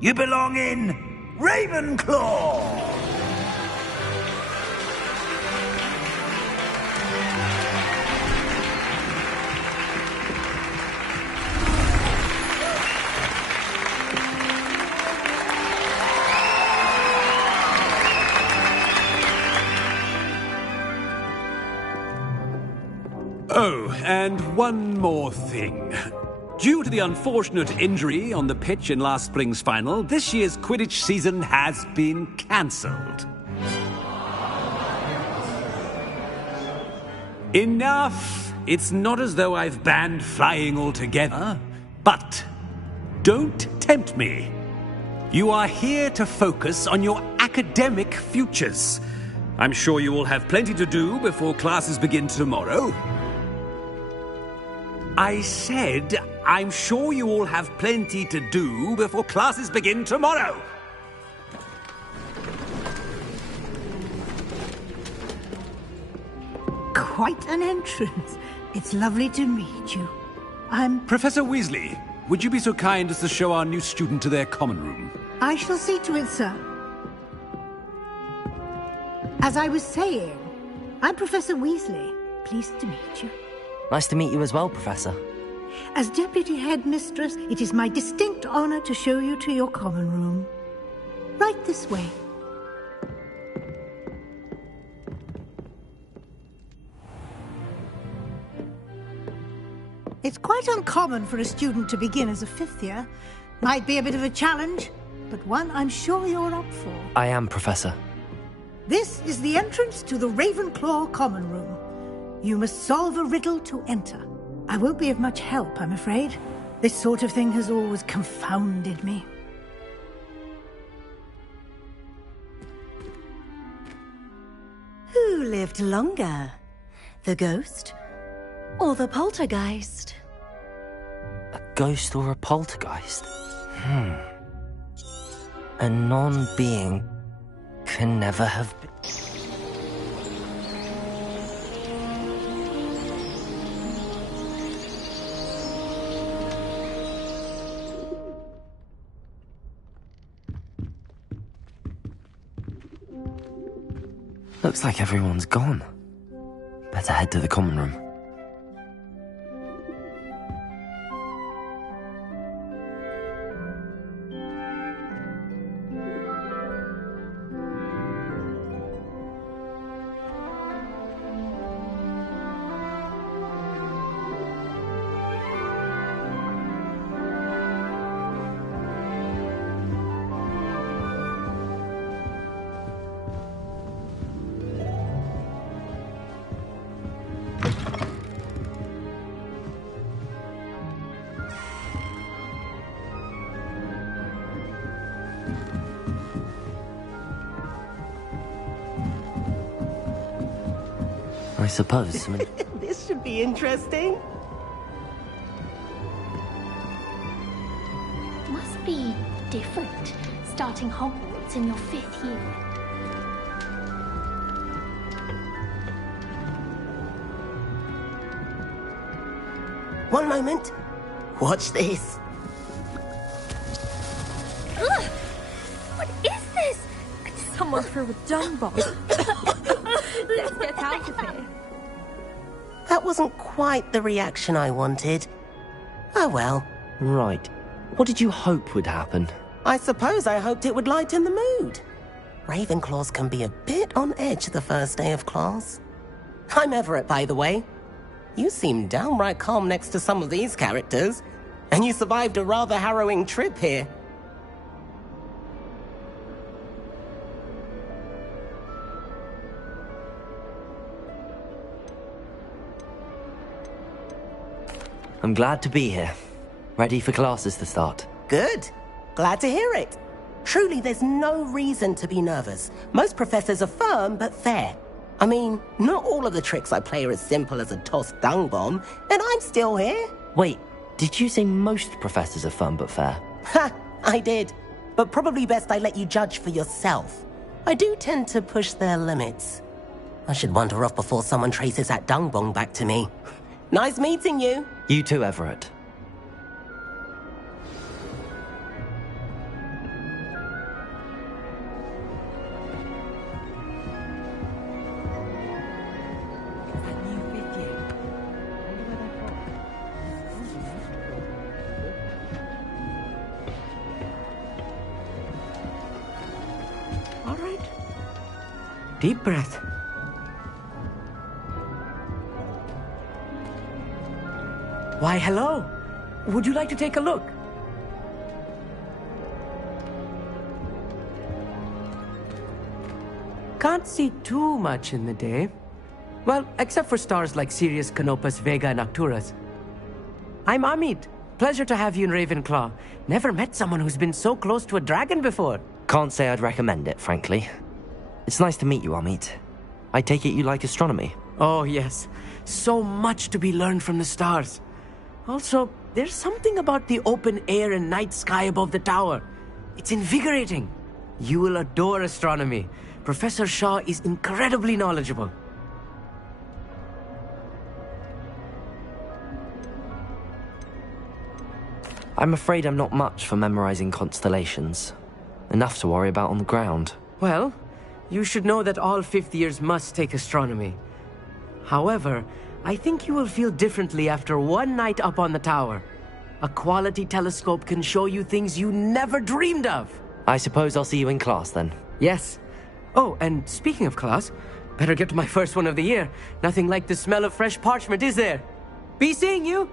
You belong in Ravenclaw! Oh, and one more thing. Due to the unfortunate injury on the pitch in last spring's final, this year's Quidditch season has been cancelled. Enough! It's not as though I've banned flying altogether, but don't tempt me. You are here to focus on your academic futures. I'm sure you will have plenty to do before classes begin tomorrow. I said, I'm sure you all have plenty to do before classes begin tomorrow. Quite an entrance. It's lovely to meet you. I'm... Professor Weasley, would you be so kind as to show our new student to their common room? I shall see to it, sir. As I was saying, I'm Professor Weasley. Pleased to meet you. Nice to meet you as well, Professor. As Deputy Headmistress, it is my distinct honor to show you to your common room. Right this way. It's quite uncommon for a student to begin as a fifth year. Might be a bit of a challenge, but one I'm sure you're up for. I am, Professor. This is the entrance to the Ravenclaw common room. You must solve a riddle to enter. I won't be of much help, I'm afraid. This sort of thing has always confounded me. Who lived longer? The ghost or the poltergeist? A ghost or a poltergeist? A non-being can never have been... Looks like everyone's gone. Better head to the common room. I suppose. This should be interesting. Must be different, starting Hogwarts in your 5th year. One moment. Watch this. Ugh! What is this? Someone threw a dung bomb. Let's get out of here. That wasn't quite the reaction I wanted. Oh well. Right. What did you hope would happen? I suppose I hoped it would lighten the mood. Ravenclaws can be a bit on edge the first day of class. I'm Everett, by the way. You seem downright calm next to some of these characters, and you survived a rather harrowing trip here. I'm glad to be here. Ready for classes to start. Good. Glad to hear it. Truly, there's no reason to be nervous. Most professors are firm but fair. I mean, not all of the tricks I play are as simple as a tossed dung bomb, and I'm still here. Wait, did you say most professors are fun but fair? Ha! I did. But probably best I let you judge for yourself. I do tend to push their limits. I should wander off before someone traces that dung bomb back to me. Nice meeting you. You too, Everett. Deep breath. Why, hello. Would you like to take a look? Can't see too much in the day. Well, except for stars like Sirius, Canopus, Vega, and Arcturus. I'm Amit. Pleasure to have you in Ravenclaw. Never met someone who's been so close to a dragon before. Can't say I'd recommend it, frankly. It's nice to meet you, Amit. I take it you like astronomy? Oh, yes. So much to be learned from the stars. Also, there's something about the open air and night sky above the tower. It's invigorating. You will adore astronomy. Professor Shaw is incredibly knowledgeable. I'm afraid I'm not much for memorizing constellations. Enough to worry about on the ground. Well, you should know that all fifth years must take astronomy. However, I think you will feel differently after one night up on the tower. A quality telescope can show you things you never dreamed of. I suppose I'll see you in class then. Yes. Oh, and speaking of class, better get to my first one of the year. Nothing like the smell of fresh parchment, is there? Be seeing you!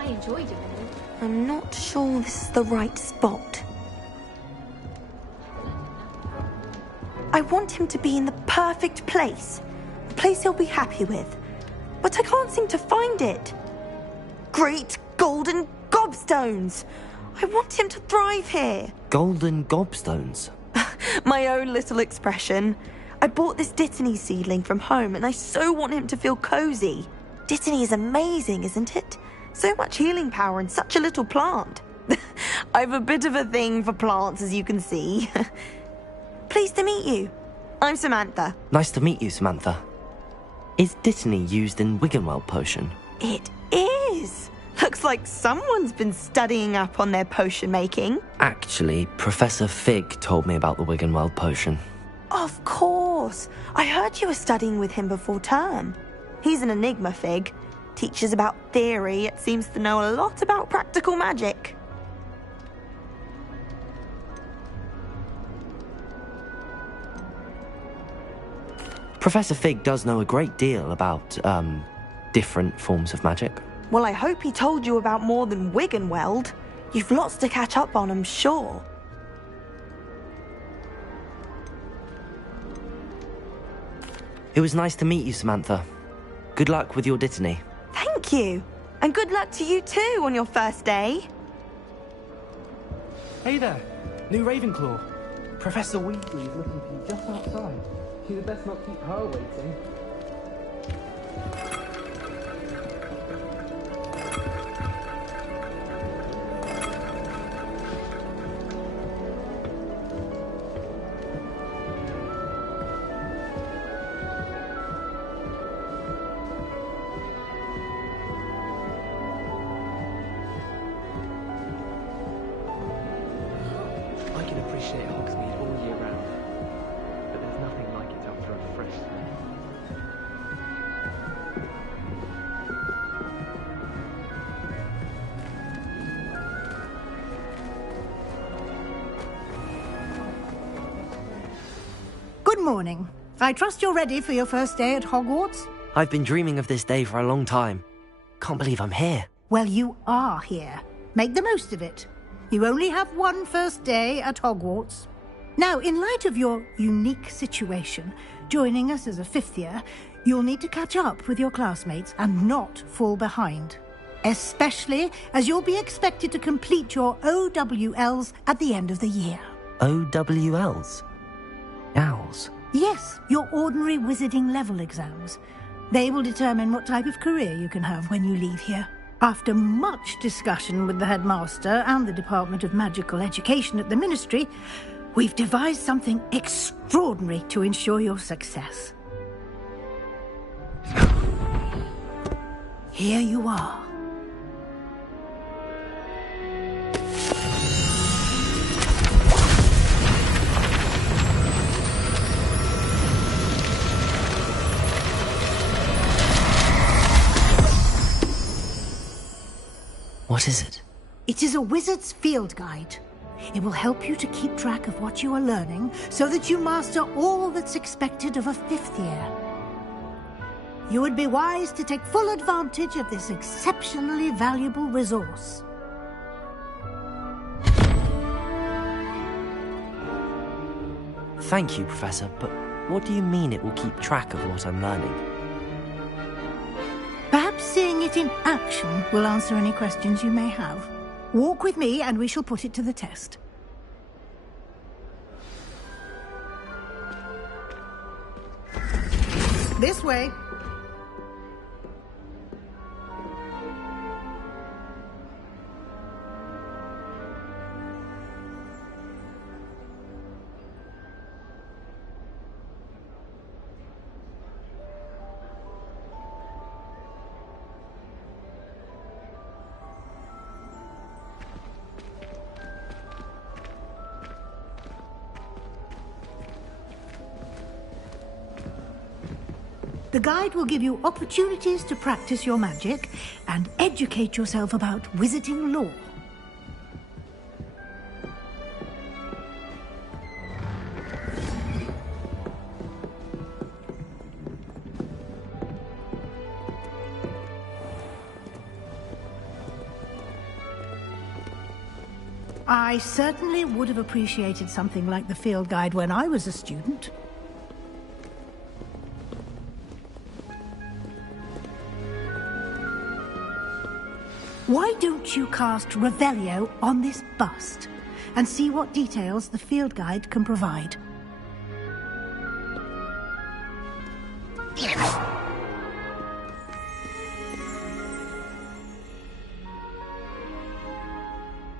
I enjoyed it all. I'm not sure this is the right spot. I want him to be in the perfect place. A place he'll be happy with. But I can't seem to find it. Great golden gobstones! I want him to thrive here. Golden gobstones? My own little expression. I bought this Dittany seedling from home and I so want him to feel cozy. Dittany is amazing, isn't it? So much healing power in such a little plant. I've a bit of a thing for plants, as you can see. Pleased to meet you. I'm Samantha. Nice to meet you, Samantha. Is Dittany used in Wiggenweld potion? It is. Looks like someone's been studying up on their potion making. Actually, Professor Fig told me about the Wiggenweld potion. Of course. I heard you were studying with him before term. He's an enigma, Fig. Teaches about theory, yet seems to know a lot about practical magic. Professor Fig does know a great deal about, different forms of magic. Well, I hope he told you about more than Wiggenweld. You've lots to catch up on, I'm sure. It was nice to meet you, Samantha. Good luck with your Dittany. Thank you. And good luck to you too on your first day. Hey there, new Ravenclaw. Professor Weasley is looking for you just outside. You'd best not keep her waiting. I can appreciate Hogsmeade all year round, but there's nothing like it after a fresh day. Good morning. I trust you're ready for your first day at Hogwarts? I've been dreaming of this day for a long time. Can't believe I'm here. Well, you are here. Make the most of it. You only have one first day at Hogwarts. Now, in light of your unique situation, joining us as a fifth year, you'll need to catch up with your classmates and not fall behind. Especially as you'll be expected to complete your OWLs at the end of the year. OWLs? Owls? Yes, your ordinary wizarding level exams. They will determine what type of career you can have when you leave here. After much discussion with the headmaster and the Department of Magical Education at the Ministry, we've devised something extraordinary to ensure your success. Here you are. What is it? It is a wizard's field guide. It will help you to keep track of what you are learning so that you master all that's expected of a fifth year. You would be wise to take full advantage of this exceptionally valuable resource. Thank you, Professor, but what do you mean it will keep track of what I'm learning? Perhaps seeing it in action will answer any questions you may have. Walk with me and we shall put it to the test. This way. The guide will give you opportunities to practice your magic and educate yourself about wizarding lore. I certainly would have appreciated something like the field guide when I was a student. Why don't you cast Revelio on this bust and see what details the field guide can provide?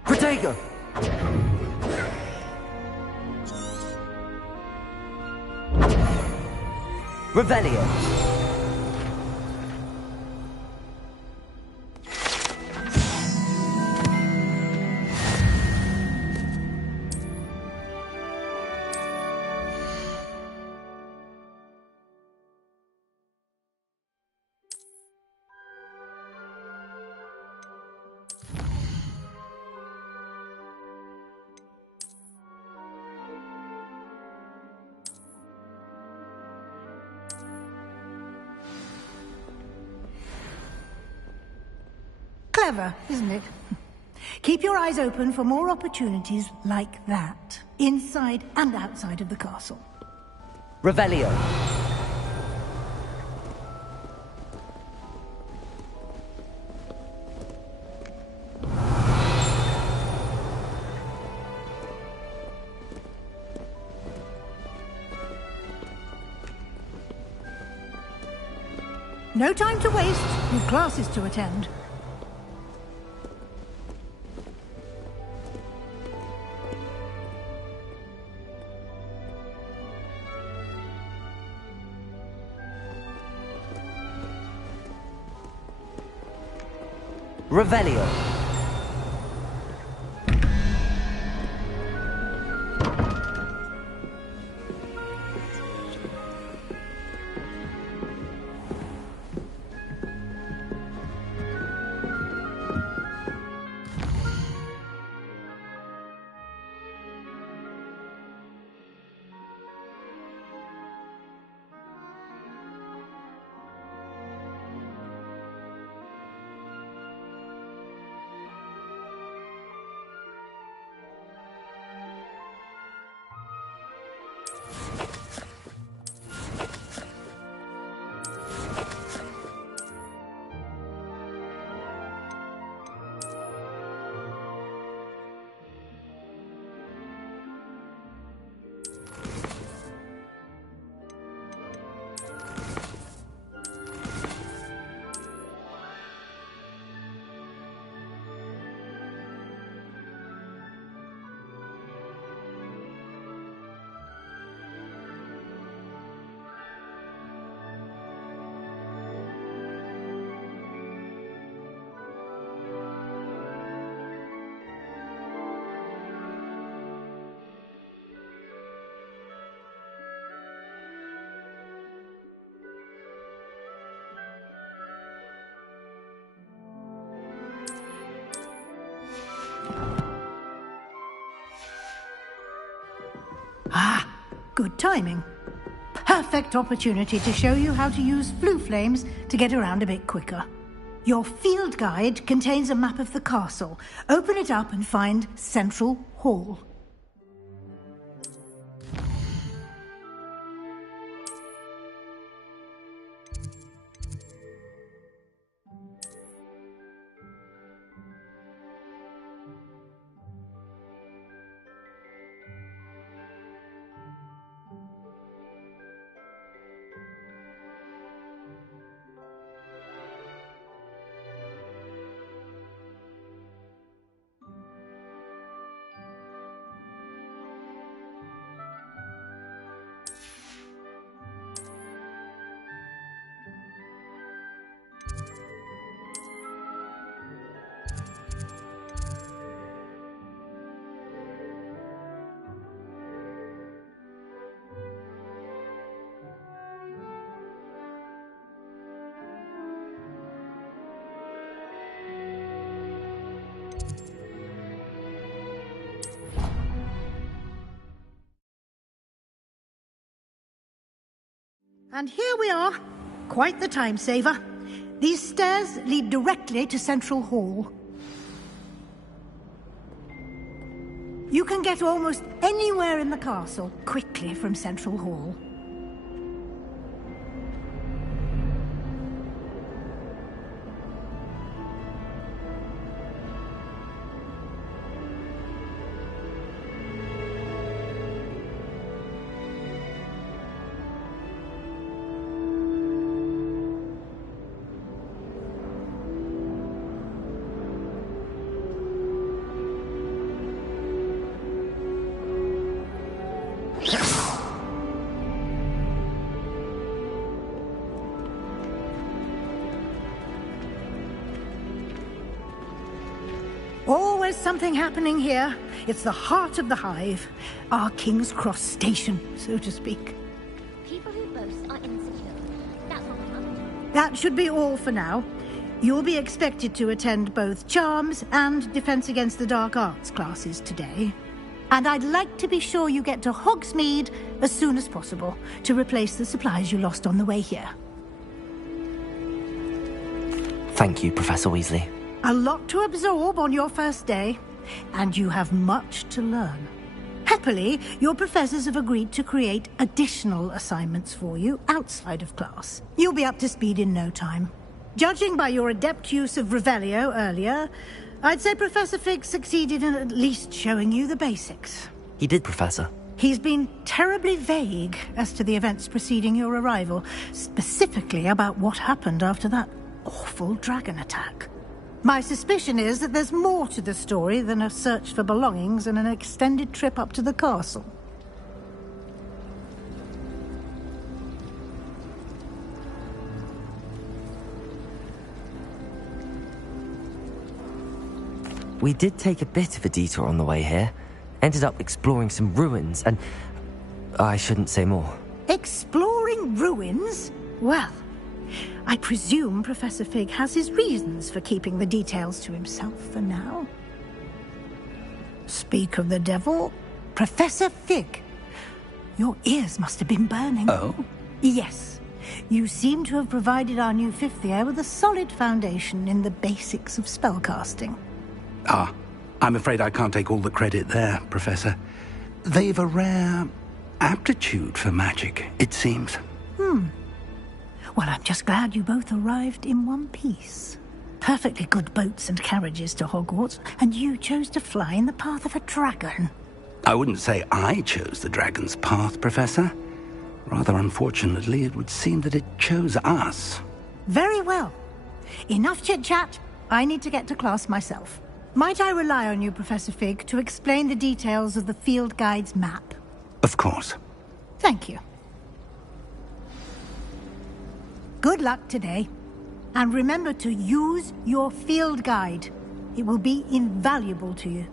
Protego! Revelio! Clever, isn't it? Keep your eyes open for more opportunities like that, inside and outside of the castle. Revelio! No time to waste. You've classes to attend. Revelio! Good timing. Perfect opportunity to show you how to use flue flames to get around a bit quicker. Your field guide contains a map of the castle. Open it up and find Central Hall. And here we are. Quite the time saver. These stairs lead directly to Central Hall. You can get almost anywhere in the castle quickly from Central Hall. Always something happening here. It's the heart of the hive. Our King's Cross station, so to speak. People who boast are insecure. That's what we have. That should be all for now. You'll be expected to attend both Charms and Defense Against the Dark Arts classes today. And I'd like to be sure you get to Hogsmeade as soon as possible to replace the supplies you lost on the way here. Thank you, Professor Weasley. A lot to absorb on your first day, and you have much to learn. Happily, your professors have agreed to create additional assignments for you outside of class. You'll be up to speed in no time. Judging by your adept use of Revelio earlier, I'd say Professor Fig succeeded in at least showing you the basics. He did, Professor. He's been terribly vague as to the events preceding your arrival, specifically about what happened after that awful dragon attack. My suspicion is that there's more to the story than a search for belongings and an extended trip up to the castle. We did take a bit of a detour on the way here. Ended up exploring some ruins and... I shouldn't say more. Exploring ruins? Well, I presume Professor Fig has his reasons for keeping the details to himself for now. Speak of the devil, Professor Fig. Your ears must have been burning. Oh? Yes. You seem to have provided our new fifth year with a solid foundation in the basics of spellcasting. Ah, I'm afraid I can't take all the credit there, Professor. They've a rare aptitude for magic, it seems. Well, I'm just glad you both arrived in one piece. Perfectly good boats and carriages to Hogwarts, and you chose to fly in the path of a dragon. I wouldn't say I chose the dragon's path, Professor. Rather unfortunately, it would seem that it chose us. Very well. Enough chit-chat. I need to get to class myself. Might I rely on you, Professor Fig, to explain the details of the field guide's map? Of course. Thank you. Good luck today. And remember to use your field guide. It will be invaluable to you.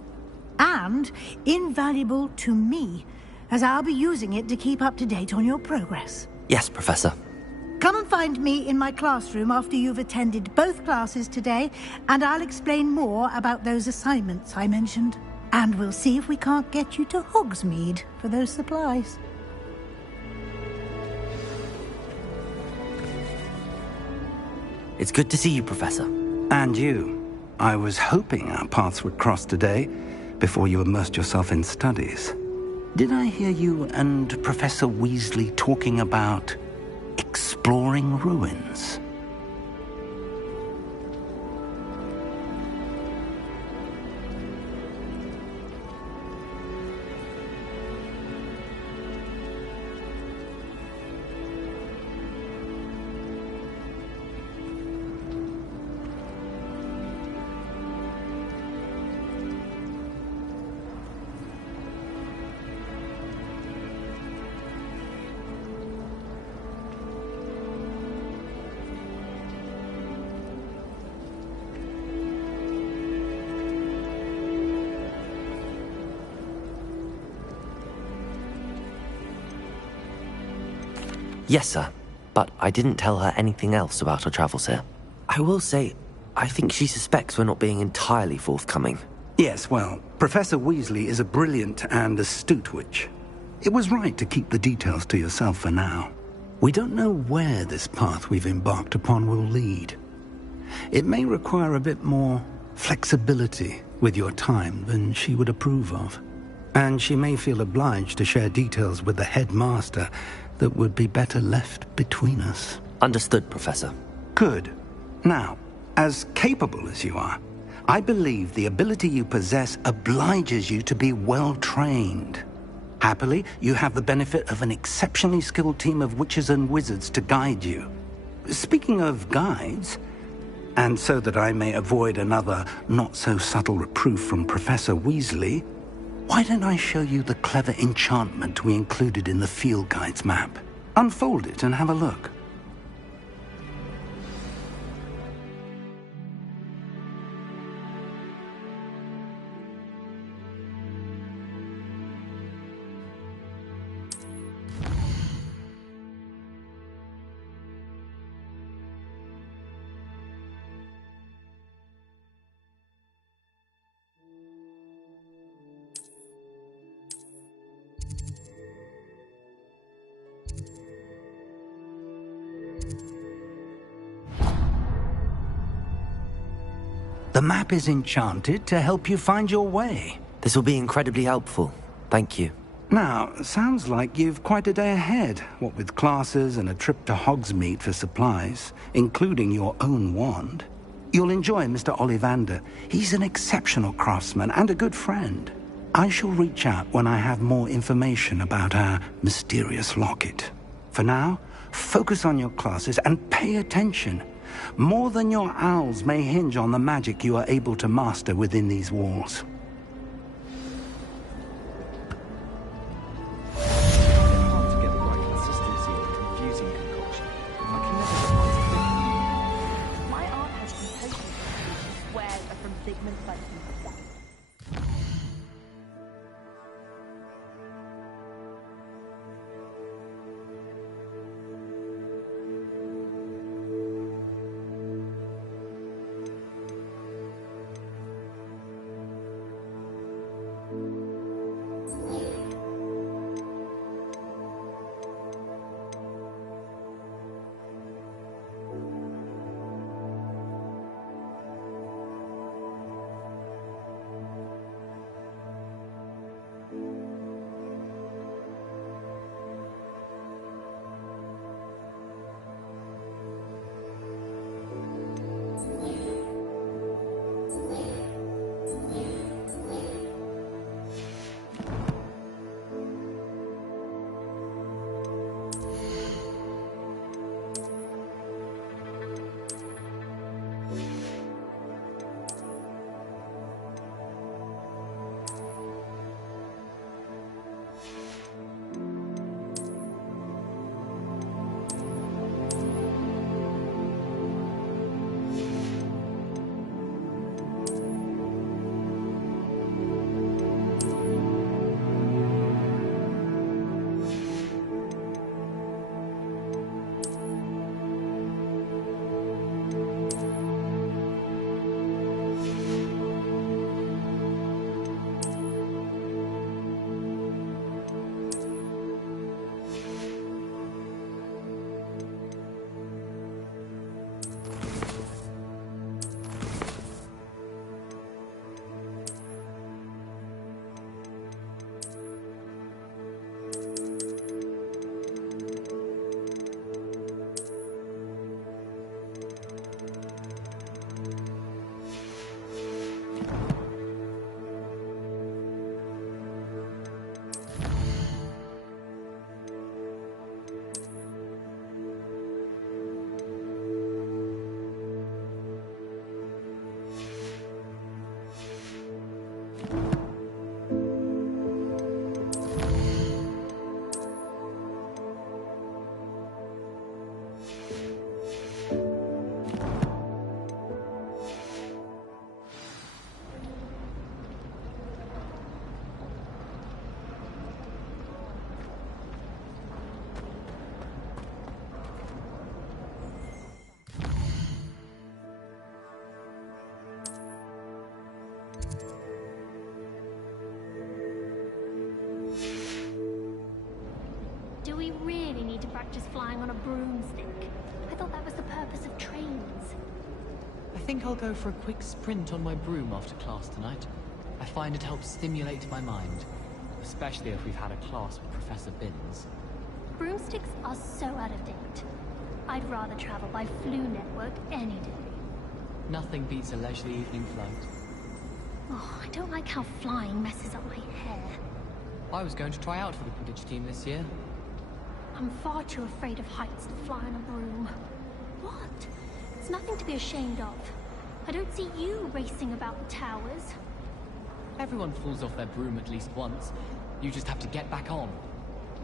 And invaluable to me, as I'll be using it to keep up to date on your progress. Yes, Professor. Come and find me in my classroom after you've attended both classes today, and I'll explain more about those assignments I mentioned. And we'll see if we can't get you to Hogsmeade for those supplies. It's good to see you, Professor. And you. I was hoping our paths would cross today, before you immersed yourself in studies. Did I hear you and Professor Weasley talking about exploring ruins? Yes, sir. But I didn't tell her anything else about our travels here. I will say, I think she suspects we're not being entirely forthcoming. Yes, well, Professor Weasley is a brilliant and astute witch. It was right to keep the details to yourself for now. We don't know where this path we've embarked upon will lead. It may require a bit more flexibility with your time than she would approve of. And she may feel obliged to share details with the headmaster that would be better left between us. Understood, Professor. Good. Now, as capable as you are, I believe the ability you possess obliges you to be well-trained. Happily, you have the benefit of an exceptionally skilled team of witches and wizards to guide you. Speaking of guides, and so that I may avoid another not-so-subtle reproof from Professor Weasley, why don't I show you the clever enchantment we included in the field guide's map? Unfold it and have a look. The map is enchanted to help you find your way. This will be incredibly helpful. Thank you. Now, sounds like you've quite a day ahead, what with classes and a trip to Hogsmeade for supplies, including your own wand. You'll enjoy Mr. Ollivander. He's an exceptional craftsman and a good friend. I shall reach out when I have more information about our mysterious locket. For now, focus on your classes and pay attention. More than your owls may hinge on the magic you are able to master within these walls. Hard to get the right consistency in a confusing concoction. I can never get my thing. My art has composure. Squares are from pigment like that. we really need to practice flying on a broomstick. I thought that was the purpose of trains. I think I'll go for a quick sprint on my broom after class tonight. I find it helps stimulate my mind, especially if we've had a class with Professor Binns. Broomsticks are so out of date. I'd rather travel by Flu Network any day. Nothing beats a leisurely evening flight. Oh, I don't like how flying messes up my hair. I was going to try out for the Quidditch team this year. I'm far too afraid of heights to fly on a broom. What? It's nothing to be ashamed of. I don't see you racing about the towers. Everyone falls off their broom at least once. You just have to get back on.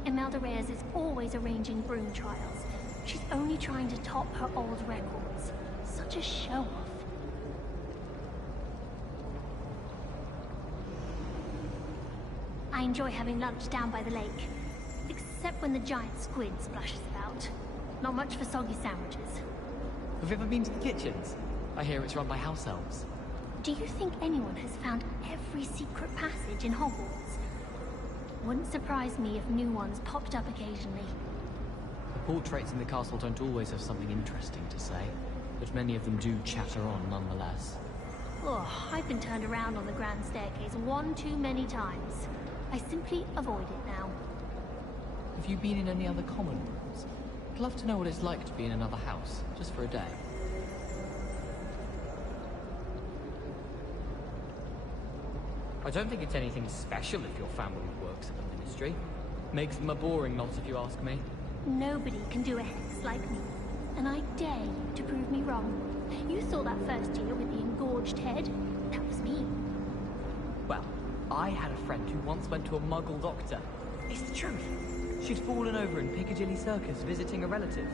Imelda Reyes is always arranging broom trials. She's only trying to top her old records. Such a show-off. I enjoy having lunch down by the lake. Except when the giant squid splashes about. Not much for soggy sandwiches. Have you ever been to the kitchens? I hear it's run by house elves. Do you think anyone has found every secret passage in Hogwarts? Wouldn't surprise me if new ones popped up occasionally. The portraits in the castle don't always have something interesting to say, but many of them do chatter on nonetheless. Oh, I've been turned around on the grand staircase one too many times. I simply avoid it now. Have you been in any other common rooms? I'd love to know what it's like to be in another house, just for a day. I don't think it's anything special if your family works at the Ministry. Makes them a boring lot if you ask me. Nobody can do a hex like me, and I dare you to prove me wrong. You saw that first year with the engorged head. That was me. Well, I had a friend who once went to a Muggle doctor. It's the truth. She'd fallen over in Piccadilly Circus visiting a relative.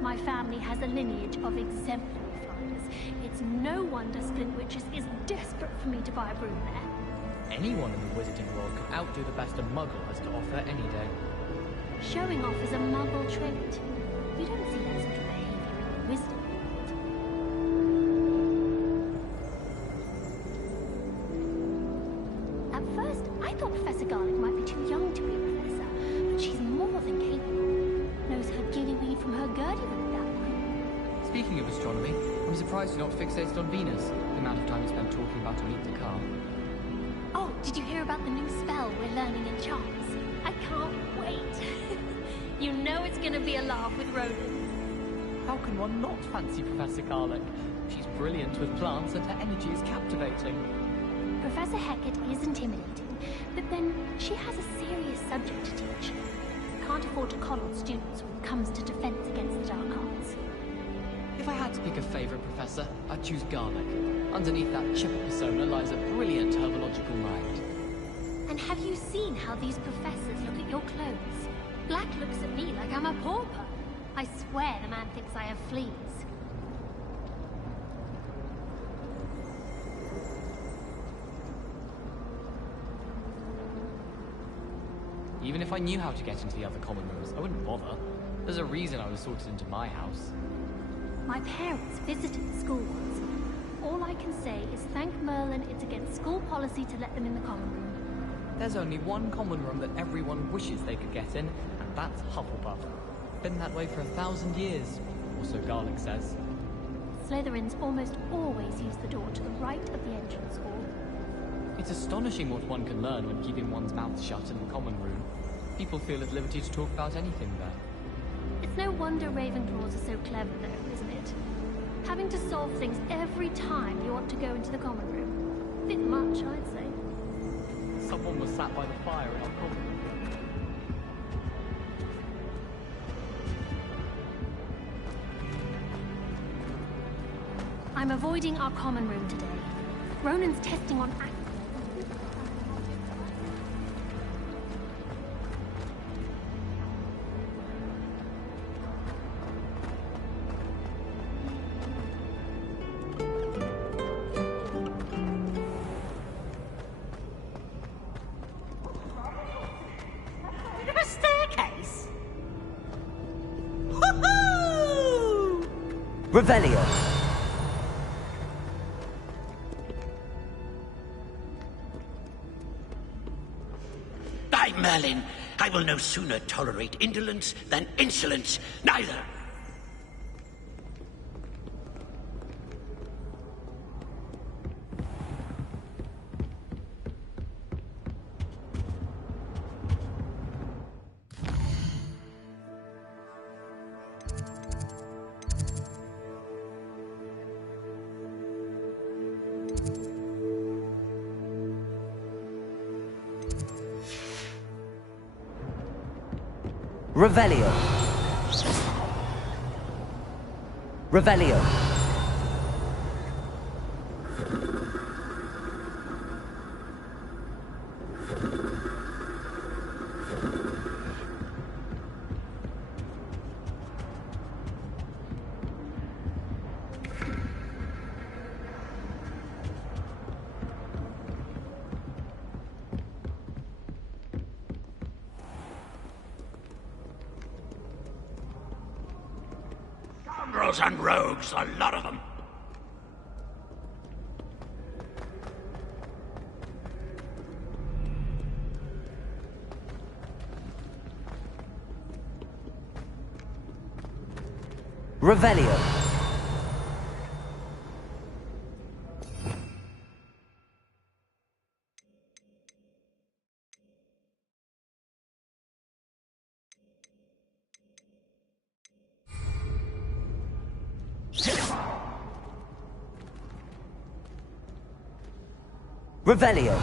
My family has a lineage of exemplary flyers. It's no wonder Splintwitches is desperate for me to buy a broom there. Anyone in the wizarding world could outdo the best a Muggle has to offer any day. Showing off is a Muggle trait. You don't see that sort of behavior in the wisdom world. At first, I thought Professor Garlick might be too young to be a professor, but she's more than capable. Knows her gillyweed from her Gurdyweed, that one. Speaking of astronomy, I'm surprised you're not fixated on Venus. The amount of time you spent talking about Ameet Car. Oh, did you hear about the new spell we're learning in charms? I can't wait. You know it's gonna be a laugh with Ronan. How can one not fancy Professor Garlick? She's brilliant with plants and her energy is captivating. Professor Hecat is intimidating, but then she has a serious subject to teach. Can't afford to coddle students when it comes to defense against the dark arts. If I had to pick a favorite professor, I'd choose Garlick. Underneath that chipper persona lies a brilliant herbological mind. And have you seen how these professors look at your clothes? Black looks at me like I'm a pauper. I swear the man thinks I have fleas. Even if I knew how to get into the other common rooms, I wouldn't bother. There's a reason I was sorted into my house. My parents visited the school once. All I can say is thank Merlin it's against school policy to let them in the common room. There's only one common room that everyone wishes they could get in, and that's Hufflepuff. Been that way for 1,000 years, or so Garlick says. Slytherins almost always use the door to the right of the entrance hall. It's astonishing what one can learn when keeping one's mouth shut in the common room. People feel at liberty to talk about anything there. It's no wonder Ravenclaws are so clever, though, isn't it? Having to solve things every time you want to go into the common room. Bit much, I'd say. Someone was sat by the fire in our common room. I'm avoiding our common room today. Ronan's testing on Revelio. By Merlin, I will no sooner tolerate indolence than insolence. Neither. Revelio. Revelio. Scoundrels and rogues, a lot of them. Revelio. Revelio.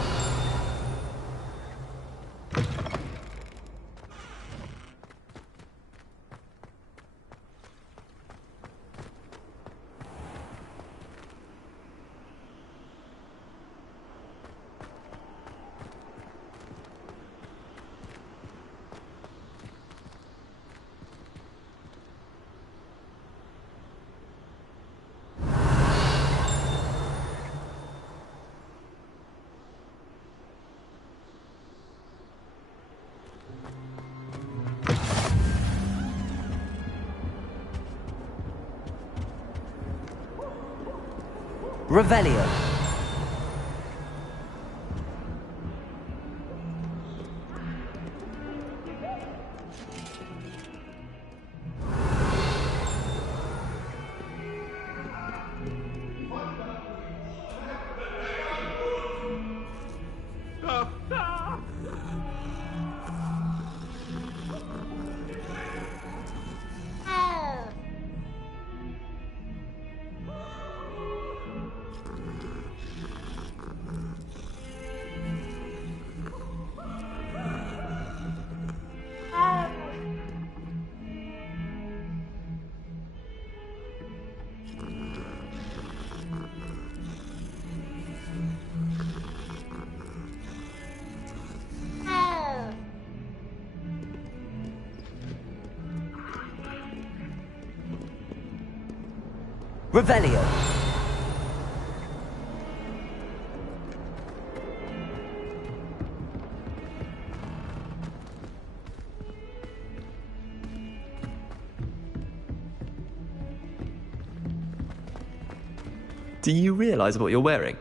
Revelio. Revelio. Do you realize what you're wearing?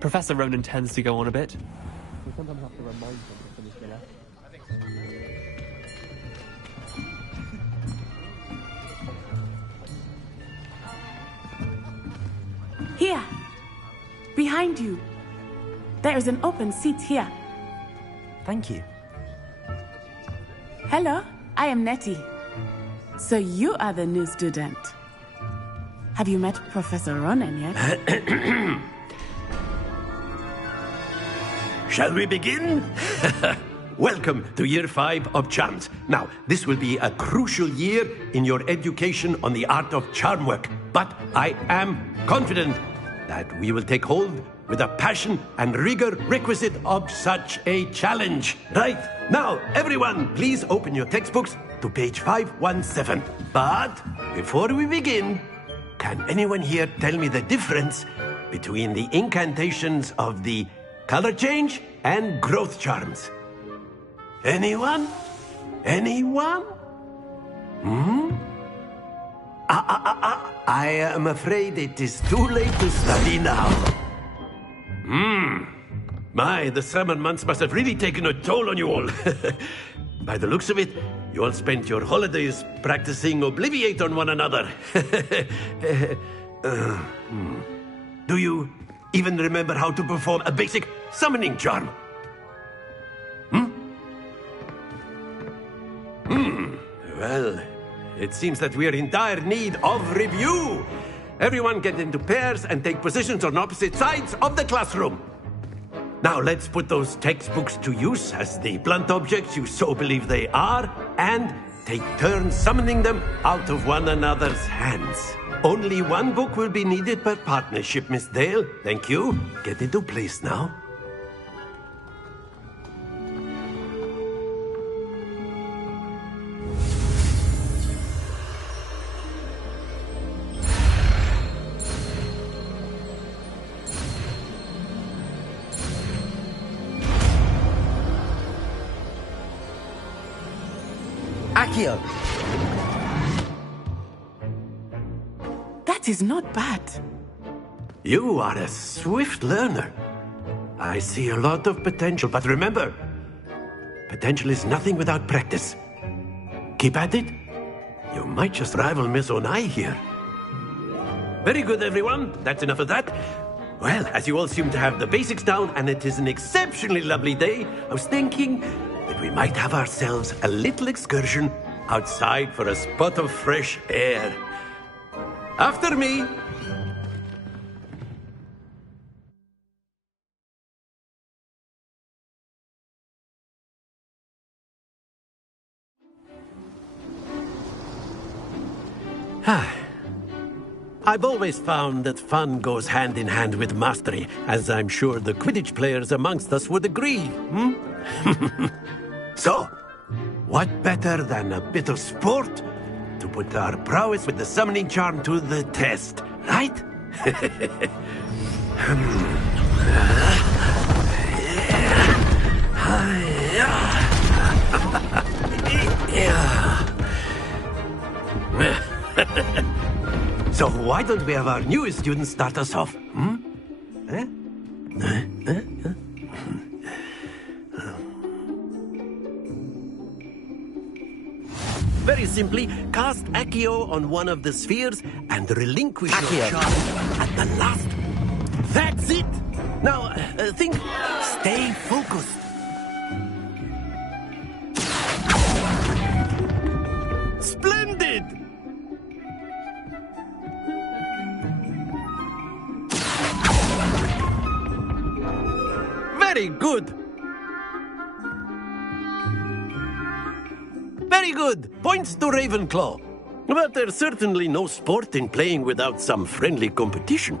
Professor Ronan tends to go on a bit. We sometimes have to remind him to finish dinner. Here! Behind you! There is an open seat here. Thank you. Hello, I am Nettie. So you are the new student. Have you met Professor Ronan yet? Shall we begin? Welcome to Year 5 of Charms. Now, this will be a crucial year in your education on the art of charm work, but I am confident that we will take hold with the passion and rigor requisite of such a challenge. Right, now, everyone, please open your textbooks to page 517. But before we begin, can anyone here tell me the difference between the incantations of the color change and growth charms? Anyone? Anyone? I am afraid it is too late to study now. My, the summer months must have really taken a toll on you all. By the looks of it, you all spent your holidays practicing Obliviate on one another. Do you even remember how to perform a basic summoning charm? Well, it seems that we are in dire need of review. Everyone get into pairs and take positions on opposite sides of the classroom. Now let's put those textbooks to use as the blunt objects you so believe they are, and take turns summoning them out of one another's hands. Only one book will be needed per partnership, Miss Dale. Thank you. Get into place now. Accio! That is not bad. You are a swift learner. I see a lot of potential, but remember, potential is nothing without practice. Keep at it. You might just rival Miss Onai here. Very good, everyone. That's enough of that. Well, as you all seem to have the basics down, and it is an exceptionally lovely day, I was thinking that we might have ourselves a little excursion outside for a spot of fresh air. After me. I've always found that fun goes hand in hand with mastery, as I'm sure the Quidditch players amongst us would agree. So, what better than a bit of sport to put our prowess with the summoning charm to the test, right? So why don't we have our newest student start us off? Very simply, cast Accio on one of the spheres and relinquish your charm at the last. That's it! Now, think, stay focused. Splendid! Very good. Very good. Points to Ravenclaw. But there's certainly no sport in playing without some friendly competition.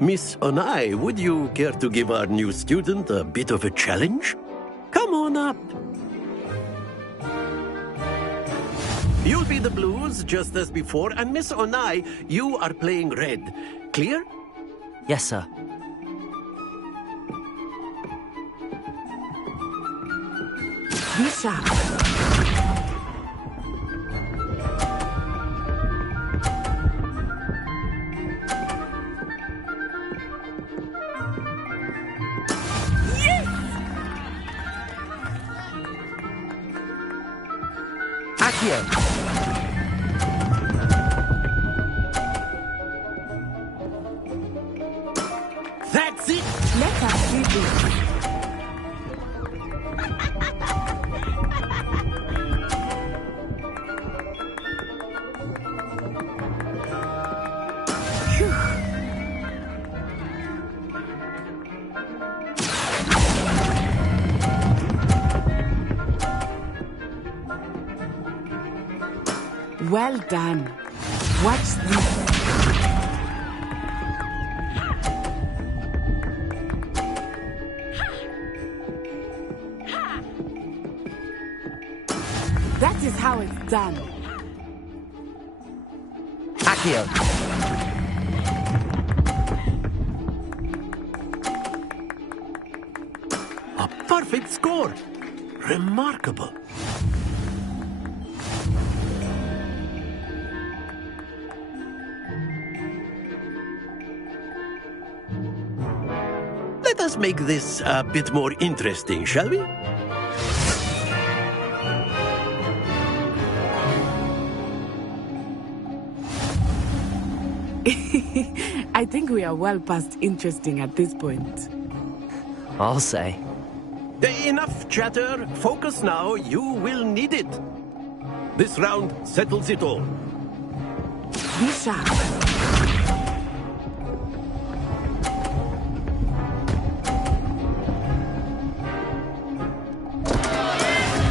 Miss Onai, would you care to give our new student a bit of a challenge? Come on up. You'll be the blues, just as before, and Miss Onai, you are playing red. Clear? Yes, sir. Be sharp. Accio! That's it! Let us do this. Well done. Watch this. That is how it's done. Accio! A perfect score. us make this a bit more interesting, shall we? I think we are well past interesting at this point. I'll say. Enough chatter. Focus now. You will need it. This round settles it all. Be sharp.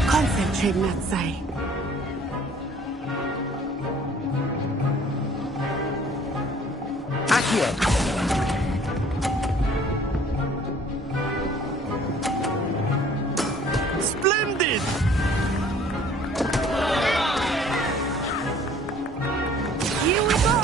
Concentrate, Natsai. Accio. Splendid! Here we go.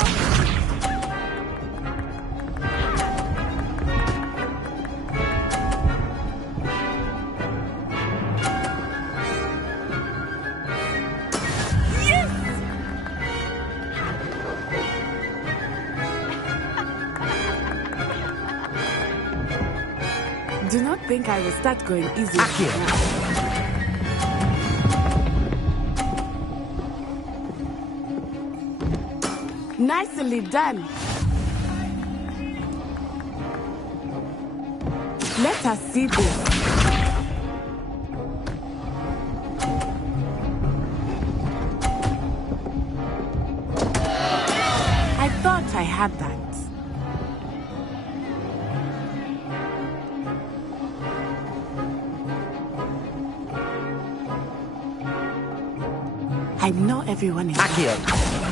Do not think I will start going easy. Nicely done. Let us see this. I thought I had that. I know everyone is Accio.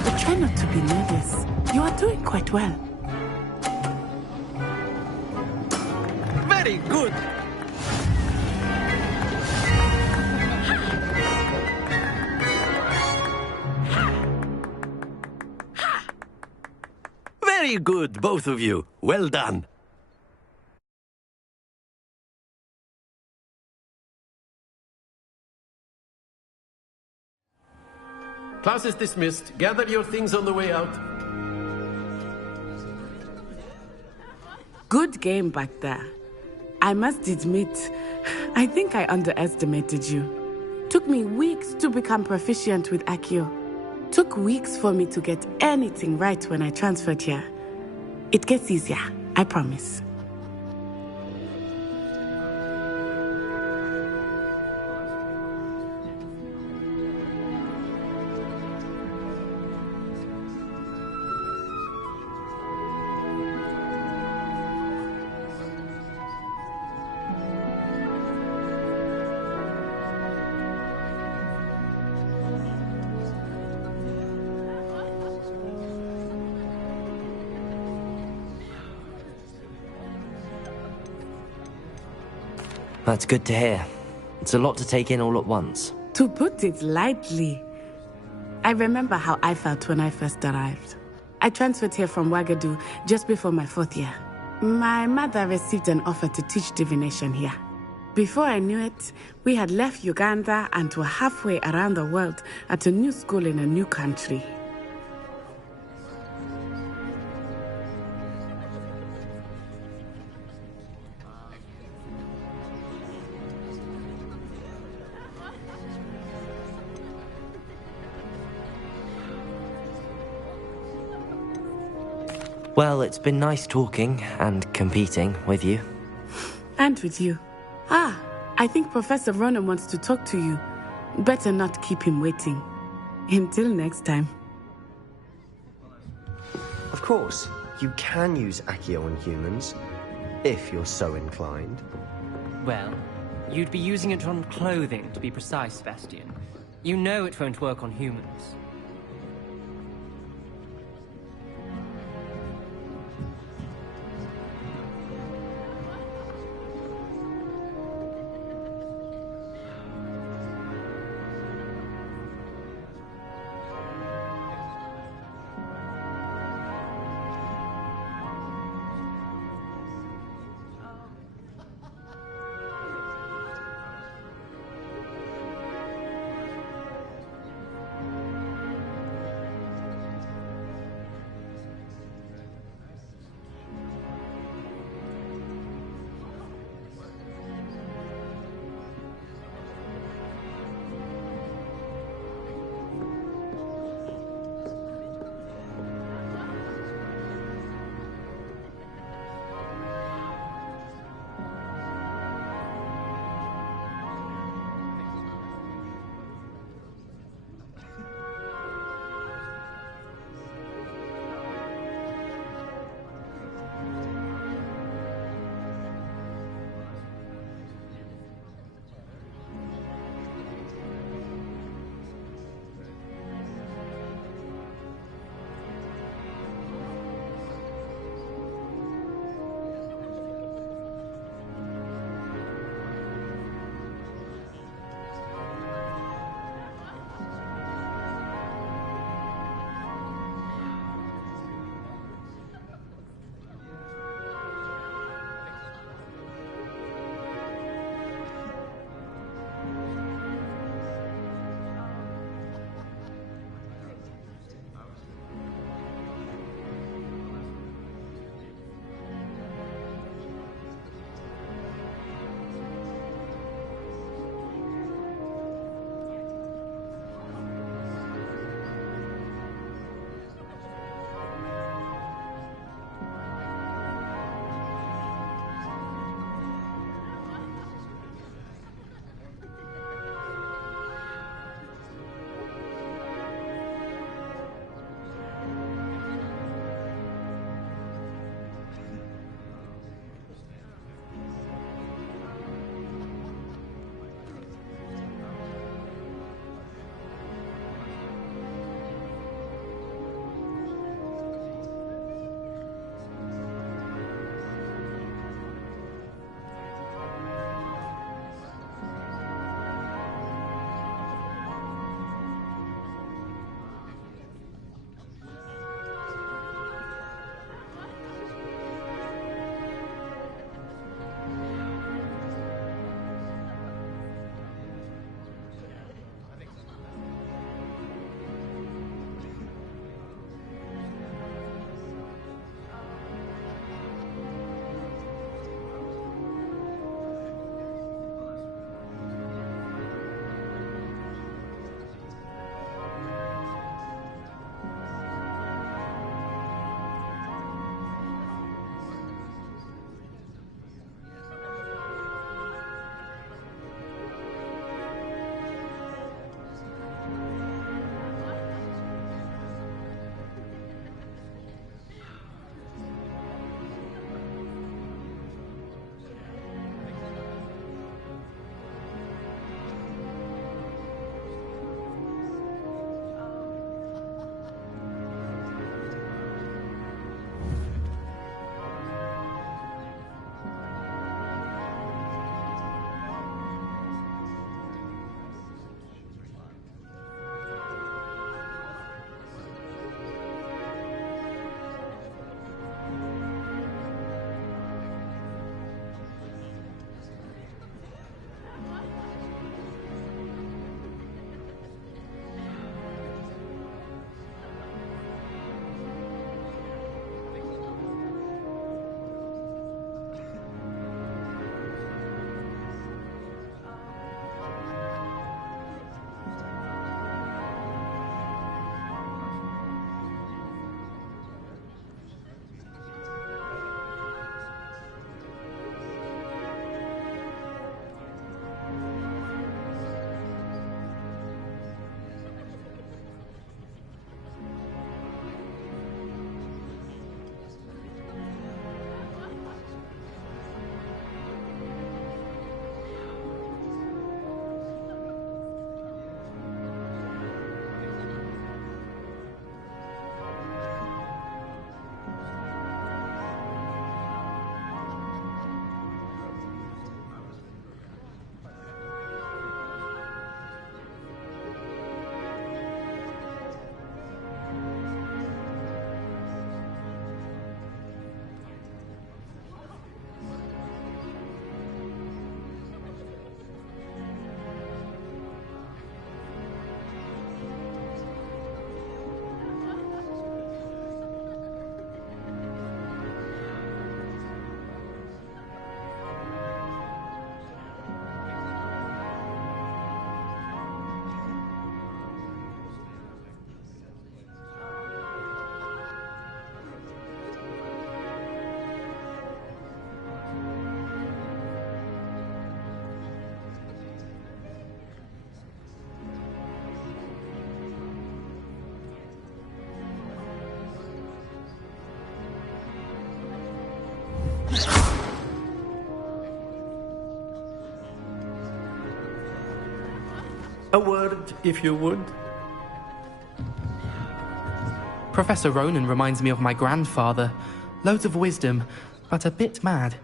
but try not to be nervous. You are doing quite well. Very good. Very good, both of you. Well done. Class is dismissed. Gather your things on the way out. Good game back there. I must admit, I think I underestimated you. Took me weeks to become proficient with Accio. Took weeks for me to get anything right when I transferred here. It gets easier, I promise. That's good to hear. It's a lot to take in all at once. To put it lightly, I remember how I felt when I first arrived. I transferred here from Wagadu just before my 4th year. My mother received an offer to teach divination here. Before I knew it, we had left Uganda and were halfway around the world at a new school in a new country. Well, it's been nice talking and competing with you. And with you. Ah, I think Professor Ronan wants to talk to you. Better not keep him waiting. Until next time. Of course, you can use Accio on humans, if you're so inclined. Well, you'd be using it on clothing, to be precise, Sebastian. You know it won't work on humans. A word, if you would. Professor Ronan reminds me of my grandfather. Loads of wisdom, but a bit mad.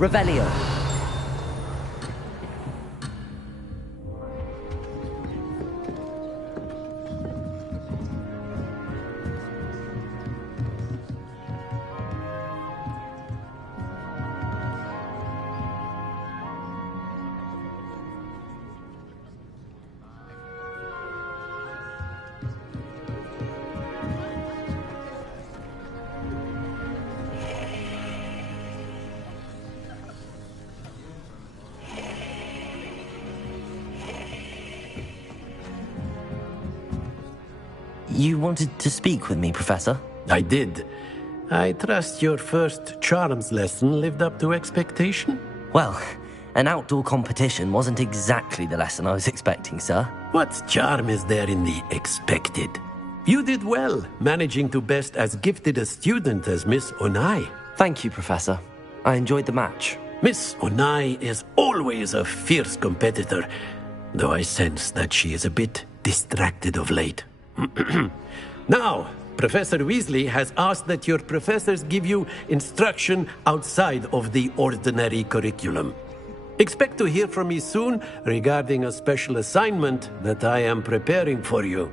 Revelio. You wanted to speak with me, Professor? I did. I trust your first charms lesson lived up to expectation? Well, an outdoor competition wasn't exactly the lesson I was expecting, sir. What charm is there in the expected? You did well, managing to best as gifted a student as Miss Onai. Thank you, Professor. I enjoyed the match. Miss Onai is always a fierce competitor, though I sense that she is a bit distracted of late. Now, Professor Weasley has asked that your professors give you instruction outside of the ordinary curriculum. Expect to hear from me soon regarding a special assignment that I am preparing for you.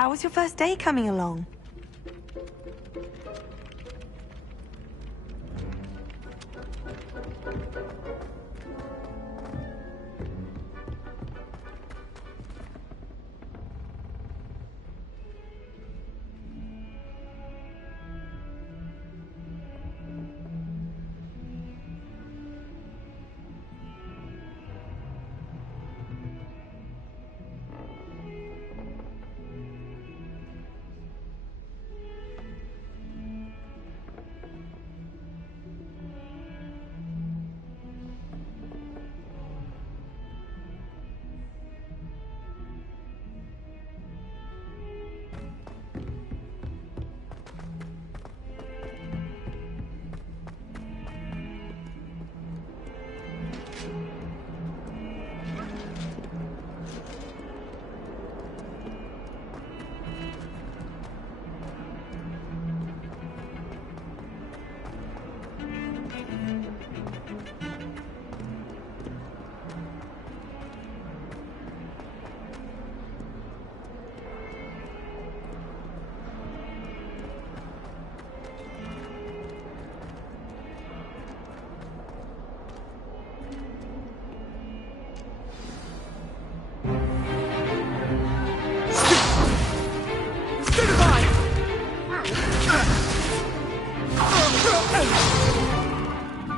How was your first day coming along?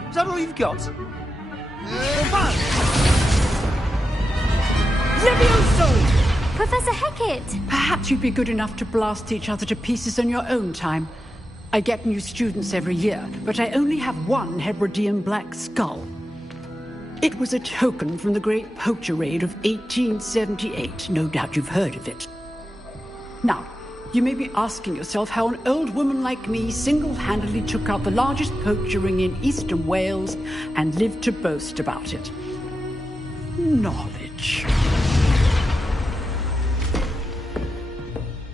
Is that all you've got? Levioso! Professor Hecat! Perhaps you'd be good enough to blast each other to pieces on your own time. I get new students every year, but I only have one Hebridean black skull. It was a token from the Great Poacher Raid of 1878. No doubt you've heard of it. Now, you may be asking yourself how an old woman like me single-handedly took out the largest poacher ring in eastern Wales and lived to boast about it. Knowledge.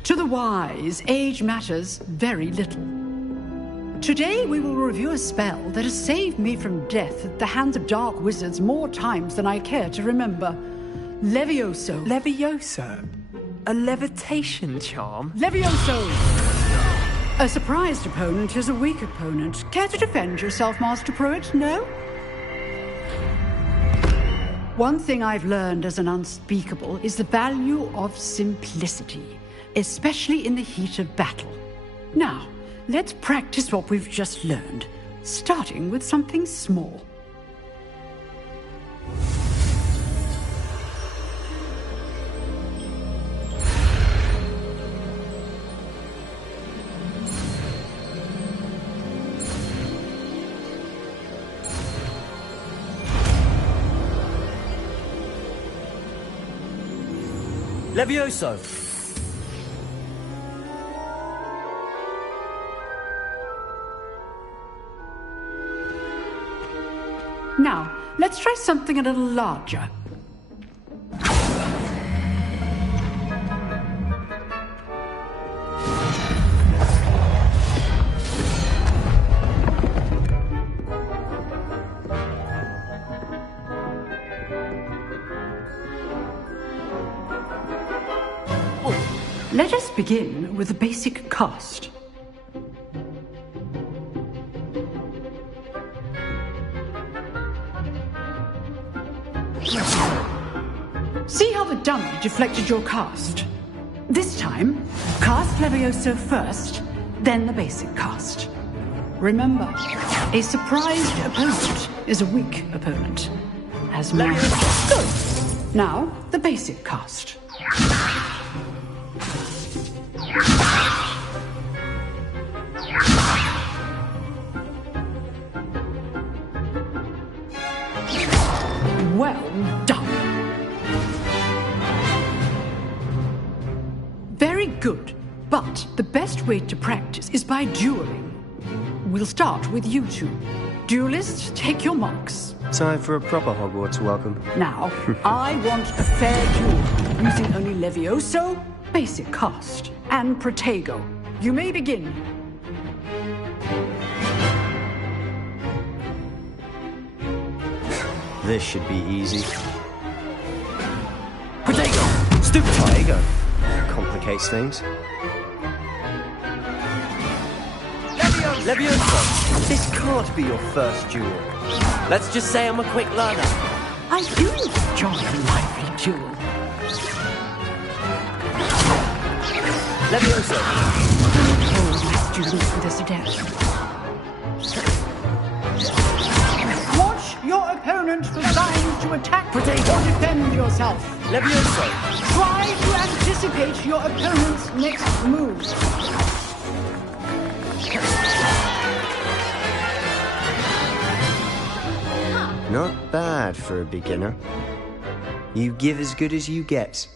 To the wise, age matters very little. Today we will review a spell that has saved me from death at the hands of dark wizards more times than I care to remember. Levioso. Levioso? A levitation charm? Levioso! A surprised opponent is a weak opponent. Care to defend yourself, Master Pruitt? No? One thing I've learned as an unspeakable is the value of simplicity, especially in the heat of battle. Now, let's practice what we've just learned, starting with something small. Levioso! Now, let's try something a little larger. Let us begin with the basic cast. See how the dummy deflected your cast? This time, cast Levioso first, then the basic cast. Remember, a surprised opponent is a weak opponent. As my... Good! Now, the basic cast. Well done. Very good, but the best way to practice is by dueling. We'll start with you two. Duelists, take your marks. Time for a proper Hogwarts welcome. Now, I want a fair duel, using only Levioso, basic cast, and Protego. You may begin. This should be easy. Protego! Stupid! Protego? complicates things. Levioso! This can't be your first duel. Let's just say I'm a quick learner. I do enjoy a lively duel. Levioso! Hold my students to this adept. Watch your opponent for signs to attack or defend yourself. Levioso! Try to anticipate your opponent's next move. Not bad for a beginner. You give as good as you get.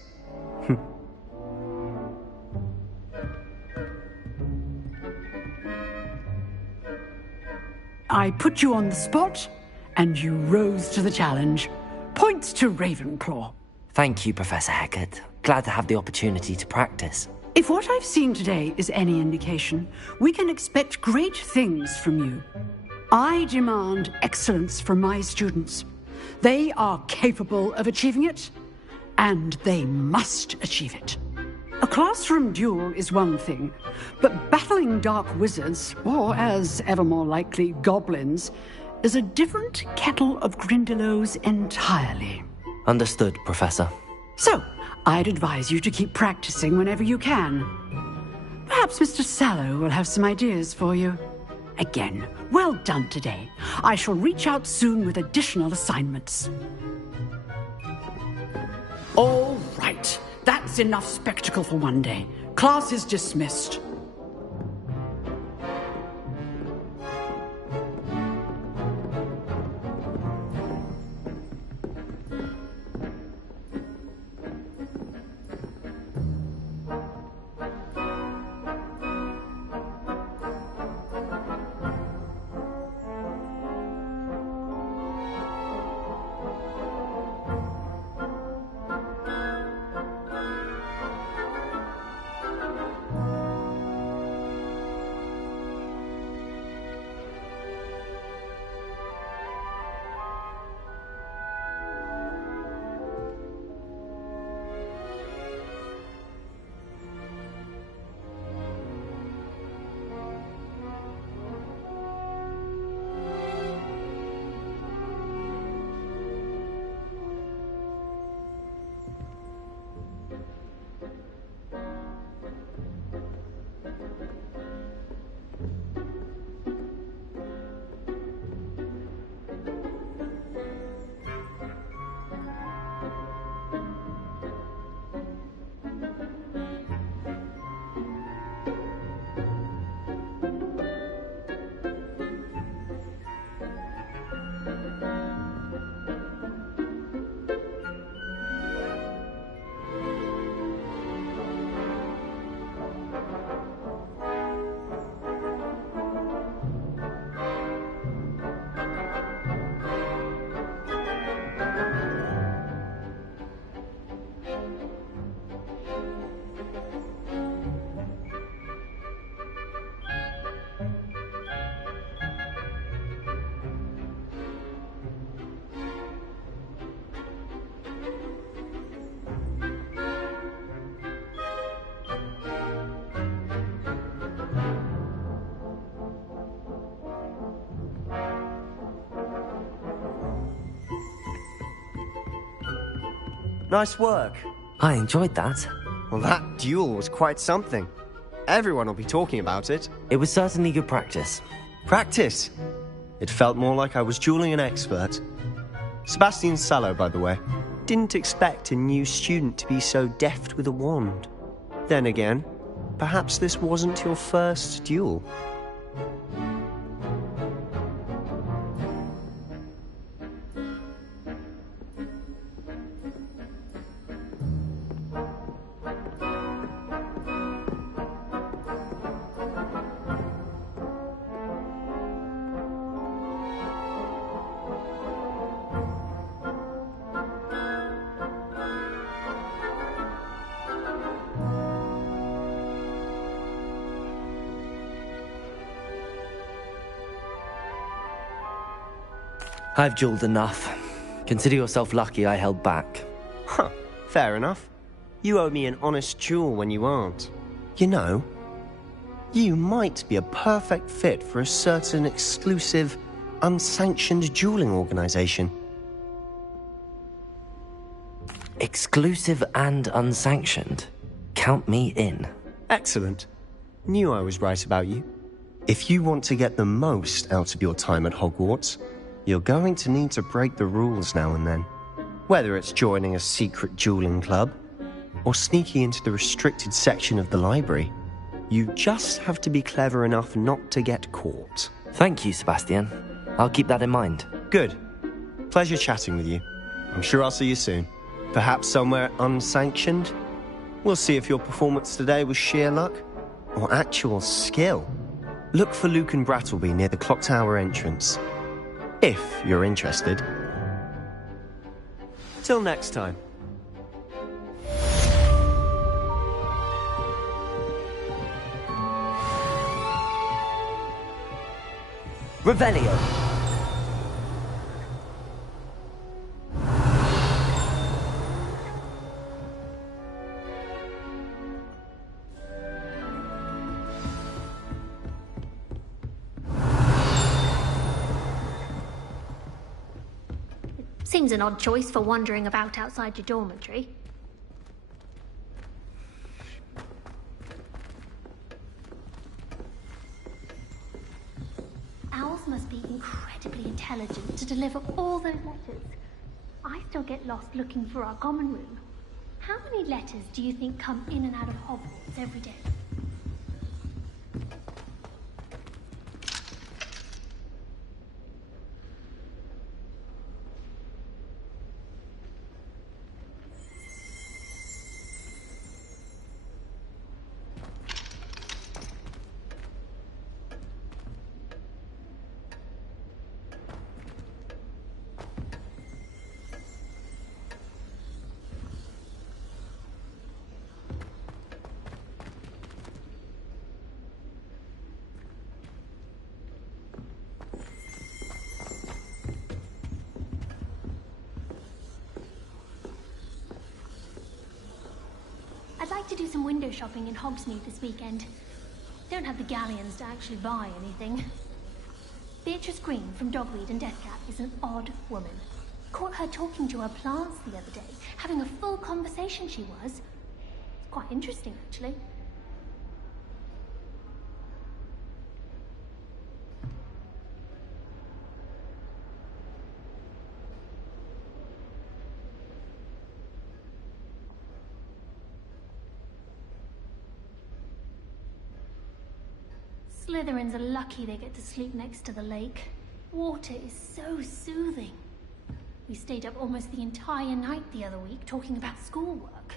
I put you on the spot, and you rose to the challenge. Points to Ravenclaw. Thank you, Professor Hecat. Glad to have the opportunity to practice. If what I've seen today is any indication, we can expect great things from you. I demand excellence from my students. They are capable of achieving it, and they must achieve it. A classroom duel is one thing, but battling dark wizards, or as ever more likely, goblins, is a different kettle of Grindylows entirely. Understood, Professor. So, I'd advise you to keep practicing whenever you can. Perhaps Mr. Sallow will have some ideas for you. Again, well done today. I shall reach out soon with additional assignments. All right. That's enough spectacle for one day. Class is dismissed. Nice work. I enjoyed that. Well, that duel was quite something. Everyone will be talking about it. It was certainly good practice. Practice? It felt more like I was dueling an expert. Sebastian Sallow, by the way. Didn't expect a new student to be so deft with a wand. Then again, perhaps this wasn't your first duel. I've dueled enough. Consider yourself lucky I held back. Huh, fair enough. You owe me an honest jewel when you aren't. You know, you might be a perfect fit for a certain exclusive, unsanctioned dueling organization. Exclusive and unsanctioned? Count me in. Excellent. Knew I was right about you. If you want to get the most out of your time at Hogwarts, you're going to need to break the rules now and then. Whether it's joining a secret dueling club, or sneaking into the restricted section of the library, you just have to be clever enough not to get caught. Thank you, Sebastian. I'll keep that in mind. Good. Pleasure chatting with you. I'm sure I'll see you soon. Perhaps somewhere unsanctioned? We'll see if your performance today was sheer luck or actual skill. Look for Luke and Brattleby near the clock tower entrance, if you're interested. Till next time. Revelio. Seems an odd choice for wandering about outside your dormitory. Owls must be incredibly intelligent to deliver all those letters. I still get lost looking for our common room. How many letters do you think come in and out of Hogwarts every day? I'd like to do some window shopping in Hogsmeade this weekend. Don't have the galleons to actually buy anything. Beatrice Green from Dogweed and Deathcap is an odd woman. Caught her talking to her plants the other day, having a full conversation she was. It's quite interesting, actually. Slytherins are lucky they get to sleep next to the lake. Water is so soothing. We stayed up almost the entire night the other week talking about schoolwork.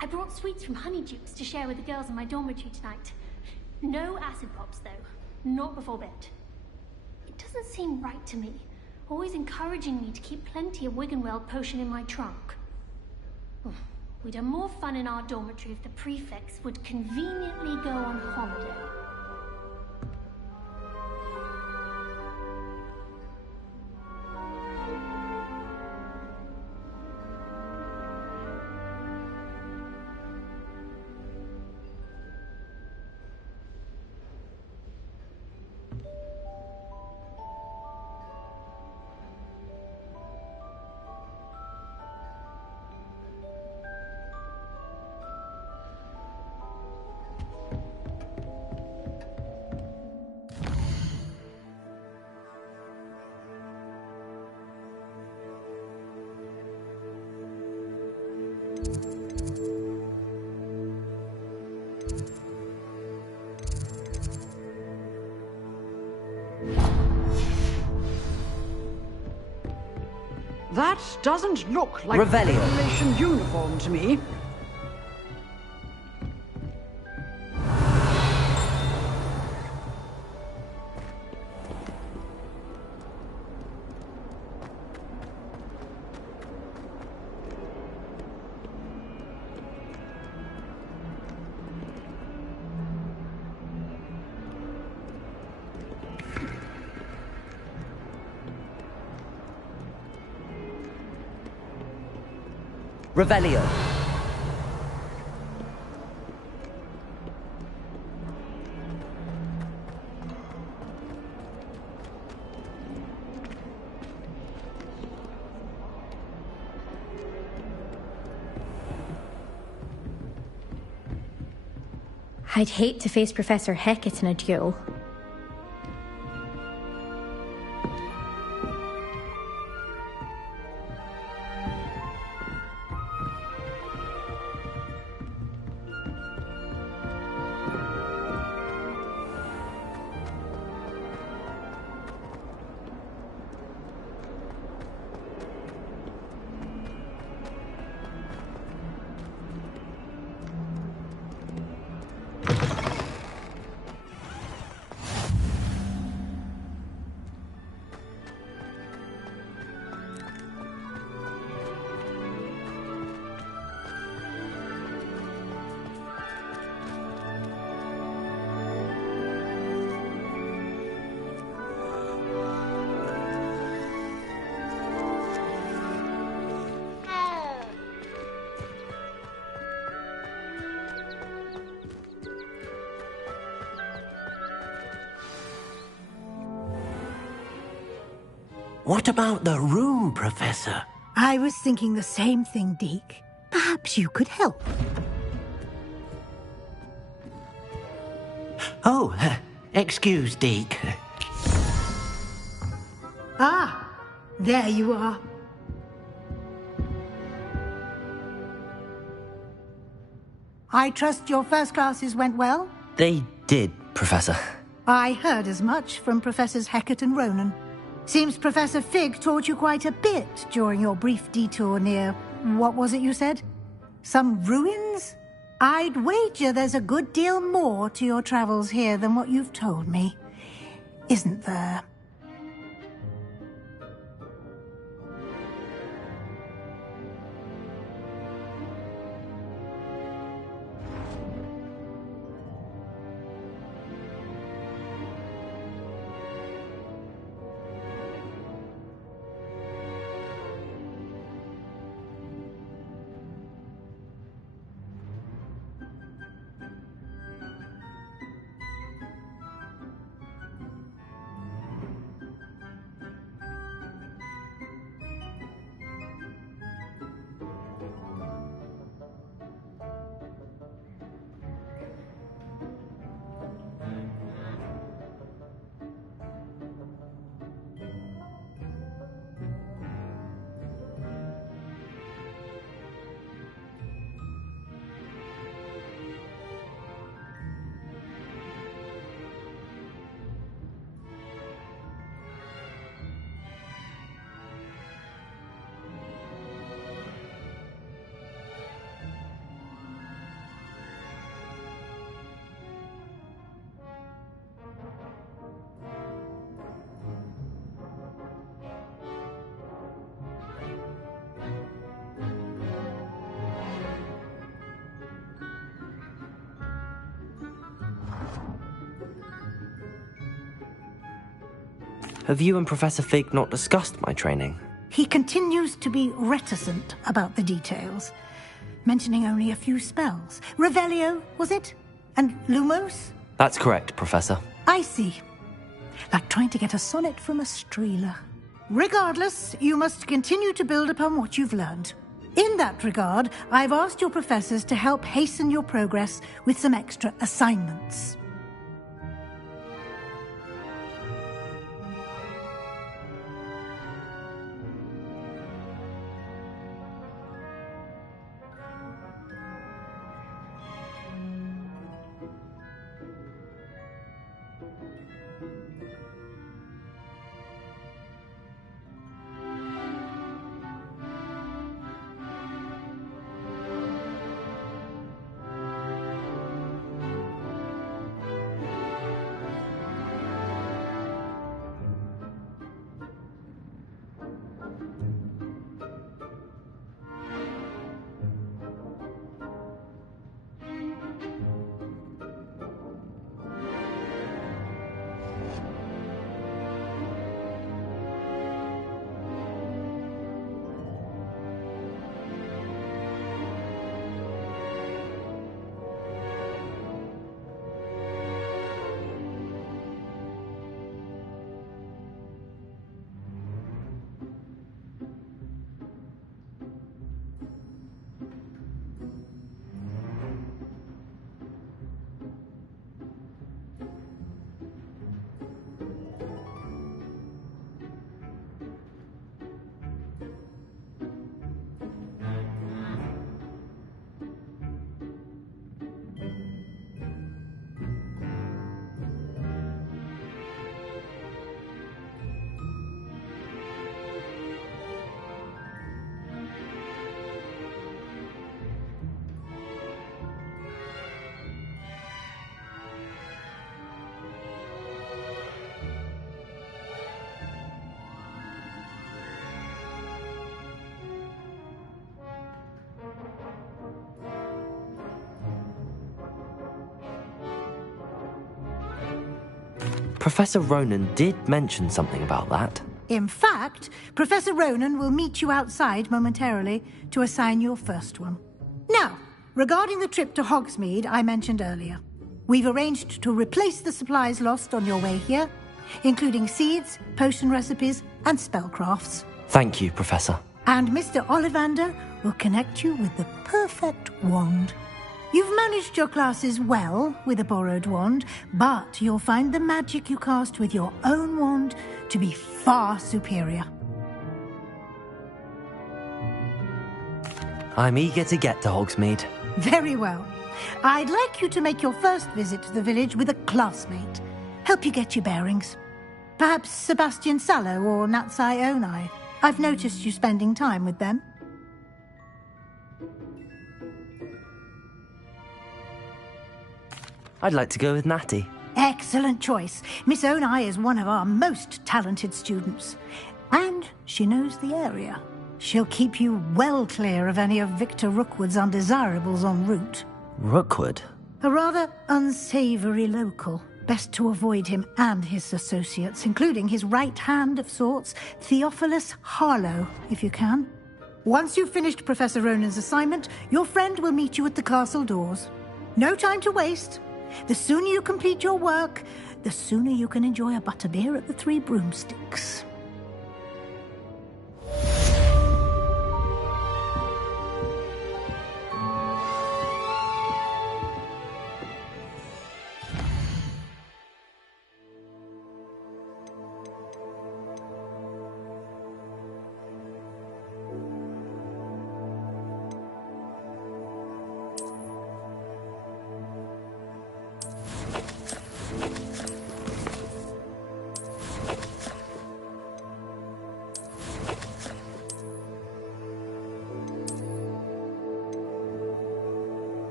I brought sweets from Honeydukes to share with the girls in my dormitory tonight. No acid pops, though. Not before bed. It doesn't seem right to me. Always encouraging me to keep plenty of Wiggenweld potion in my trunk. We'd have more fun in our dormitory if the prefects would conveniently go on holiday. That doesn't look like Revelio. a Revelation uniform to me. Revelio. I'd hate to face Professor Hecat in a duel. What about the room, Professor? I was thinking the same thing, Deke. Perhaps you could help. Oh, excuse, Deke. Ah, there you are. I trust your first classes went well? They did, Professor. I heard as much from Professors Hecat and Ronan. Seems Professor Fig taught you quite a bit during your brief detour near... what was it you said? Some ruins? I'd wager there's a good deal more to your travels here than what you've told me. Isn't there? Have you and Professor Fig not discussed my training? He continues to be reticent about the details, mentioning only a few spells. Revelio, was it? And Lumos? That's correct, Professor. I see. Like trying to get a sonnet from a streeler. Regardless, you must continue to build upon what you've learned. In that regard, I've asked your professors to help hasten your progress with some extra assignments. Professor Ronan did mention something about that. In fact, Professor Ronan will meet you outside momentarily to assign your first one. Now, regarding the trip to Hogsmeade I mentioned earlier, we've arranged to replace the supplies lost on your way here, including seeds, potion recipes, and spellcrafts. Thank you, Professor. And Mr. Ollivander will connect you with the perfect wand. You've managed your classes well with a borrowed wand, but you'll find the magic you cast with your own wand to be far superior. I'm eager to get to Hogsmeade. Very well. I'd like you to make your first visit to the village with a classmate. Help you get your bearings. Perhaps Sebastian Sallow or Natsai Onai. I've noticed you spending time with them. I'd like to go with Natty. Excellent choice. Miss Onai is one of our most talented students. And she knows the area. She'll keep you well clear of any of Victor Rookwood's undesirables en route. Rookwood? A rather unsavory local. Best to avoid him and his associates, including his right hand of sorts, Theophilus Harlow, if you can. Once you've finished Professor Ronan's assignment, your friend will meet you at the castle doors. No time to waste. The sooner you complete your work, the sooner you can enjoy a butterbeer at the Three Broomsticks.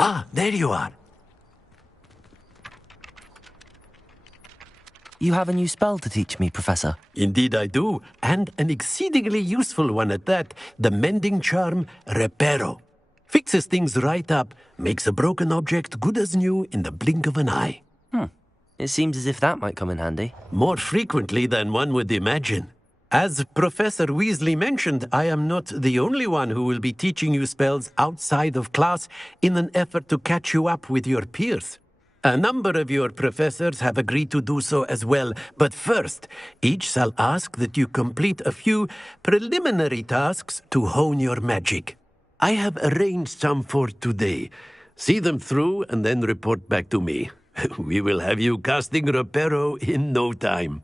Ah, there you are. You have a new spell to teach me, Professor. Indeed I do, and an exceedingly useful one at that. The mending charm, Reparo. Fixes things right up, makes a broken object good as new in the blink of an eye. It seems as if that might come in handy. More frequently than one would imagine. As Professor Weasley mentioned, I am not the only one who will be teaching you spells outside of class in an effort to catch you up with your peers. A number of your professors have agreed to do so as well, but first, each shall ask that you complete a few preliminary tasks to hone your magic. I have arranged some for today. See them through and then report back to me. We will have you casting Reparo in no time.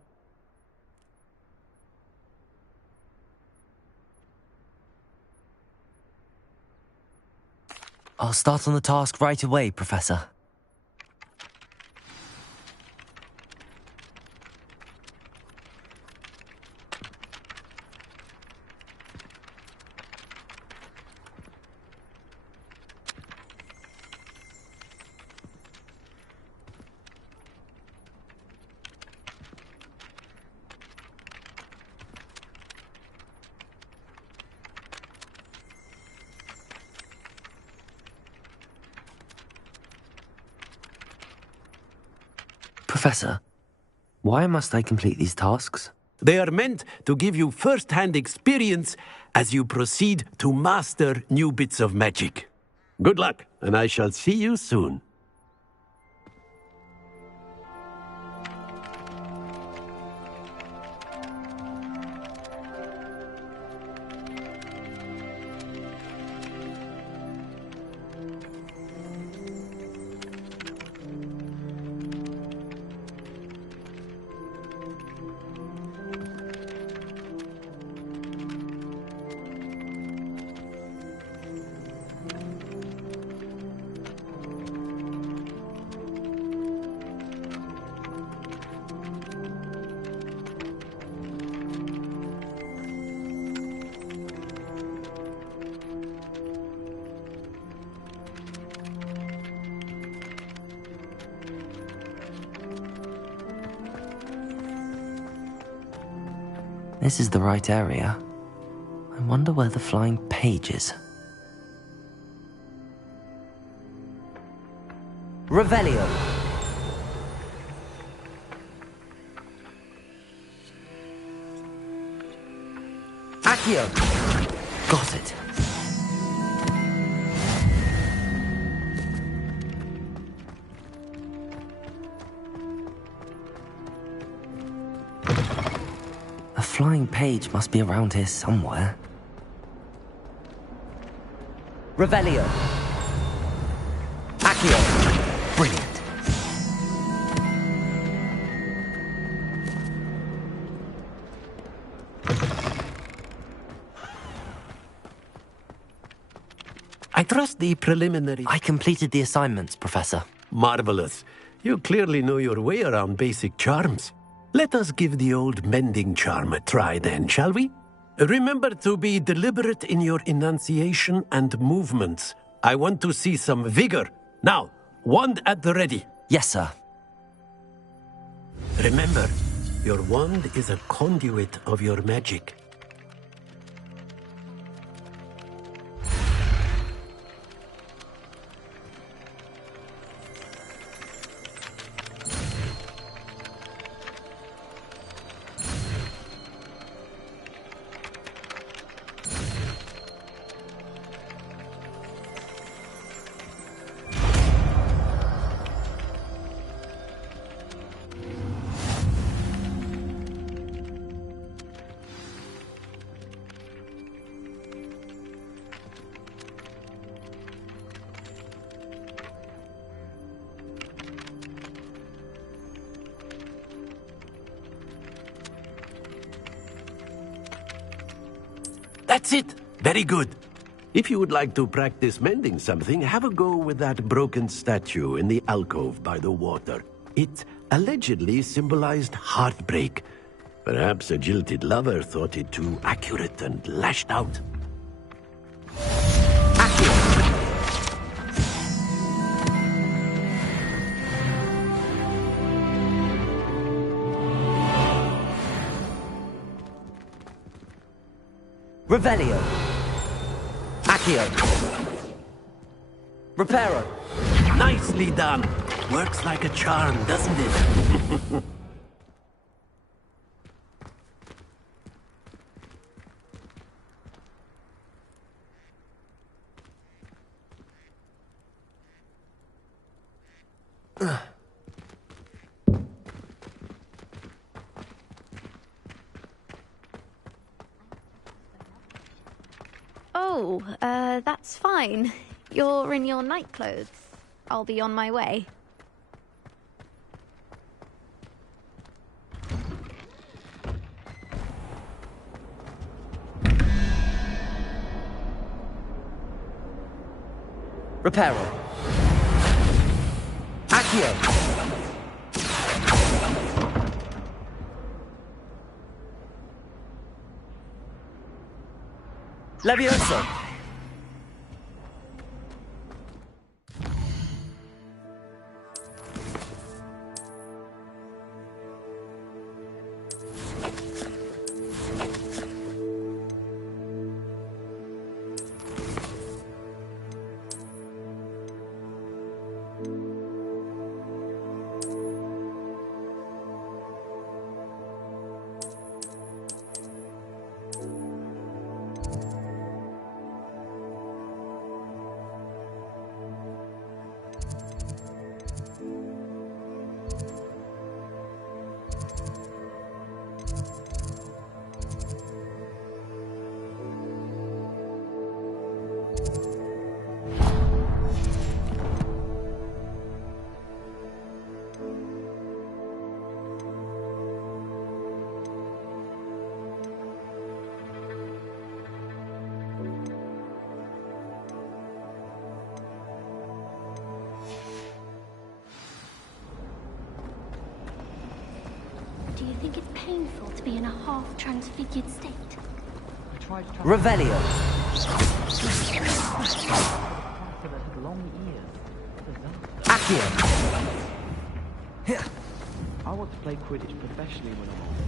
I'll start on the task right away, Professor. Professor, why must I complete these tasks? They are meant to give you first-hand experience as you proceed to master new bits of magic. Good luck, and I shall see you soon. This is the right area. I wonder where the flying page is. Revelio. Accio. Got it. A flying page must be around here somewhere. Revelio. Accio. Brilliant. I trust the preliminary... I completed the assignments, Professor. Marvelous. You clearly know your way around basic charms. Let us give the old mending charm a try then, shall we? Remember to be deliberate in your enunciation and movements. I want to see some vigor. Now, wand at the ready. Yes, sir. Remember, your wand is a conduit of your magic. That's it. Very good. If you would like to practice mending something, have a go with that broken statue in the alcove by the water. It allegedly symbolized heartbreak. Perhaps a jilted lover thought it too accurate and lashed out. Revelio. Accio. Reparo. Nicely done. Works like a charm, doesn't it? Oh, that's fine. You're in your night clothes. I'll be on my way. Reparo. Accio. Levioso. think it's painful to be in a half-transfigured state? Revelio. Accio. I want to play Quidditch professionally when I'm old.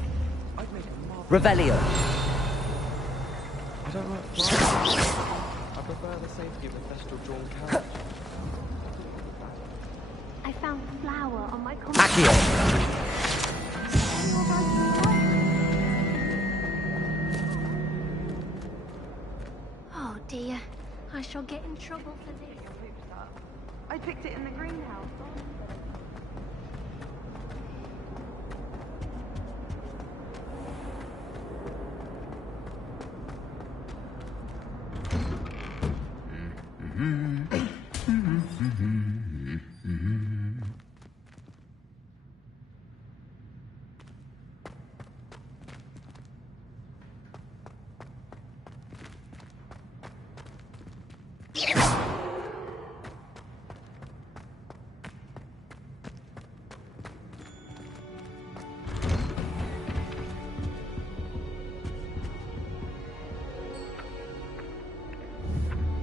I'd make a marvelous... Revelio. I don't like flying. I prefer the safety of a thestral drawn carriage. I found a flower on my Accio. Oh dear, I shall get in trouble for this. I picked it in the greenhouse.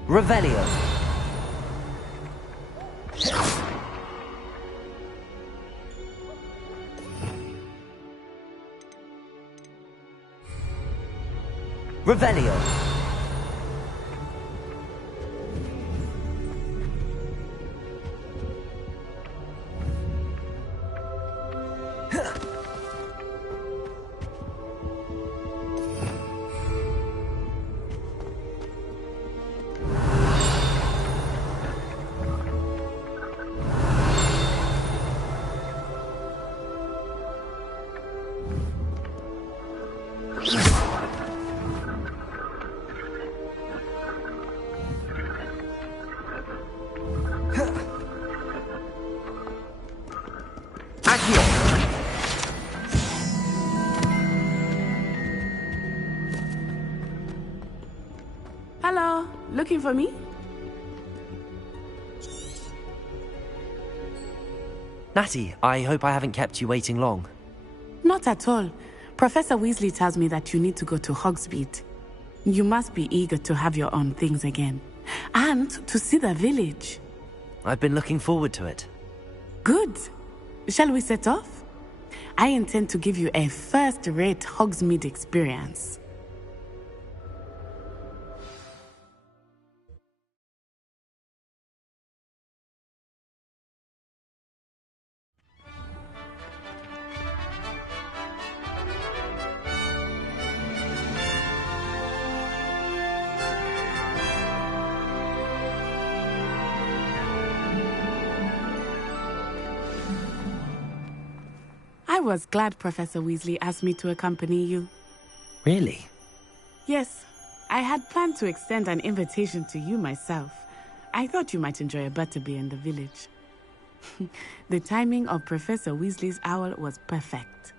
Revelio. Revelio. Hello, looking for me? Natty, I hope I haven't kept you waiting long. Not at all. Professor Weasley tells me that you need to go to Hogsmeade. You must be eager to have your own things again. And to see the village. I've been looking forward to it. Good. Shall we set off? I intend to give you a first-rate Hogsmeade experience. I was glad Professor Weasley asked me to accompany you. Really? Yes, I had planned to extend an invitation to you myself. I thought you might enjoy a butterbeer in the village. The timing of Professor Weasley's owl was perfect.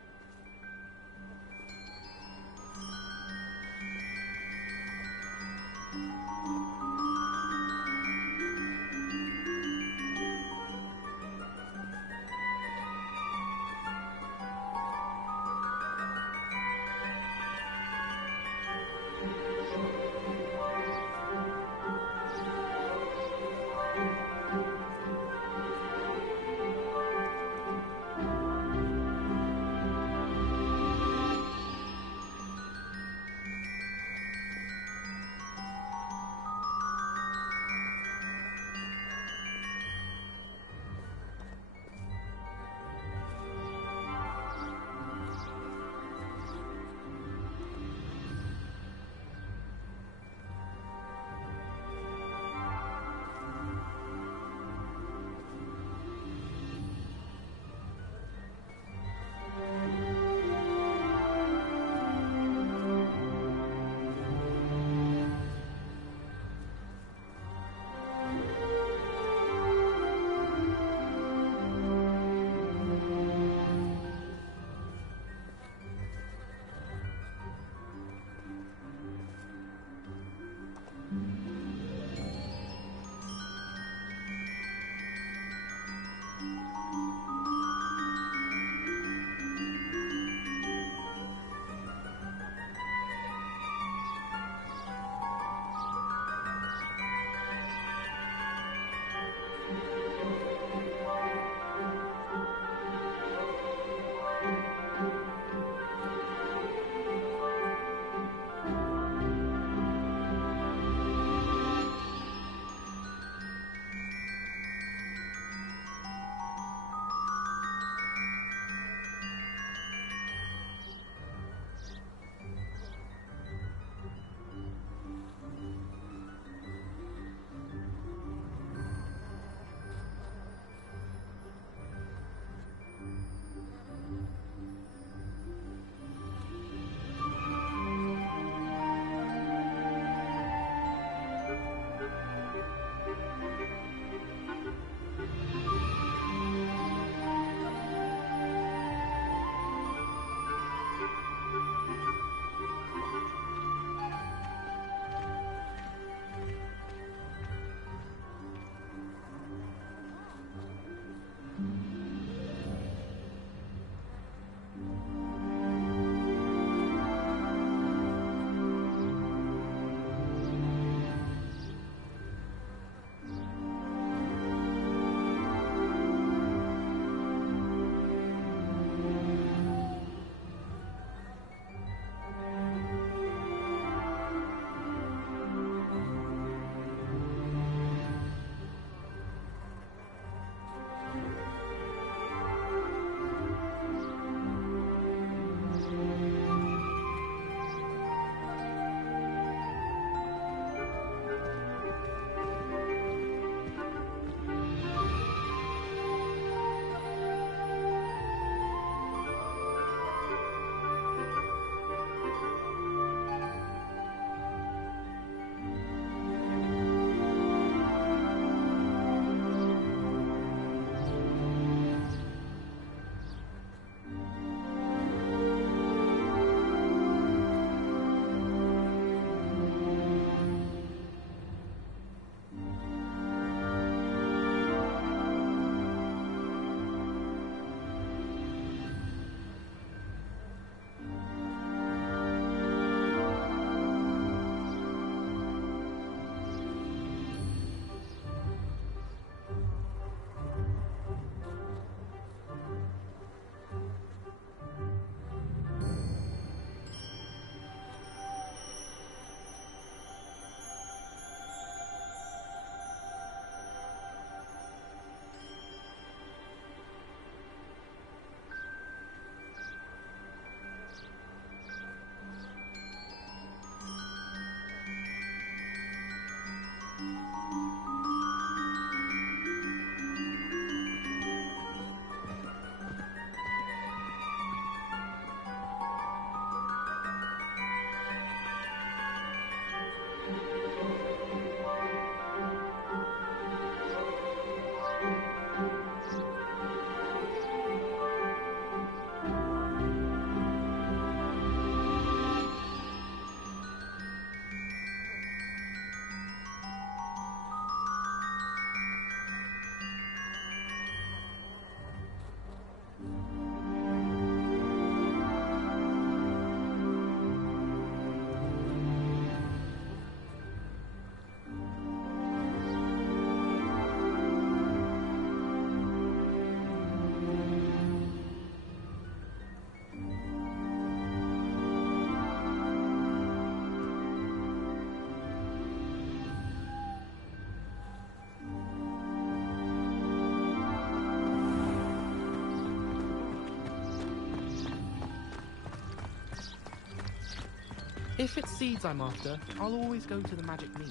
If it's seeds I'm after, I'll always go to the magic meat.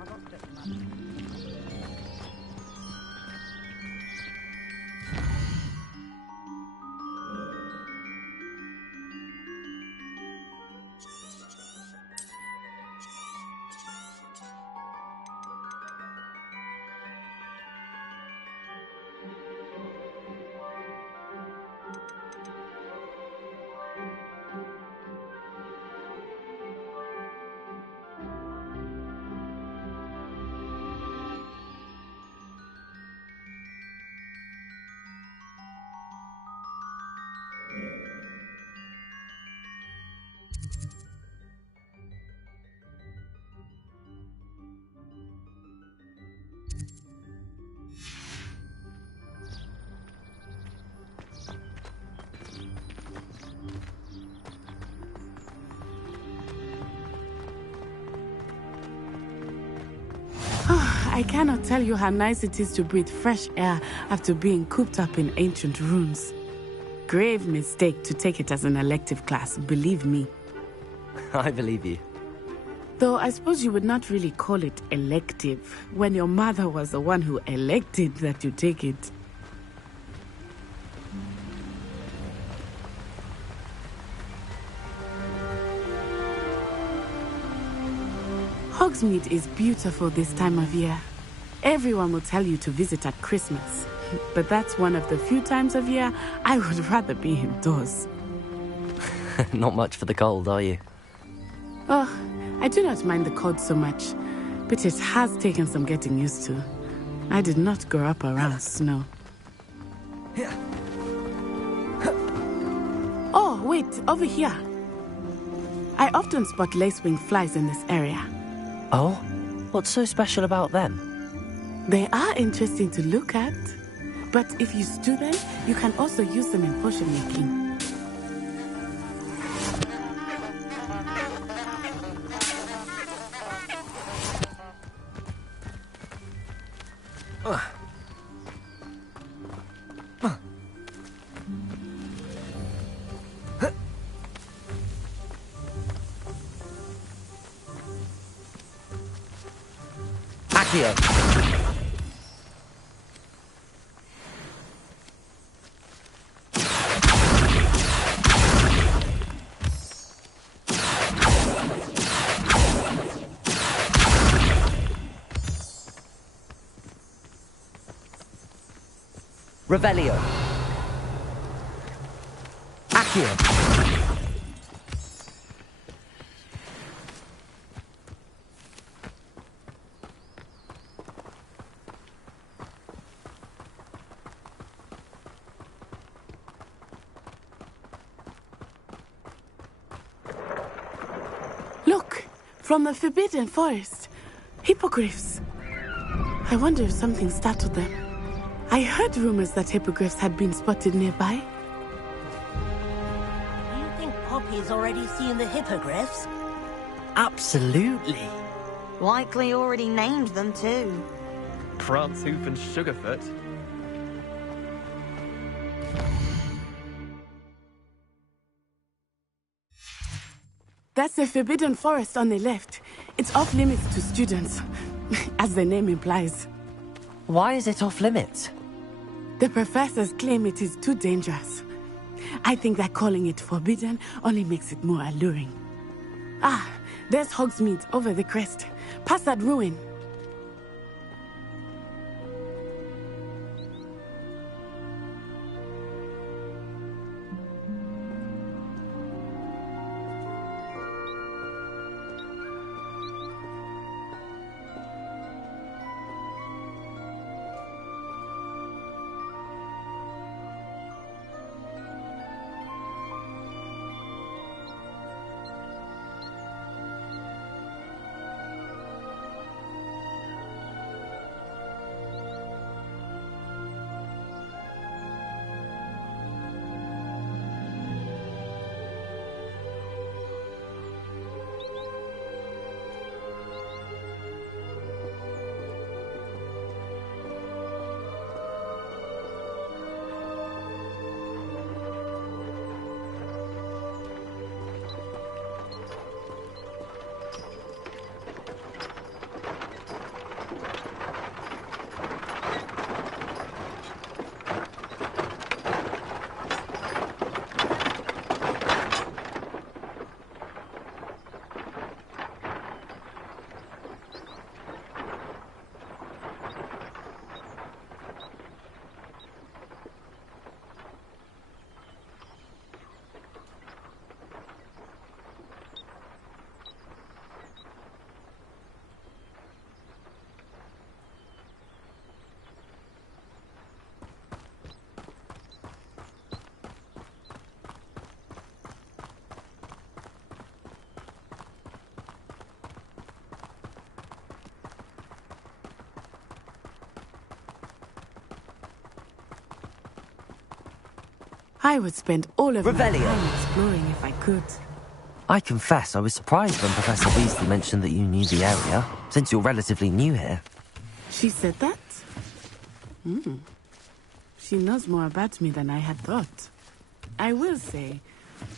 I've updated magic. I cannot tell you how nice it is to breathe fresh air after being cooped up in ancient ruins. Grave mistake to take it as an elective class, believe me. I believe you. Though I suppose you would not really call it elective when your mother was the one who elected that you take it. Hogsmeade is beautiful this time of year. Everyone will tell you to visit at Christmas, but that's one of the few times of year I would rather be indoors. Not much for the cold, are you? Oh, I do not mind the cold so much, but it has taken some getting used to. I did not grow up around snow. Oh, wait, over here. I often spot lacewing flies in this area. Oh? What's so special about them? They are interesting to look at, but if you stew them, you can also use them in potion making. Accio. Revelio. Accio. Look, from the Forbidden Forest. Hippogriffs. I wonder if something startled them. I heard rumors that hippogriffs had been spotted nearby. Do you think Poppy's already seen the hippogriffs? Absolutely. Likely already named them too. Prance Hoof and Sugarfoot. That's the Forbidden Forest on the left. It's off limits to students, as the name implies. Why is it off limits? The professors claim it is too dangerous. I think that calling it forbidden only makes it more alluring. Ah, there's Hogsmeade over the crest. Past that ruin. I would spend all of my Revelio. time exploring if I could. I confess I was surprised when Professor Weasley mentioned that you knew the area, since you're relatively new here. She said that? She knows more about me than I had thought. I will say,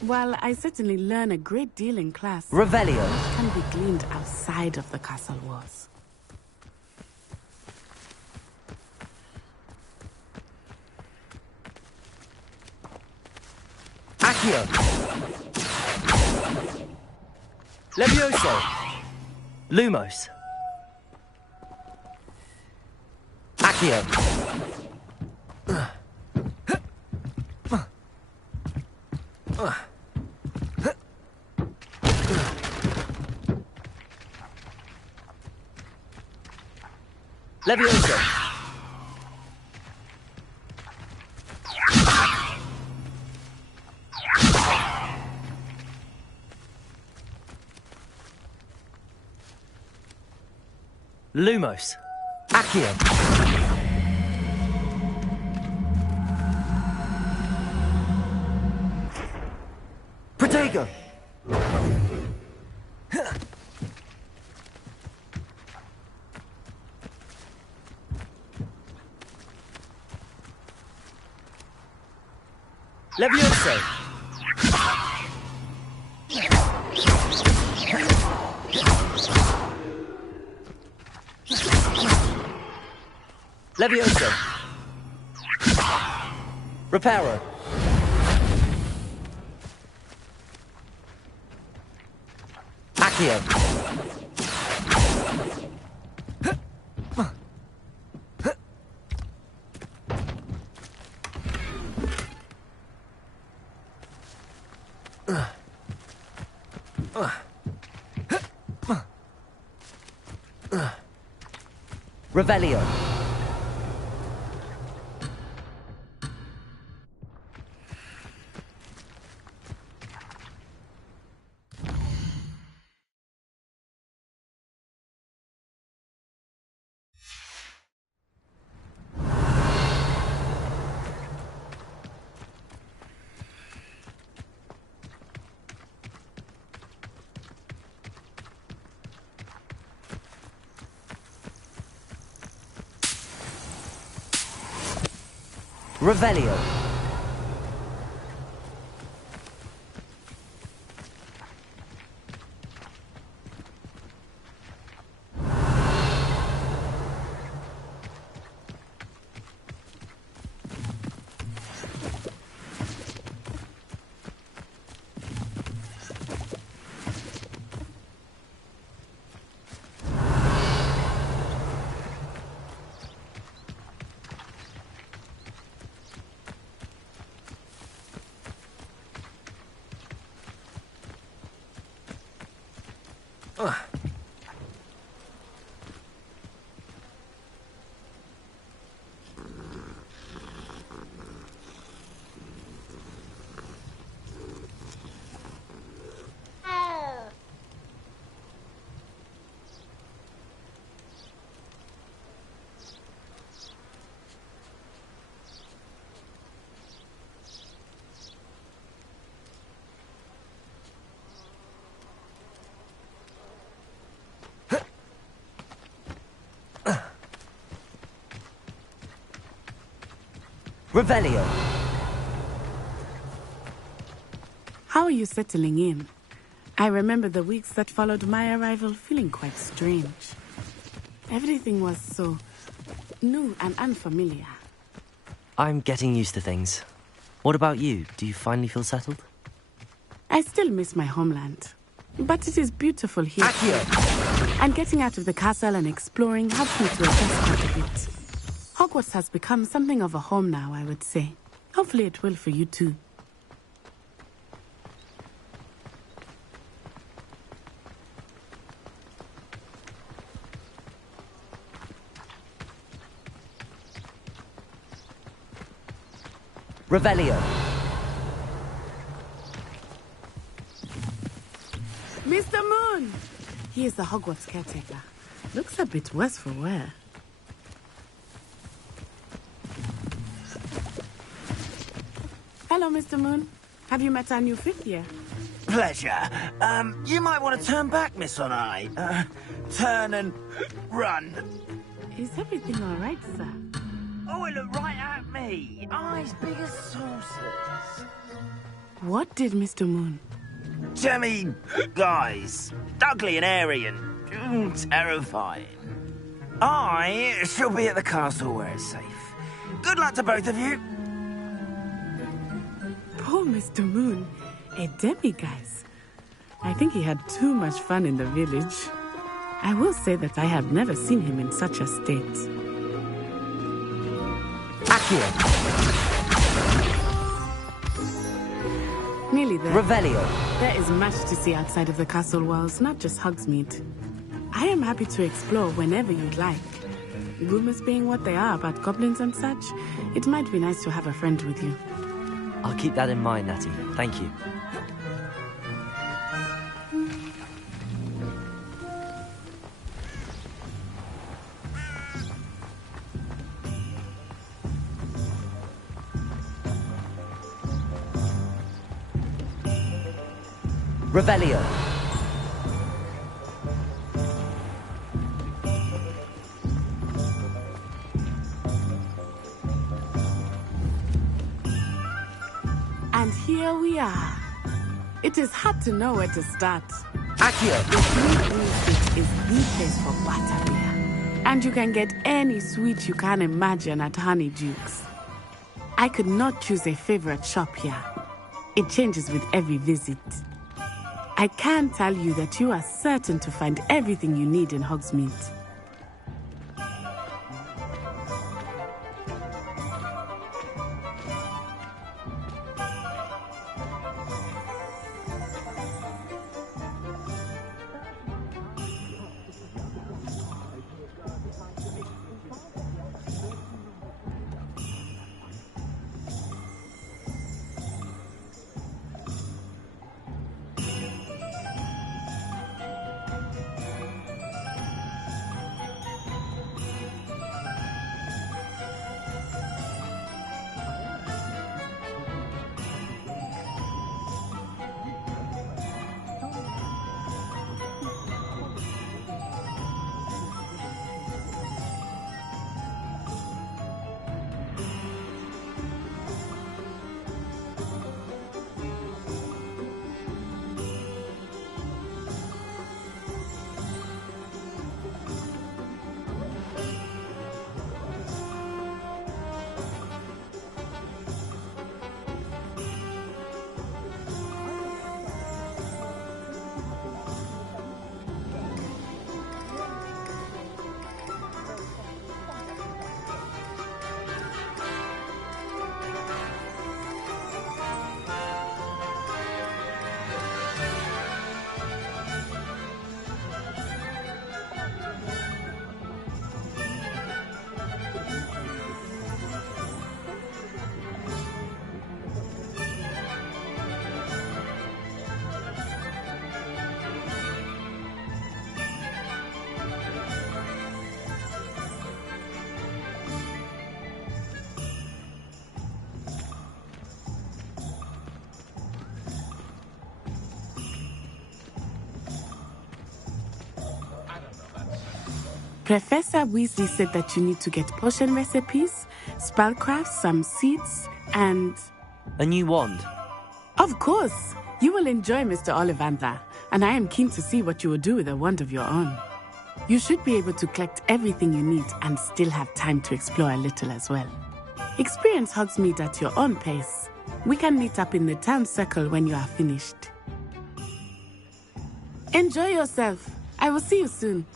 while I certainly learn a great deal in class, Revelio. much can be gleaned outside of the castle walls. Accio. Levioso. Lumos. Accio. Levioso. Lumos. Accio. Protego. Levioso. Levioso. Reparo. Accio. Revelio. Revelio. Revelio. How are you settling in? I remember the weeks that followed my arrival feeling quite strange. Everything was so new and unfamiliar. I'm getting used to things. What about you? Do you finally feel settled? I still miss my homeland, but it is beautiful here. Accio. And getting out of the castle and exploring helped me to adjust quite a bit. Hogwarts has become something of a home now, I would say. Hopefully it will for you too. Revelio. Mr. Moon! He is the Hogwarts caretaker. Looks a bit worse for wear. Hello, Hello, Mr. Moon. Have you met our new fifth year? Pleasure. You might want to turn back, Miss Onai. Turn and run. Is everything all right, sir? Oh, it looked right at me. Eyes big as saucers. What did Mr. Moon? Jemmy, guys. Ugly and airy and terrifying. I shall be at the castle where it's safe. Good luck to both of you. Poor Mr. Moon. A demiguise. I think he had too much fun in the village. I will say that I have never seen him in such a state. Accio. Nearly there. Revelio. There is much to see outside of the castle walls, not just Hogsmeade. I am happy to explore whenever you'd like. Rumors being what they are about goblins and such, it might be nice to have a friend with you. I'll keep that in mind, Natty. Thank you. Revelio. And here we are. It is hard to know where to start. Accio. The Blue Street is the place for butterbeer. And you can get any sweet you can imagine at Honeydukes. I could not choose a favorite shop here. It changes with every visit. I can tell you that you are certain to find everything you need in Hogsmeade. Professor Weasley said that you need to get potion recipes, spellcraft, some seeds, and... a new wand. Of course! You will enjoy Mr. Ollivander, and I am keen to see what you will do with a wand of your own. You should be able to collect everything you need and still have time to explore a little as well. Experience Hogsmeade at your own pace. We can meet up in the town circle when you are finished. Enjoy yourself. I will see you soon.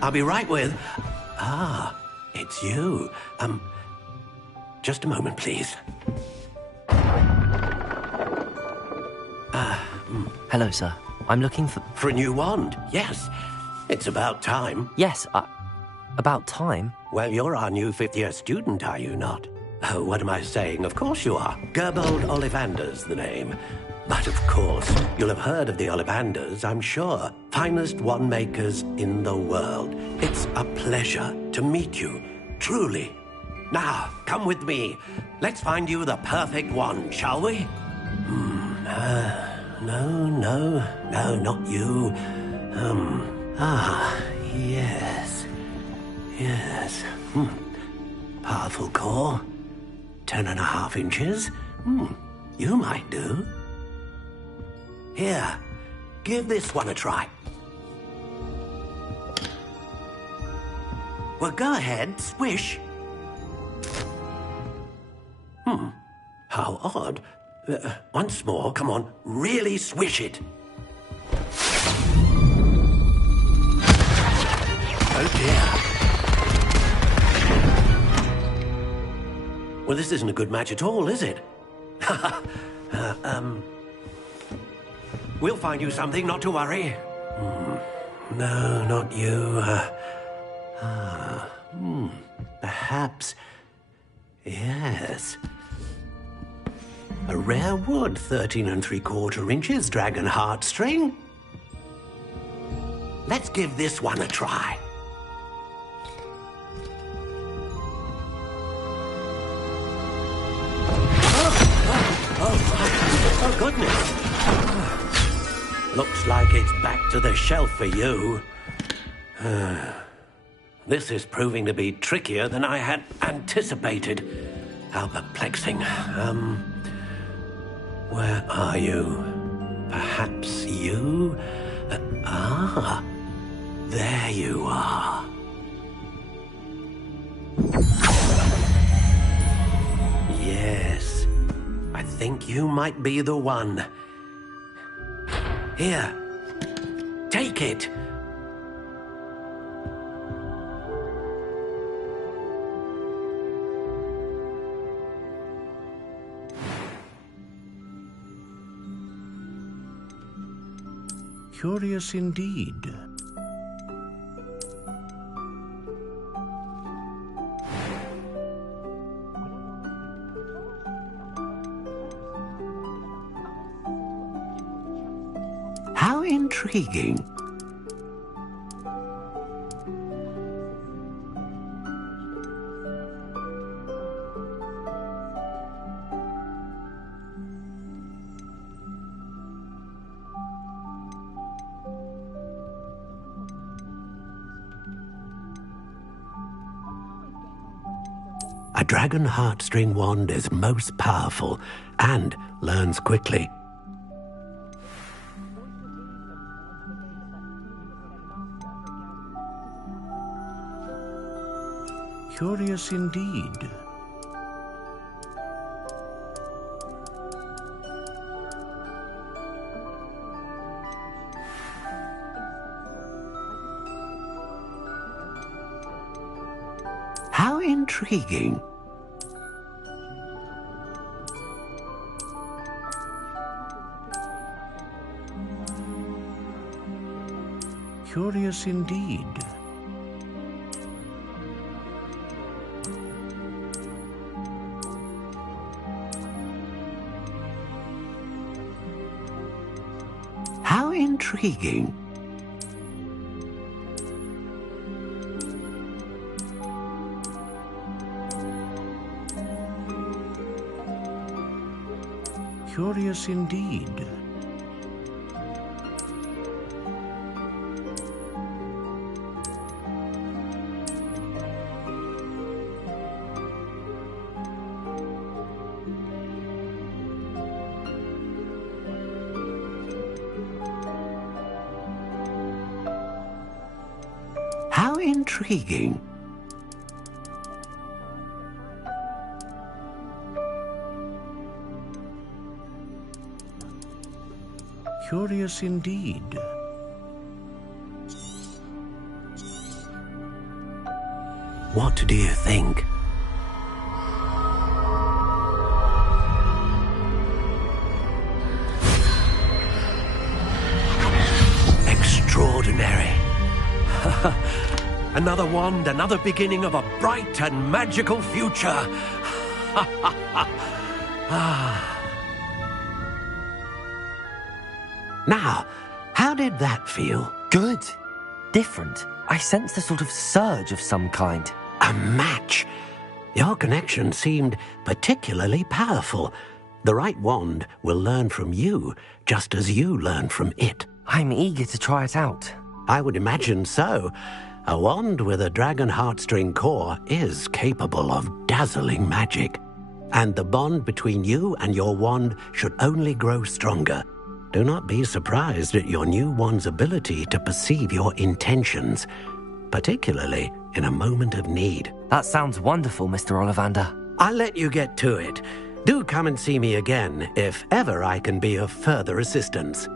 I'll be right with... Ah, it's you. Just a moment, please. Hello, sir. I'm looking for... For a new wand, yes. It's about time. Yes, about time? Well, you're our new fifth-year student, are you not? Oh, what am I saying? Of course you are. Gerbold Ollivander's the name. But of course, you'll have heard of the Ollivanders, I'm sure. Finest wand makers in the world. It's a pleasure to meet you, truly. Now, come with me. Let's find you the perfect wand, shall we? No, not you. Yes. Powerful core. 10.5 inches. You might do. Here, give this one a try. Well, go ahead, swish. How odd. Once more, come on, really swish it. Oh dear. Well, this isn't a good match at all, is it? We'll find you something, not to worry. No, not you. Perhaps... Yes. A rare wood, 13 3/4 inches, dragon heartstring. Let's give this one a try. Oh, goodness. Looks like it's back to the shelf for you. This is proving to be trickier than I had anticipated. How perplexing. Where are you? Perhaps you? There you are. Yes, I think you might be the one. Here, take it. Curious indeed. How intriguing. A dragon heartstring wand is most powerful and learns quickly. Curious indeed. How intriguing. Curious indeed. How intriguing. Curious indeed. Intriguing. Curious indeed. What do you think? Extraordinary. Another wand, another beginning of a bright and magical future. Now, how did that feel? Good. Different. I sensed a sort of surge of some kind. A match. Your connection seemed particularly powerful. The right wand will learn from you, just as you learn from it. I'm eager to try it out. I would imagine so. A wand with a dragon heartstring core is capable of dazzling magic. And the bond between you and your wand should only grow stronger. Do not be surprised at your new wand's ability to perceive your intentions, particularly in a moment of need. That sounds wonderful, Mr. Ollivander. I'll let you get to it. Do come and see me again if ever I can be of further assistance.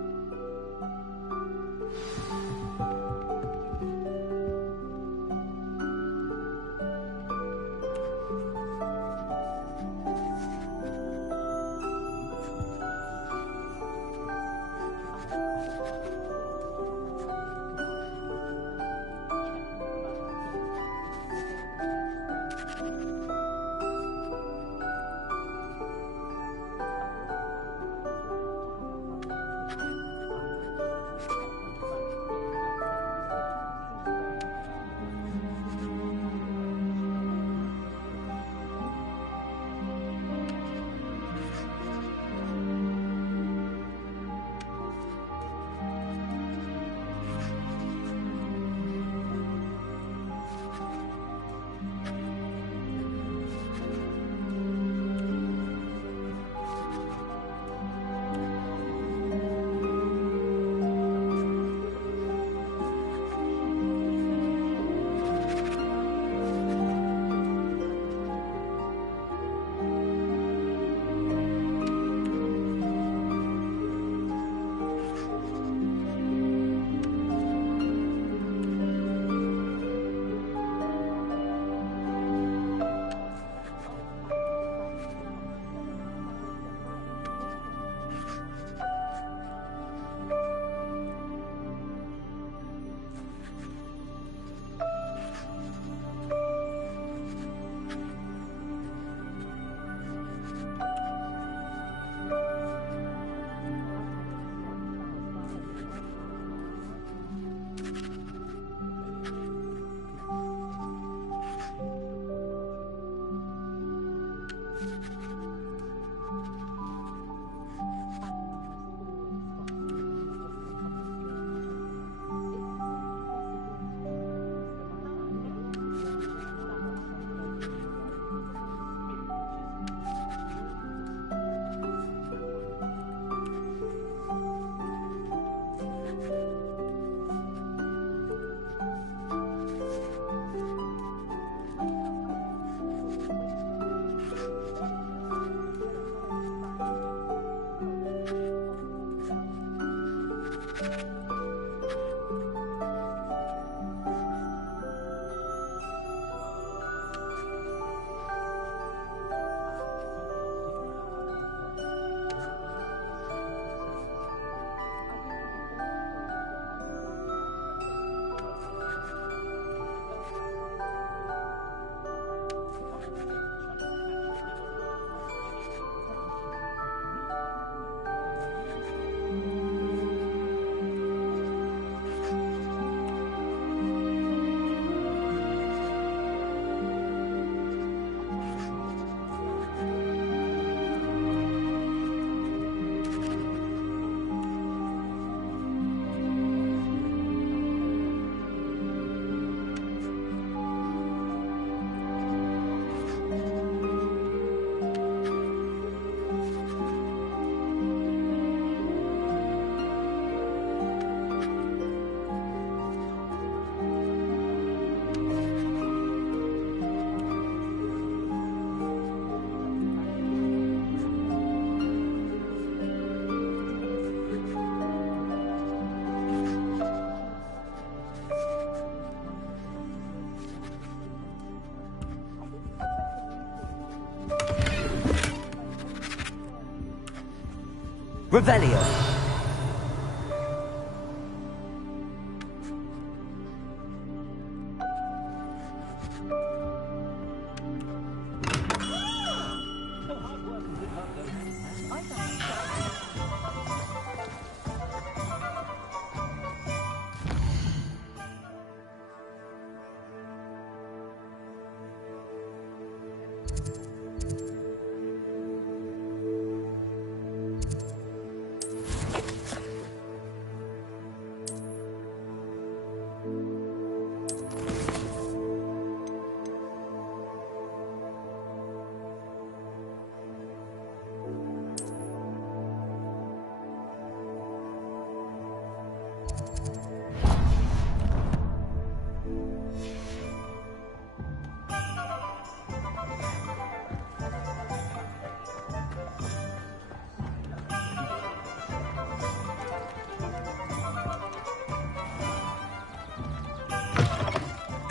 Revelio.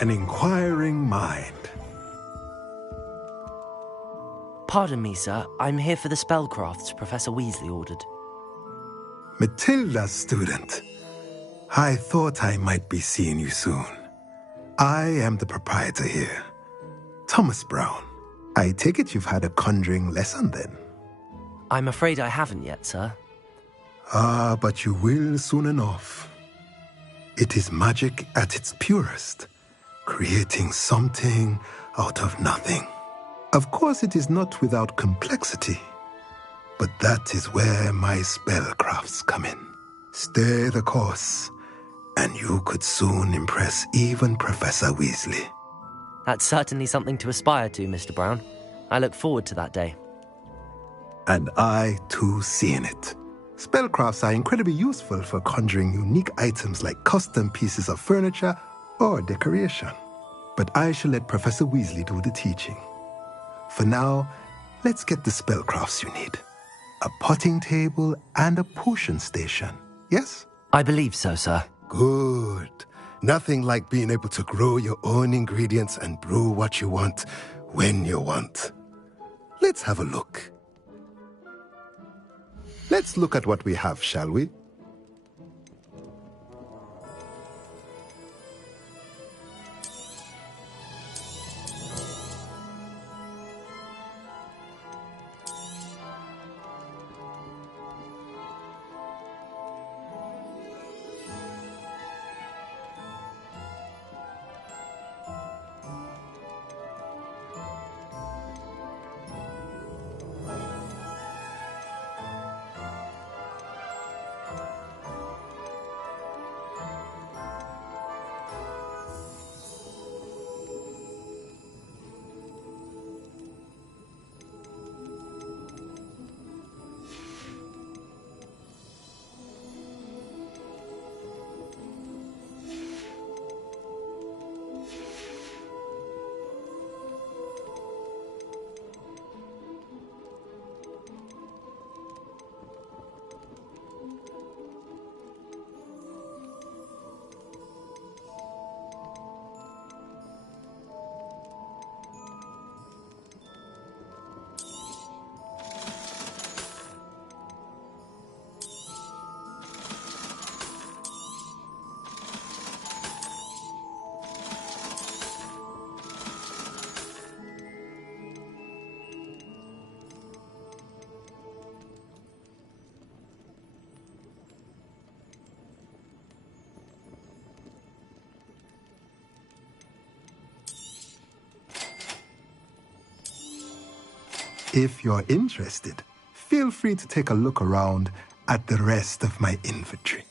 An inquiring mind. Pardon me, sir. I'm here for the spellcrafts Professor Weasley ordered. Matilda's student. I thought I might be seeing you soon. I am the proprietor here, Thomas Brown. I take it you've had a conjuring lesson then? I'm afraid I haven't yet, sir. Ah, but you will soon enough. It is magic at its purest, creating something out of nothing. Of course, it is not without complexity, but that is where my spellcrafts come in. Stay the course, and you could soon impress even Professor Weasley. That's certainly something to aspire to, Mr. Brown. I look forward to that day. And I, too, seeing it. Spellcrafts are incredibly useful for conjuring unique items like custom pieces of furniture or decoration. But I shall let Professor Weasley do the teaching. For now, let's get the spellcrafts you need. A potting table and a potion station, yes? I believe so, sir. Good. Nothing like being able to grow your own ingredients and brew what you want when you want. Let's have a look. Let's look at what we have, shall we? If you're interested, feel free to take a look around at the rest of my inventory.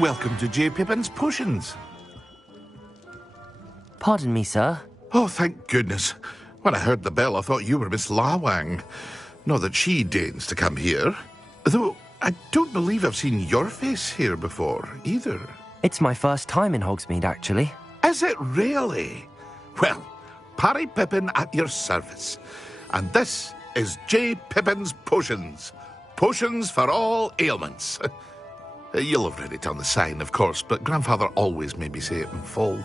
Welcome to J. Pippin's Potions. Pardon me, sir. Oh, thank goodness. When I heard the bell, I thought you were Miss Lawang. Not that she deigns to come here. Though, I don't believe I've seen your face here before, either. It's my first time in Hogsmeade, actually. Is it really? Well, Parry Pippin at your service. And this is J. Pippin's Potions. Potions for all ailments. You'll have read it on the sign, of course, but Grandfather always made me say it in full.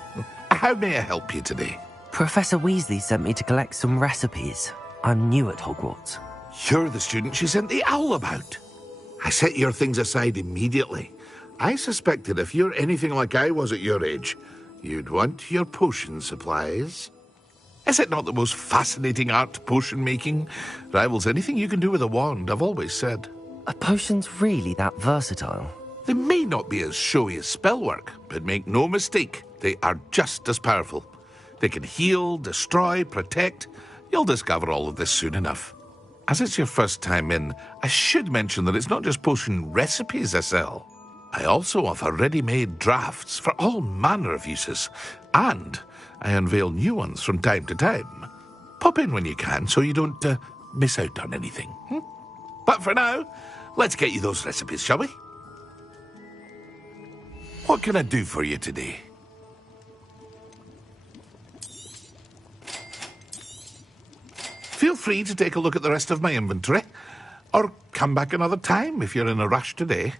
How may I help you today? Professor Weasley sent me to collect some recipes. I'm new at Hogwarts. You're the student she sent the owl about. I set your things aside immediately. I suspected if you're anything like I was at your age, you'd want your potion supplies. Is it not the most fascinating art, potion making? Rivals anything you can do with a wand, I've always said. Are potions really that versatile? They may not be as showy as spellwork, but make no mistake, they are just as powerful. They can heal, destroy, protect. You'll discover all of this soon enough. As it's your first time in, I should mention that it's not just potion recipes I sell. I also offer ready-made drafts for all manner of uses, and I unveil new ones from time to time. Pop in when you can so you don't miss out on anything. But for now, let's get you those recipes, shall we? What can I do for you today? Feel free to take a look at the rest of my inventory, or come back another time if you're in a rush today.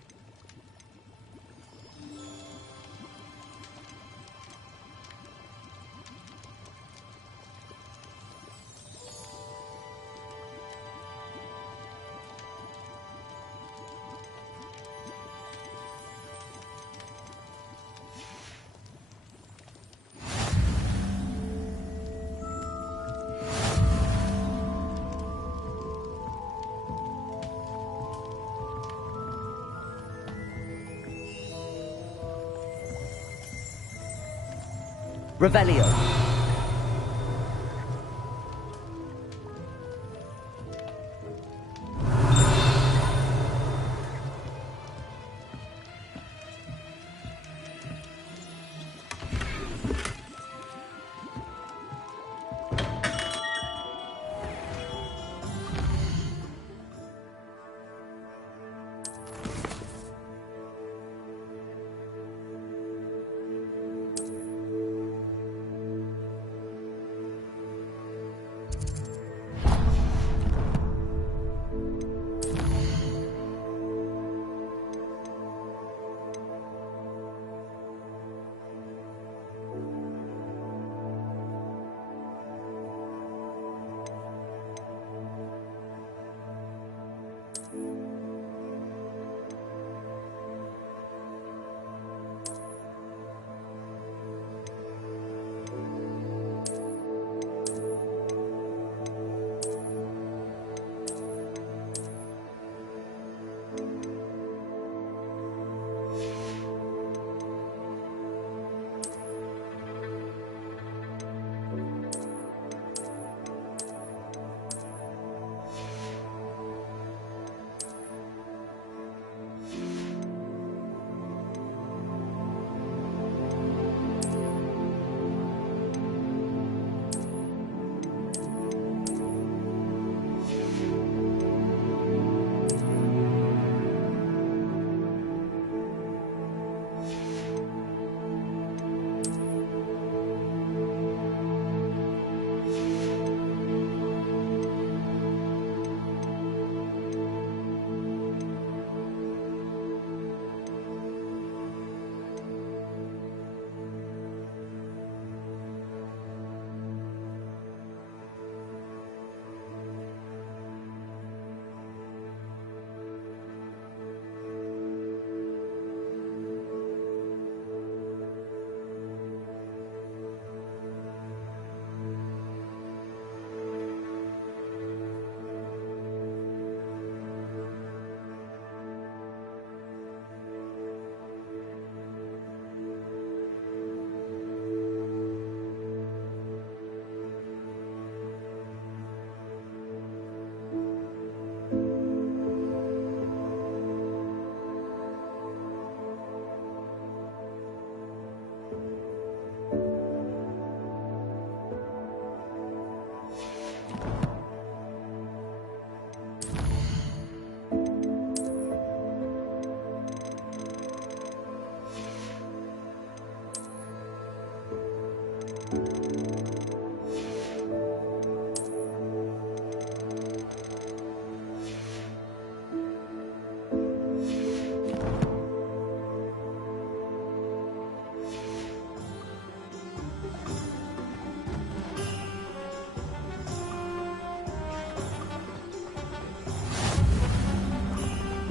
Revelio.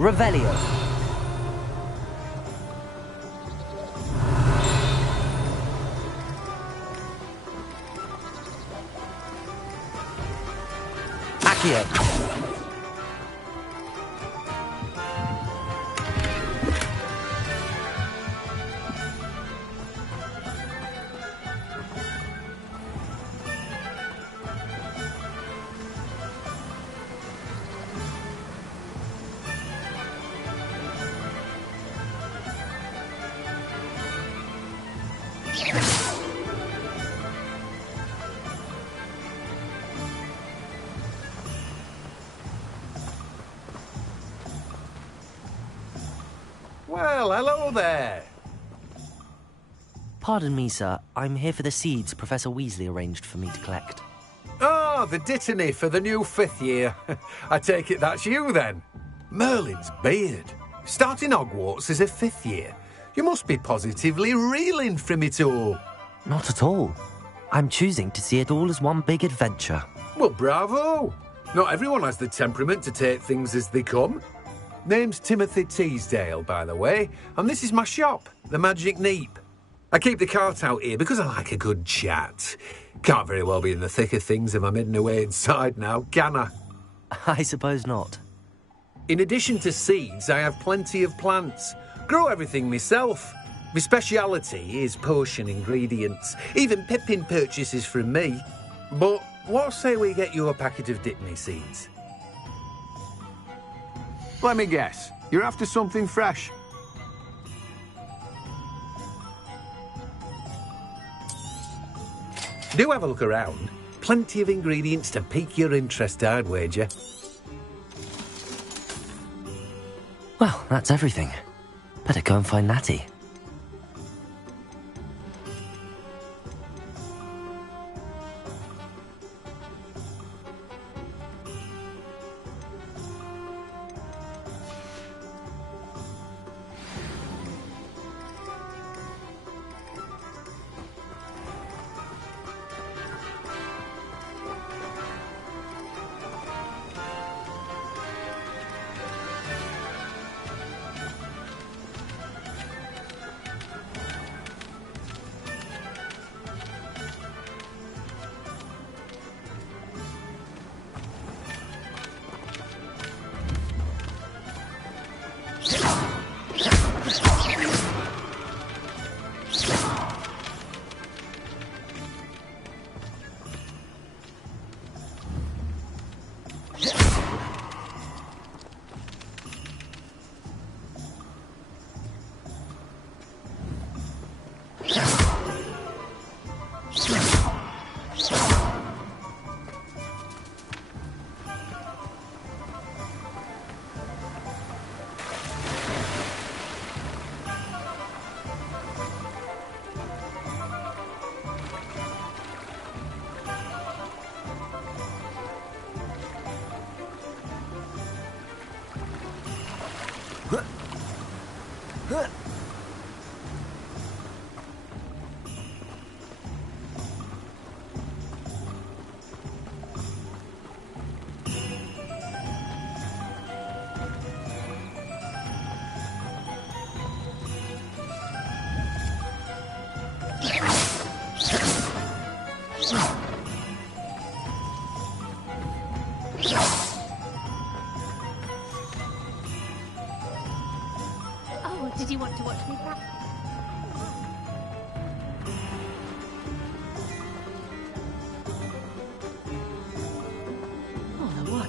Revelio. Accio. Well, hello there. Pardon me, sir. I'm here for the seeds Professor Weasley arranged for me to collect. Oh, the dittany for the new 5th year. I take it that's you, then. Merlin's beard. Starting Hogwarts as a 5th year. You must be positively reeling from it all. Not at all. I'm choosing to see it all as one big adventure. Well, bravo. Not everyone has the temperament to take things as they come. Name's Timothy Teasdale, by the way, and this is my shop, the Magic Neep. I keep the cart out here because I like a good chat. Can't very well be in the thick of things if I'm hidden away inside now, can I? I suppose not. In addition to seeds, I have plenty of plants. Grow everything myself. My speciality is potion ingredients. Even Pippin purchases from me. But what say we get you a packet of Dittany seeds? Let me guess. You're after something fresh. Do have a look around. Plenty of ingredients to pique your interest, I'd wager. Well, that's everything. Better go and find Natty. Oh, did you want to watch me practice? Oh, the work.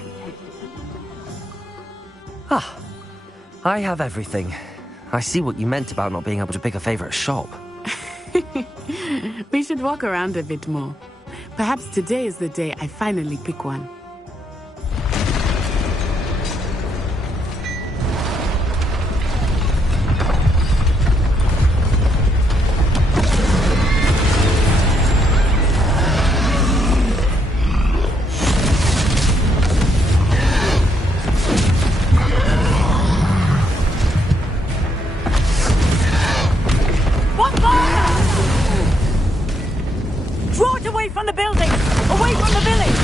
Ah, I have everything. I see what you meant about not being able to pick a favorite shop. We should walk around a bit more. Perhaps today is the day I finally pick one. Draw it away from the building! Away from the village!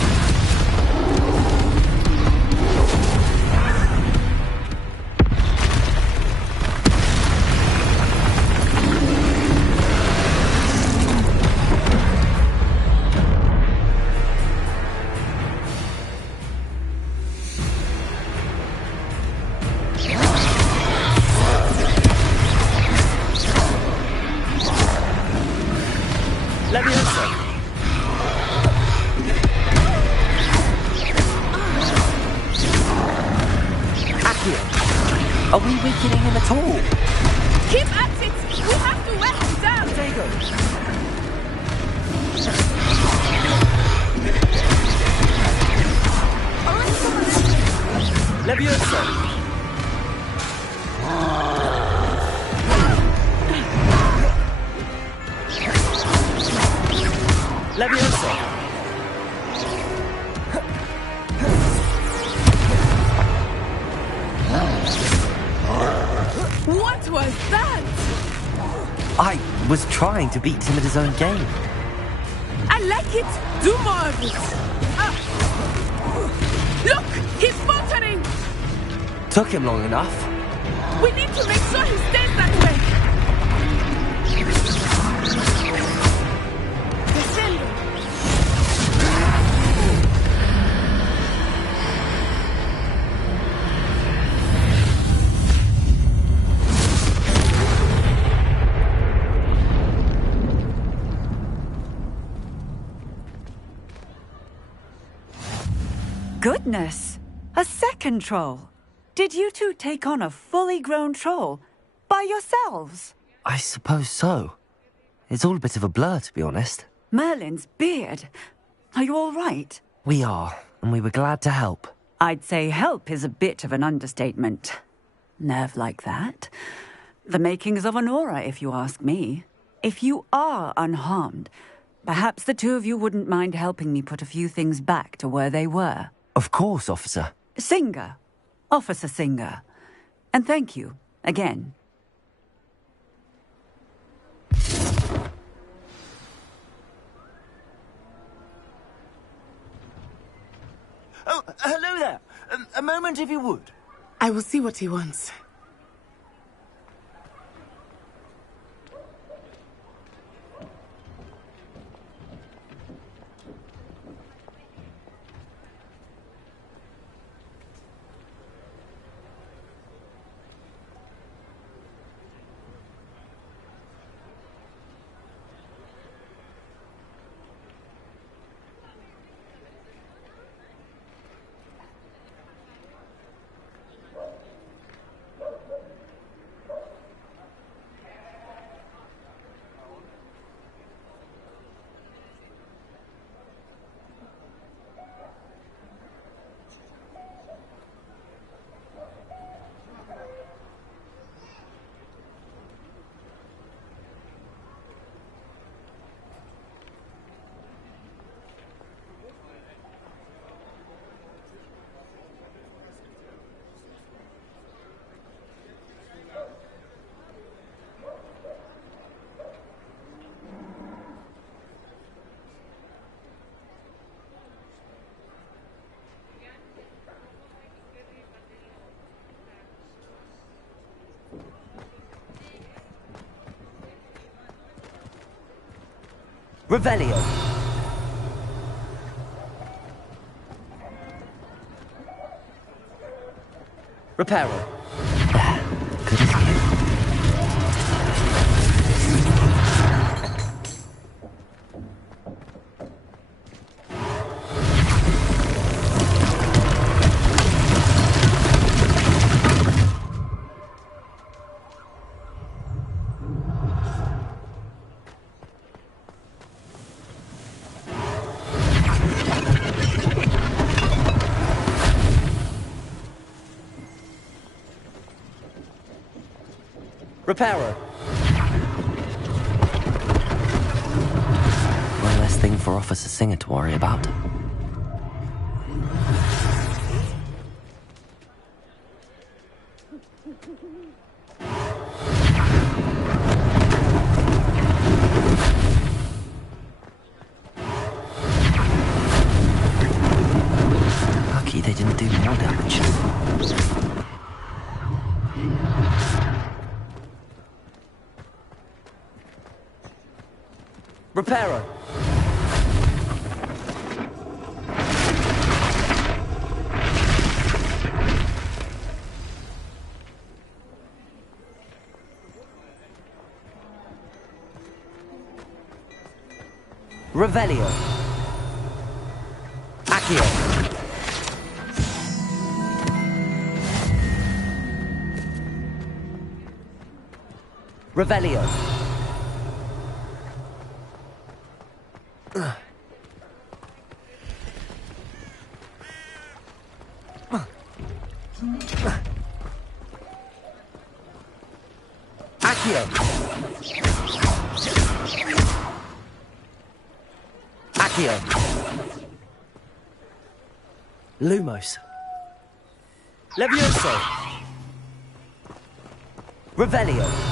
weakening him at all. Keep at it! We have to wear him down! Diego! Leviosa! Leviosa! What was that? I was trying to beat him at his own game. I like it! Do more of it! Look! He's faltering! Took him long enough. We need to make sure he stays that way! Descending! Goodness! A second troll! Did you two take on a fully grown troll? By yourselves? I suppose so. It's all a bit of a blur, to be honest. Merlin's beard. Are you all right? We are, and we were glad to help. I'd say help is a bit of an understatement. Nerve like that. The makings of an aura, if you ask me. If you are unharmed, perhaps the two of you wouldn't mind helping me put a few things back to where they were. Of course, officer. Singer. Officer Singer. And thank you, again. Oh, hello there. A moment, if you would. I will see what he wants. Revelio. Reparo. Good as new. Reparo. One less thing for Officer Singer to worry about. Lucky they didn't do more damage. Reparo. Revelio. Accio. Revelio. Accio. Accio. Lumos. Levioso. Revelio.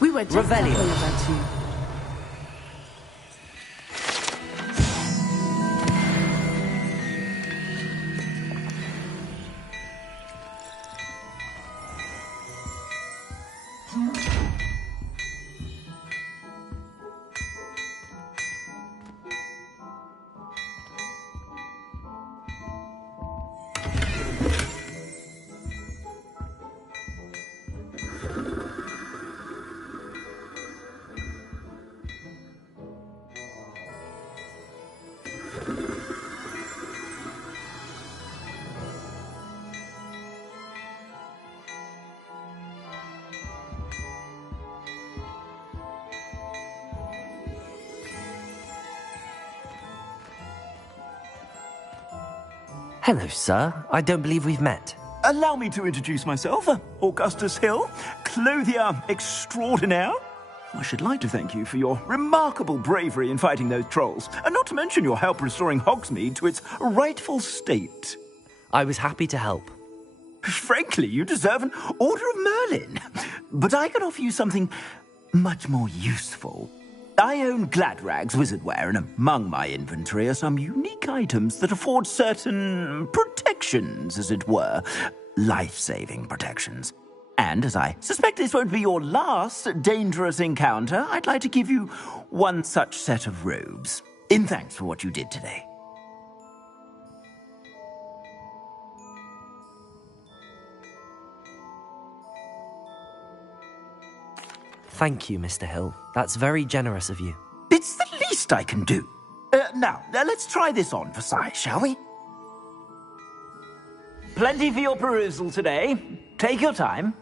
We were just talking Revelio. about you. Hello, sir. I don't believe we've met. Allow me to introduce myself, Augustus Hill, clothier extraordinaire. I should like to thank you for your remarkable bravery in fighting those trolls, and not to mention your help restoring Hogsmeade to its rightful state. I was happy to help. Frankly, you deserve an Order of Merlin. But I can offer you something much more useful. I own Gladrag's wizardware, and among my inventory are some unique items that afford certain protections, as it were. Life-saving protections. And as I suspect this won't be your last dangerous encounter, I'd like to give you one such set of robes, in thanks for what you did today. Thank you, Mr. Hill. That's very generous of you. It's the least I can do. Now, let's try this on for size, shall we? Plenty for your perusal today. Take your time.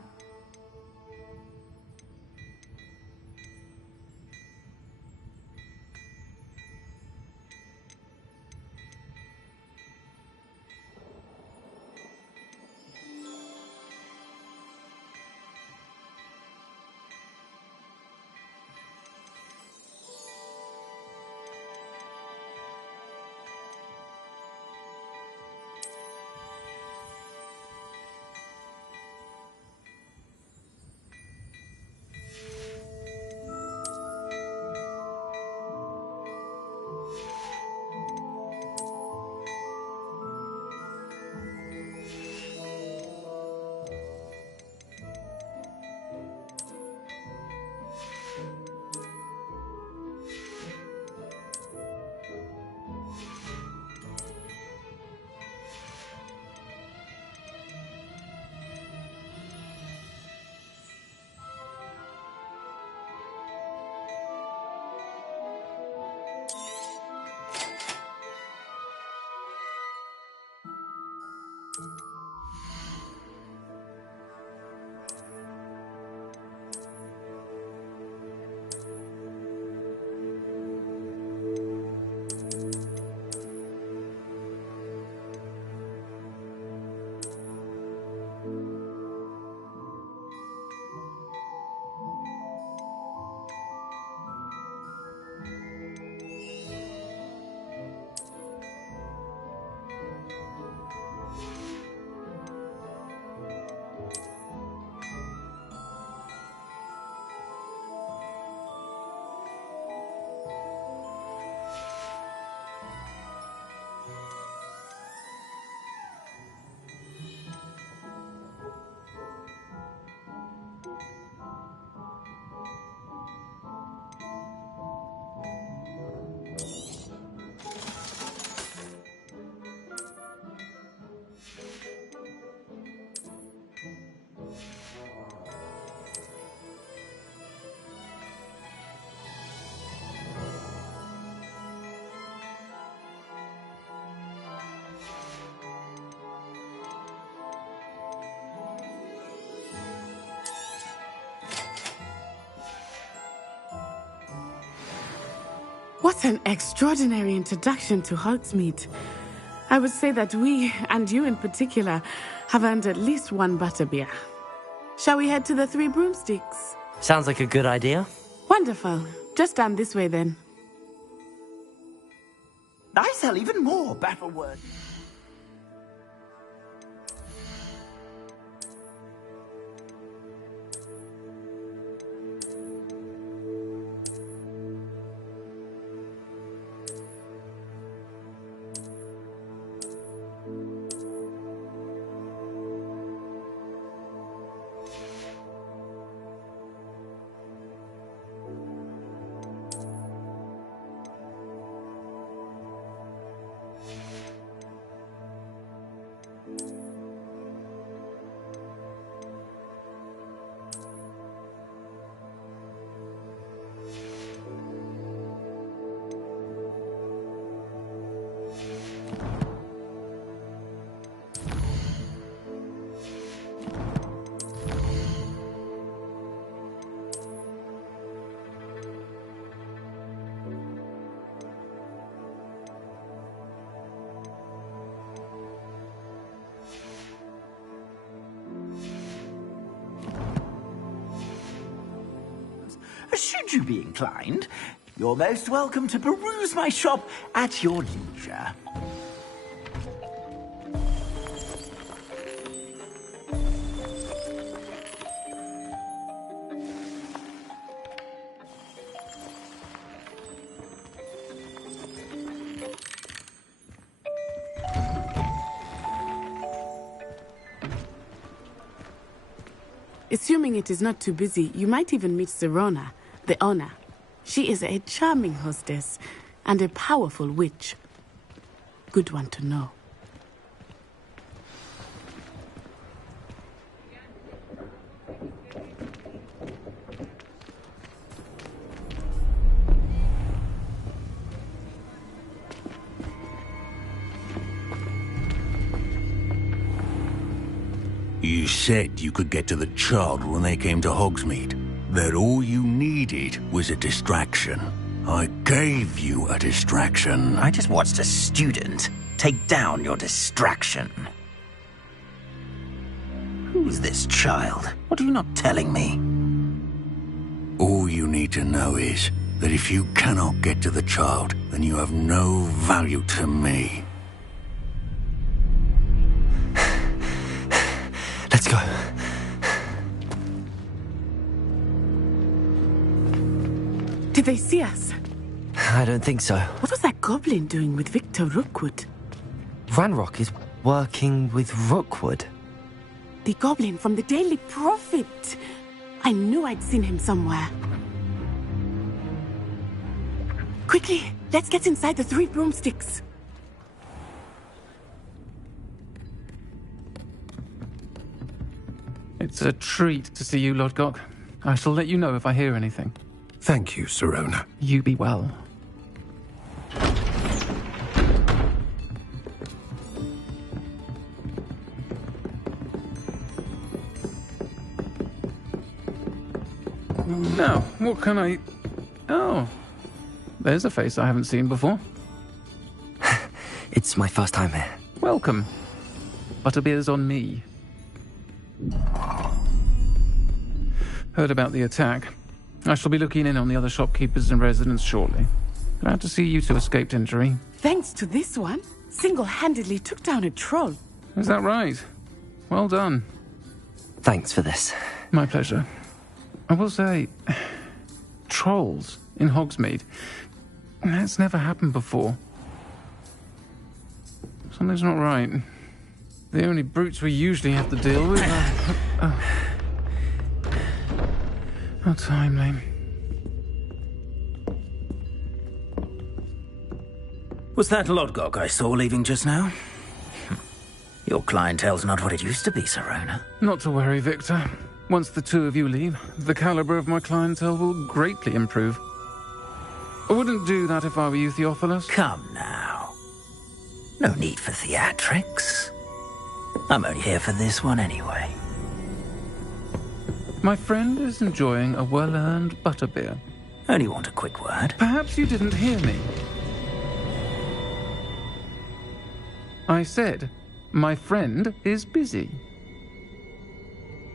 What an extraordinary introduction to Hogsmeade. I would say that we, and you in particular, have earned at least one butterbeer. Shall we head to the Three Broomsticks? Sounds like a good idea. Wonderful. Just down this way then. I sell even more battle words. Should you be inclined, you're most welcome to peruse my shop at your leisure. Assuming it is not too busy, you might even meet Sirona, the owner. She is a charming hostess and a powerful witch. Good one to know. You said you could get to the child when they came to Hogsmeade. That all you needed was a distraction. I gave you a distraction. I just watched a student take down your distraction. Who's this child? What are you not telling me? All you need to know is that if you cannot get to the child, then you have no value to me. Let's go. Did they see us? I don't think so. What was that goblin doing with Victor Rookwood? Ranrock is working with Rookwood. The goblin from the Daily Prophet. I knew I'd seen him somewhere. Quickly, let's get inside the Three Broomsticks. It's a treat to see you, Lodgok. I shall let you know if I hear anything. Thank you, Sirona. You be well. Now, what can I... Oh, there's a face I haven't seen before. It's my first time here. Welcome. Butterbeer's on me. Heard about the attack. I shall be looking in on the other shopkeepers and residents shortly. Glad to see you two escaped injury. Thanks to this one, single-handedly took down a troll. Is that right? Well done. Thanks for this. My pleasure. I will say, trolls in Hogsmeade. That's never happened before. Something's not right. The only brutes we usually have to deal with are... How timely. Was that Lodgok I saw leaving just now? Your clientele's not what it used to be, Sirona. Not to worry, Victor. Once the two of you leave, the caliber of my clientele will greatly improve. I wouldn't do that if I were you, Theophilus. Come now. No need for theatrics. I'm only here for this one anyway. My friend is enjoying a well-earned butterbeer. Only want a quick word. Perhaps you didn't hear me. I said, my friend is busy.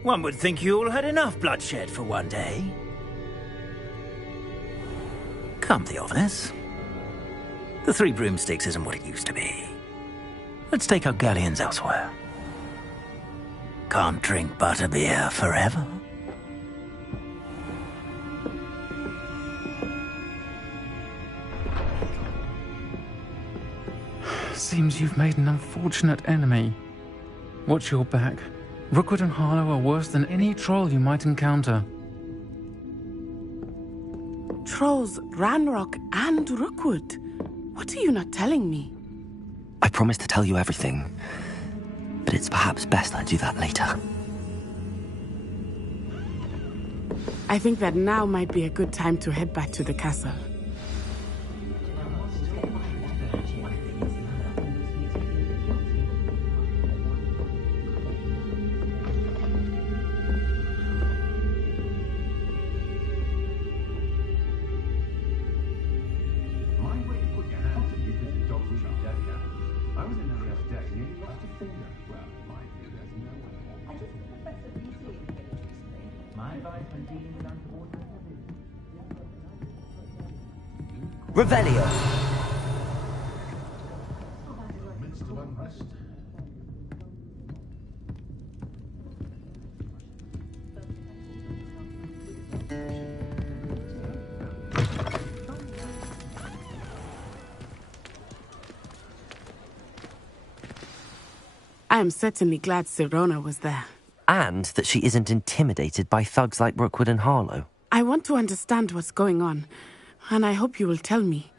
One would think you all had enough bloodshed for one day. Come, Theophilus. The Three Broomsticks isn't what it used to be. Let's take our galleons elsewhere. Can't drink butterbeer forever. Seems you've made an unfortunate enemy. Watch your back. Rookwood and Harlow are worse than any troll you might encounter. Trolls, Ranrock, and Rookwood. What are you not telling me? I promised to tell you everything, but it's perhaps best I do that later. I think that now might be a good time to head back to the castle. Revelio. I am certainly glad Sirona was there. And that she isn't intimidated by thugs like Rookwood and Harlow. I want to understand what's going on, and I hope you will tell me.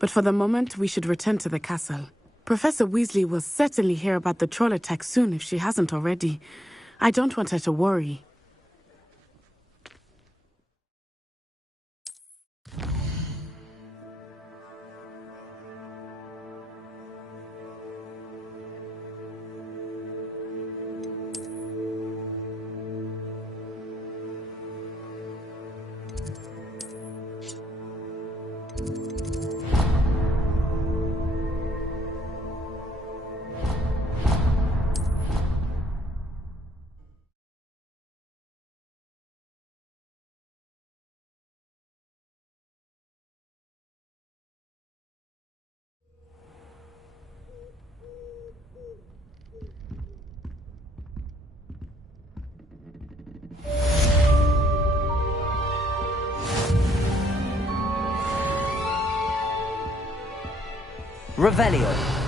But for the moment, we should return to the castle. Professor Weasley will certainly hear about the troll attack soon if she hasn't already. I don't want her to worry. Revelio.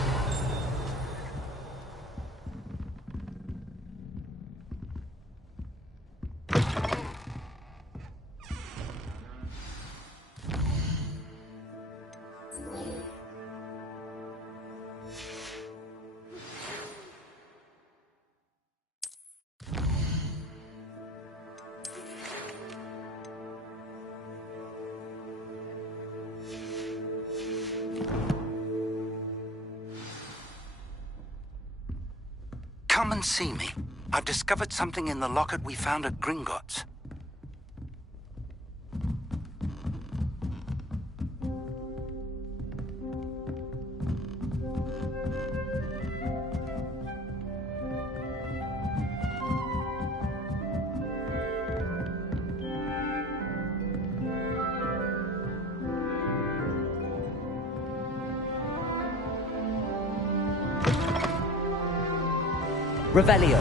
Come and see me. I've discovered something in the locket we found at Gringotts. Revelio.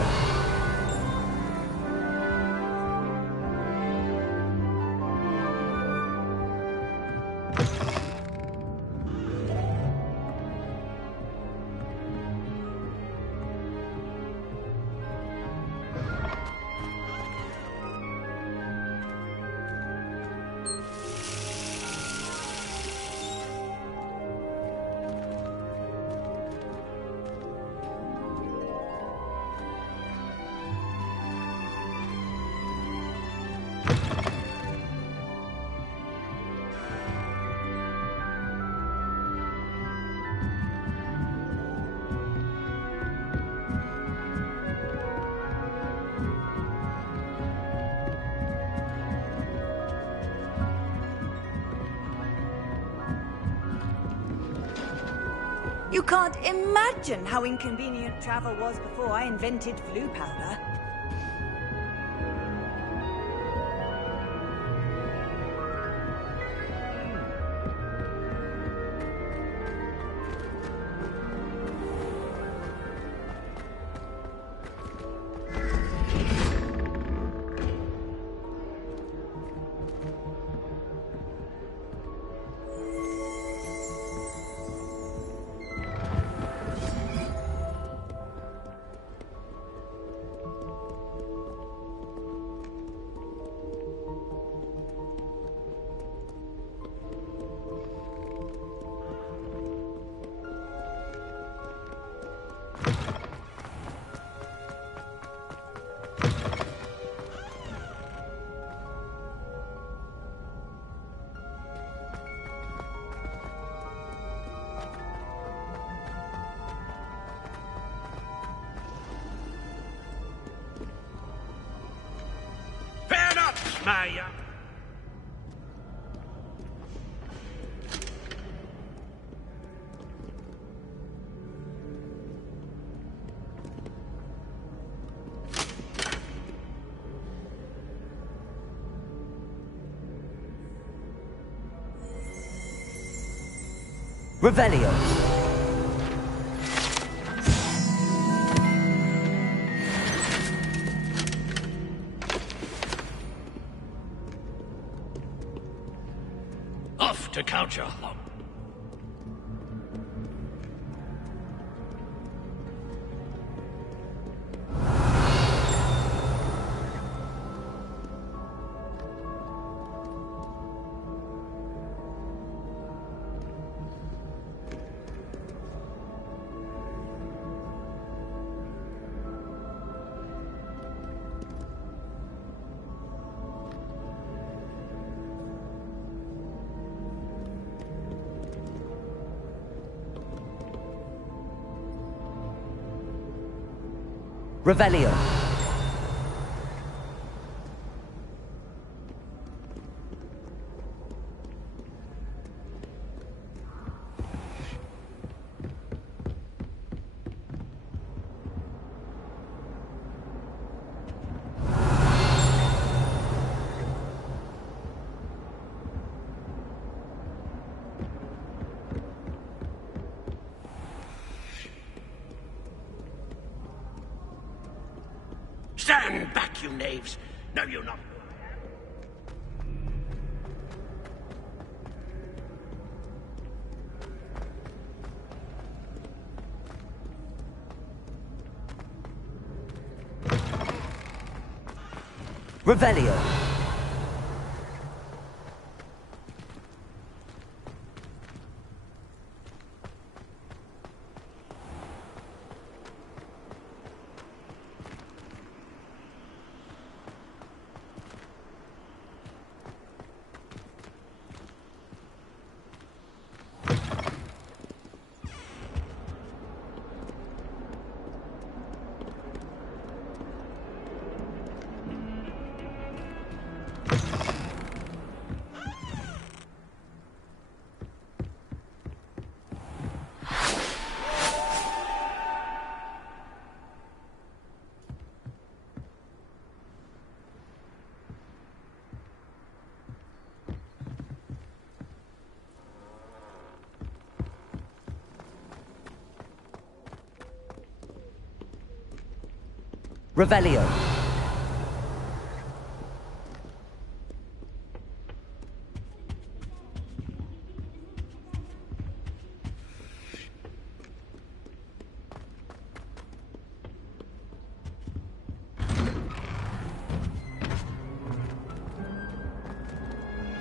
You can't imagine how inconvenient travel was before I invented flu powder. Maya. Revelio. Off to Coucher. Revelio. Stand back, you knaves! No, you're not. Revelio. Revelio.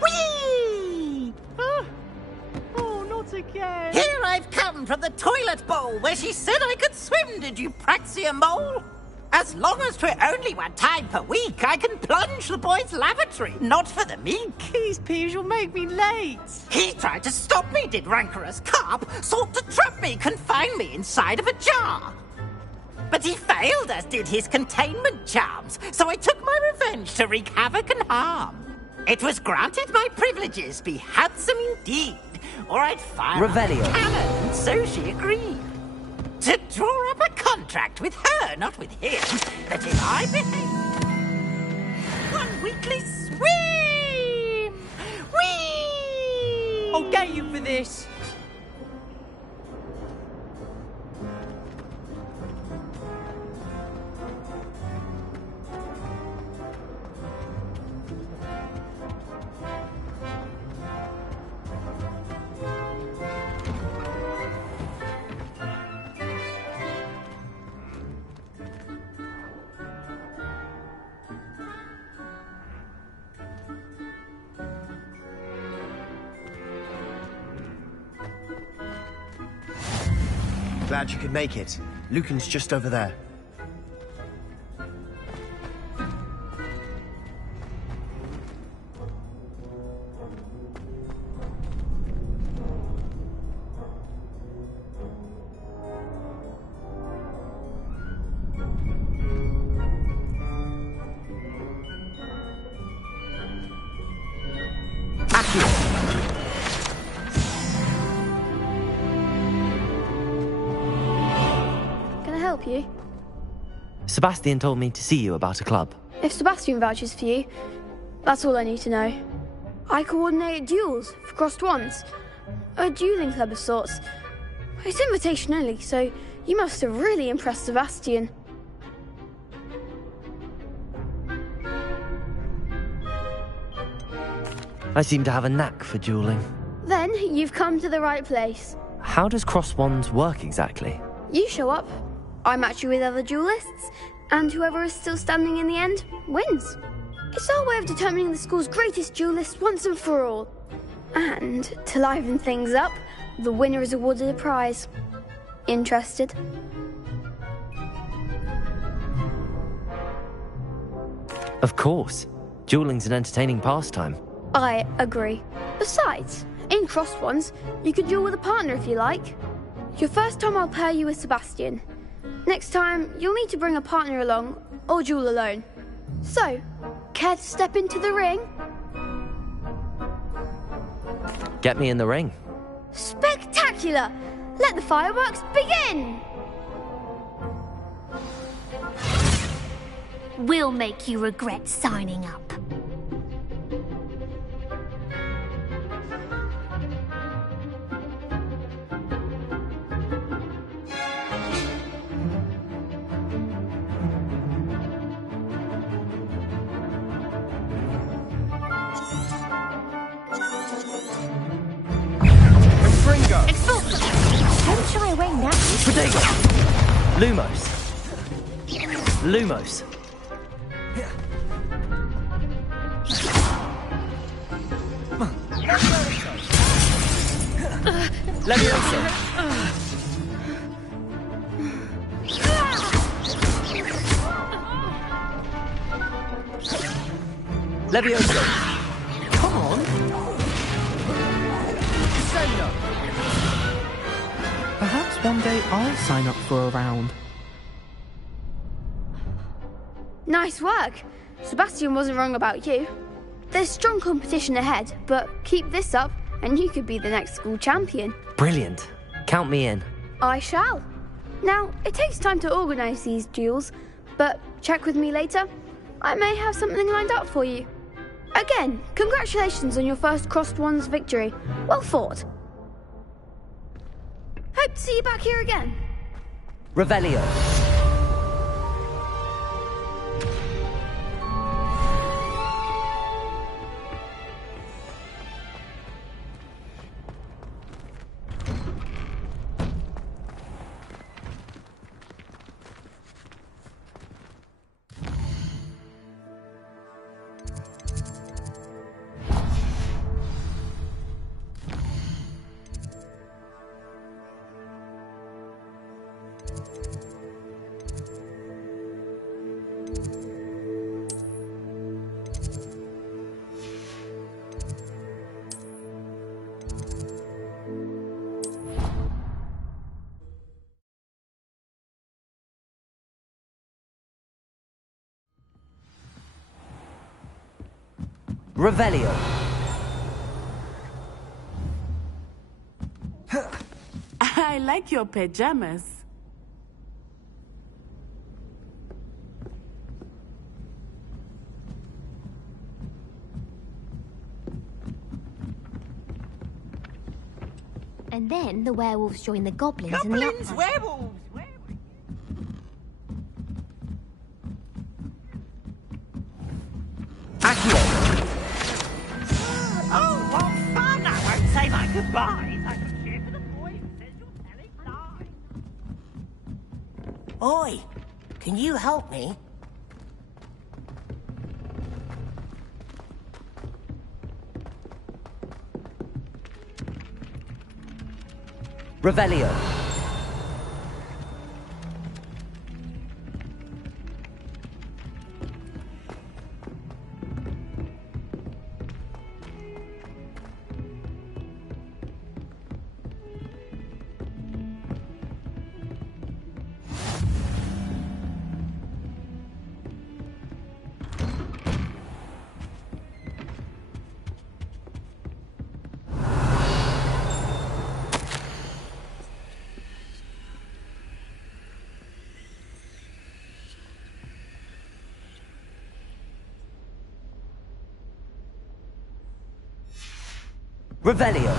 Whee! Oh, not again. Here I've come from the toilet bowl where she said I could swim, did you praxia mole? As long as 'twere only one time per week, I can plunge the boy's lavatory, not for the meek. These peas will make me late. He tried to stop me, did rancorous carp, sought to trap me, confine me inside of a jar. But he failed, as did his containment charms, so I took my revenge to wreak havoc and harm. It was granted my privileges be handsome indeed, or I'd fire Revelio. a cannon, so she agreed. To draw up a contract with her, not with him, that if I behave... One weekly swim! Whee! I'll get you for this. Glad you could make it. Lucan's just over there. You? Sebastian told me to see you about a club. If Sebastian vouches for you, that's all I need to know. I coordinate duels for crossed wands. A dueling club of sorts. It's invitation only, so you must have really impressed Sebastian. I seem to have a knack for dueling. Then you've come to the right place. How does cross wands work exactly? You show up, I match you with other duelists, and whoever is still standing in the end wins. It's our way of determining the school's greatest duelist once and for all. And to liven things up, the winner is awarded a prize. Interested? Of course. Dueling's an entertaining pastime. I agree. Besides, in crossed ones, you could duel with a partner if you like. Your first time I'll pair you with Sebastian. Next time, you'll need to bring a partner along, or duel alone. So, care to step into the ring? Get me in the ring. Spectacular! Let the fireworks begin! We'll make you regret signing up. Don't shy away now. Protego! Lumos. Lumos. Levioso. Levioso. Come on. Perhaps one day I'll sign up for a round. Nice work. Sebastian wasn't wrong about you. There's strong competition ahead, but keep this up and you could be the next school champion. Brilliant. Count me in. I shall. Now, it takes time to organise these duels, but check with me later. I may have something lined up for you. Again, congratulations on your first crossed wands victory. Well fought. Hope to see you back here again. Revelio. Revelio. I like your pajamas. And then the werewolves join the goblins in the Goblins, werewolves! Oh, what fun! I won't say my goodbyes. I can cheer for the boy who says you're telling lies. Oi, can you help me? Revelio. Revelio.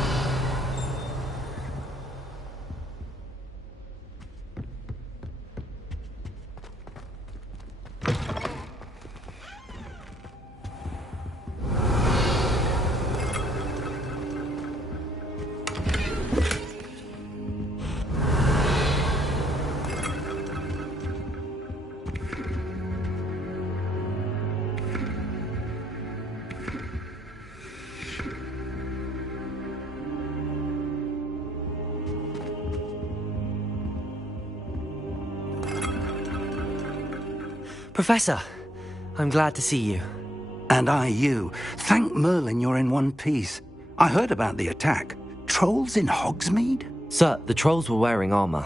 Professor, I'm glad to see you. And I you. Thank Merlin you're in one piece. I heard about the attack. Trolls in Hogsmeade? Sir, the trolls were wearing armor.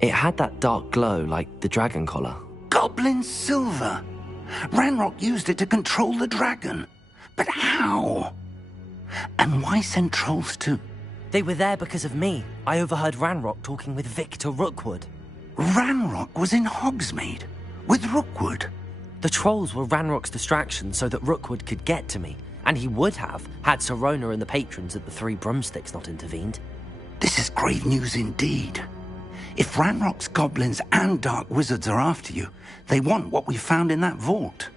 It had that dark glow like the dragon collar. Goblin silver! Ranrock used it to control the dragon. But how? And why send trolls to... They were there because of me. I overheard Ranrock talking with Victor Rookwood. Ranrock was in Hogsmeade? With Rookwood? The trolls were Ranrock's distraction so that Rookwood could get to me. And he would have, had Sirona and the patrons at the Three Broomsticks not intervened. This is grave news indeed. If Ranrock's goblins and dark wizards are after you, they want what we found in that vault.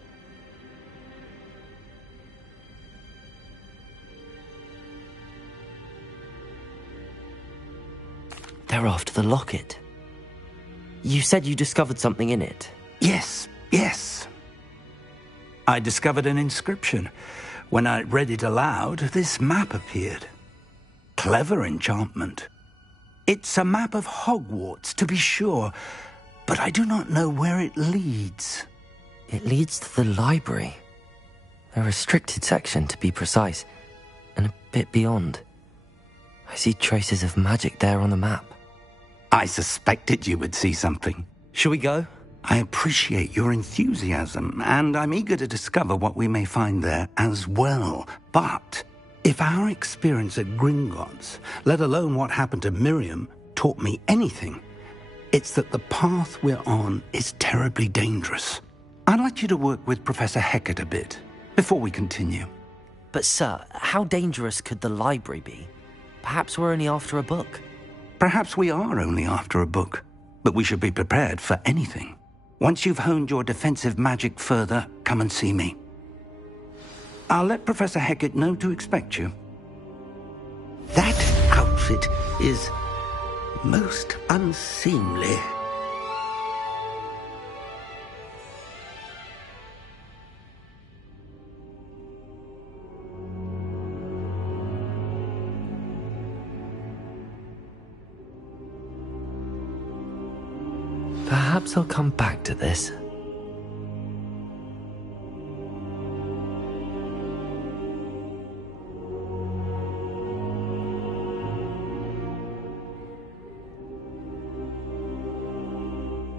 They're after the locket. You said you discovered something in it. Yes. I discovered an inscription. When I read it aloud, this map appeared. Clever enchantment. It's a map of Hogwarts, to be sure, but I do not know where it leads. It leads to the library. A restricted section, to be precise, and a bit beyond. I see traces of magic there on the map. I suspected you would see something. Shall we go? I appreciate your enthusiasm, and I'm eager to discover what we may find there as well. But if our experience at Gringotts, let alone what happened to Miriam, taught me anything, it's that the path we're on is terribly dangerous. I'd like you to work with Professor Hecat a bit before we continue. But sir, how dangerous could the library be? Perhaps we're only after a book. Perhaps we are only after a book, but we should be prepared for anything. Once you've honed your defensive magic further, come and see me. I'll let Professor Hecat know to expect you. That outfit is most unseemly. Perhaps I'll come back to this.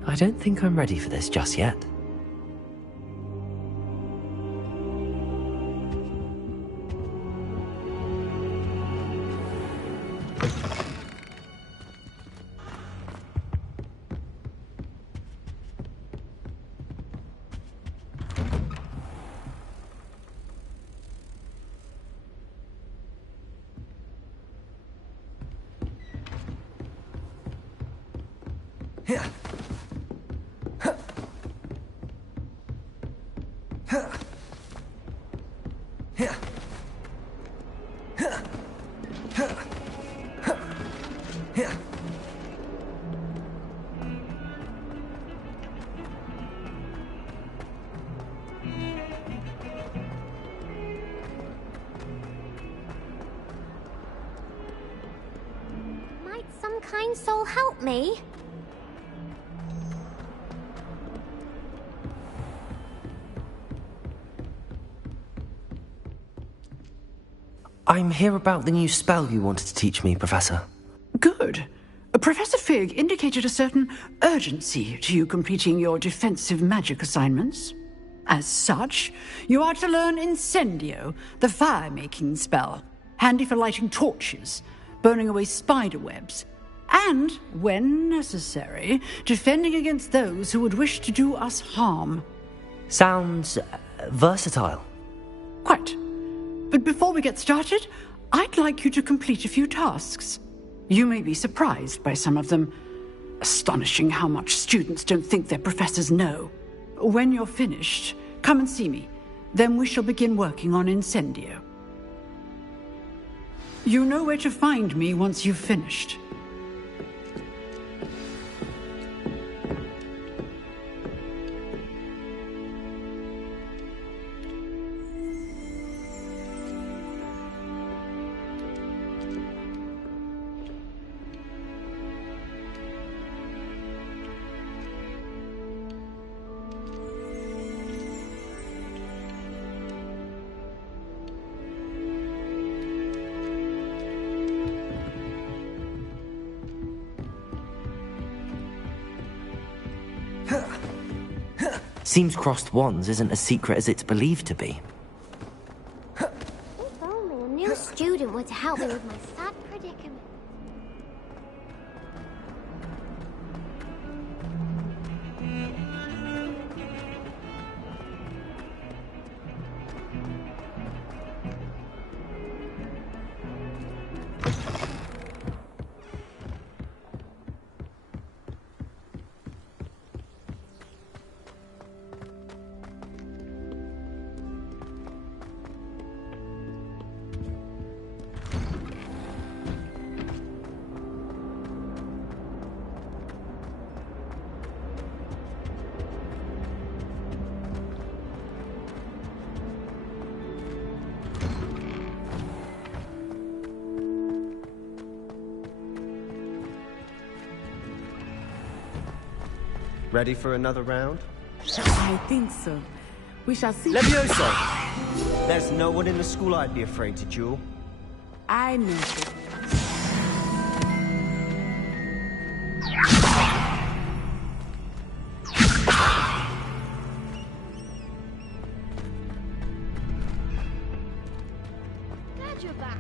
I don't think I'm ready for this just yet. Might some kind soul help me? I'm here about the new spell you wanted to teach me, Professor. Good. Professor Fig indicated a certain urgency to you completing your defensive magic assignments. As such, you are to learn Incendio, the fire-making spell, handy for lighting torches, burning away spider webs, and, when necessary, defending against those who would wish to do us harm. Sounds versatile. Quite. But before we get started, I'd like you to complete a few tasks. You may be surprised by some of them. Astonishing how much students don't think their professors know. When you're finished, come and see me. Then we shall begin working on Incendio. You know where to find me once you've finished. Seems crossed wands isn't as secret as it's believed to be. If only a new student were to help me with my sad predicament. Ready for another round? I think so. We shall see. Levioso! There's no one in the school I'd be afraid to duel. I know. Glad you're back.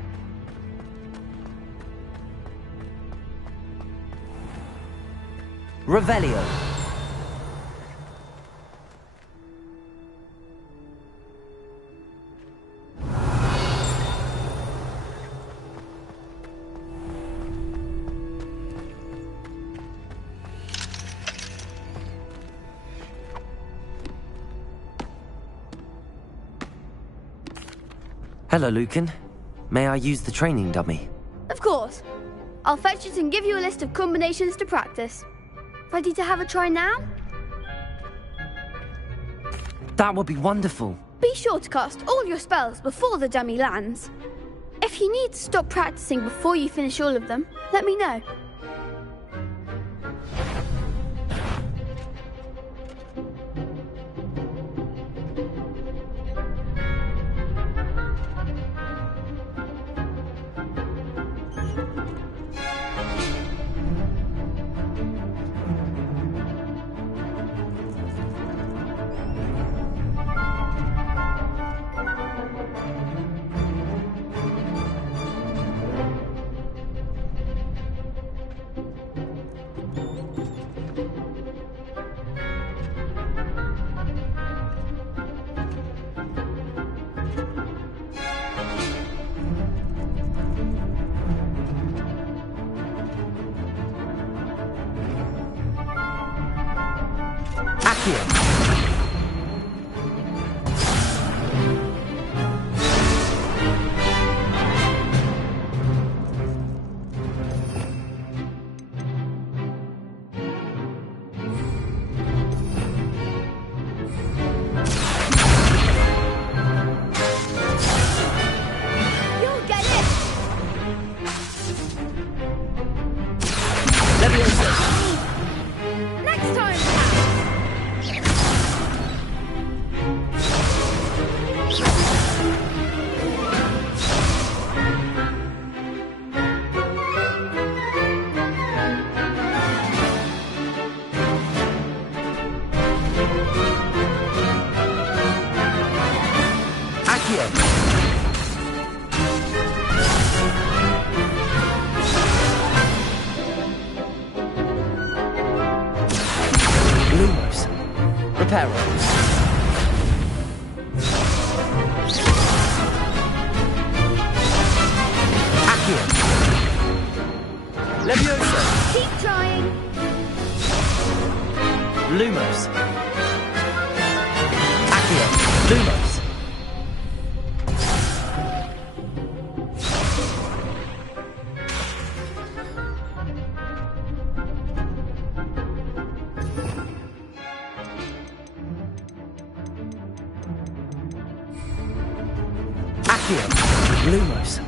Revelio. Hello, Lucan. May I use the training dummy? Of course. I'll fetch it and give you a list of combinations to practice. Ready to have a try now? That would be wonderful. Be sure to cast all your spells before the dummy lands. If you need to stop practicing before you finish all of them, let me know. Keep trying. Lumos. Accio. Lumos. Accio. Lumos.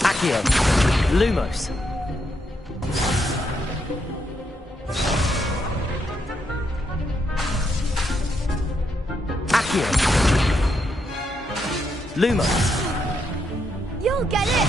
Accio. Lumos. Accio. Lumos. You'll get it.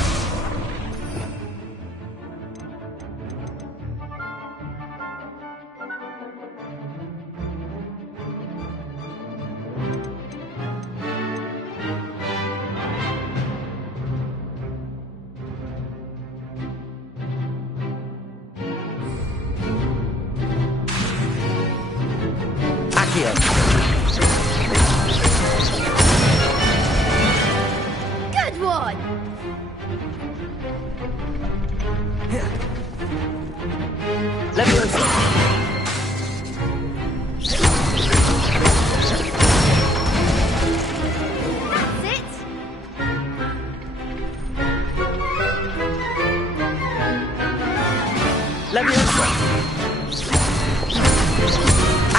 Good one. Leviosa. That's it. Leviosa.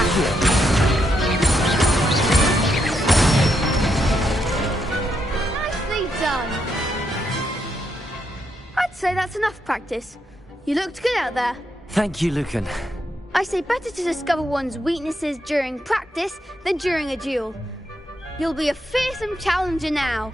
Accio. Nicely done. I'd say that's enough practice. You looked good out there. Thank you, Lucan. I say better to discover one's weaknesses during practice than during a duel. You'll be a fearsome challenger now.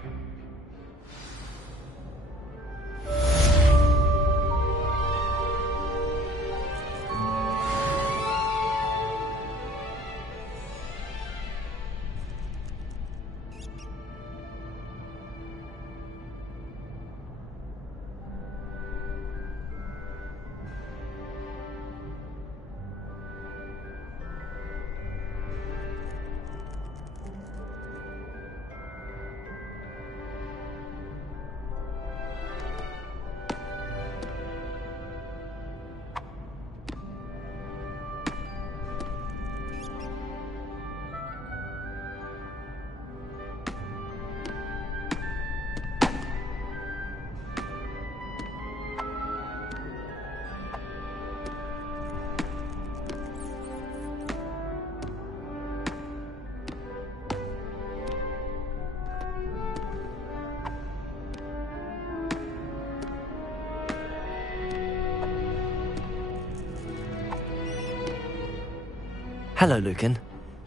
Hello, Lucan.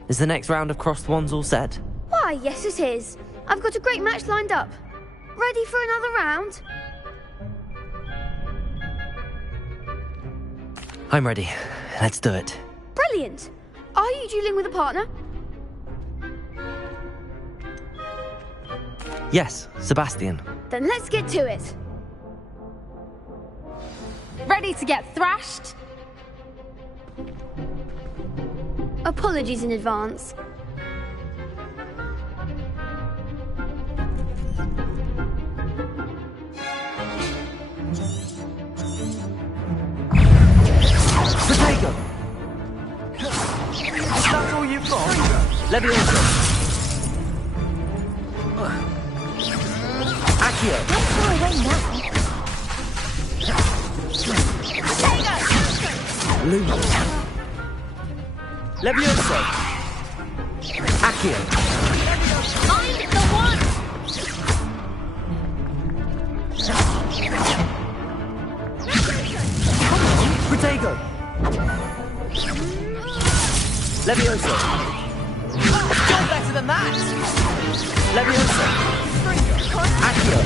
Is the next round of crossed wands all set? Why, yes it is. I've got a great match lined up. Ready for another round? I'm ready. Let's do it. Brilliant. Are you dueling with a partner? Yes, Sebastian. Then let's get to it. Ready to get thrashed? Apologies in advance. Leviosa. Accio. Not far away now. Lumos. Leviosa. Accio. Find the one! Protego. Leviosa. You're better than that! Leviosa. Accio.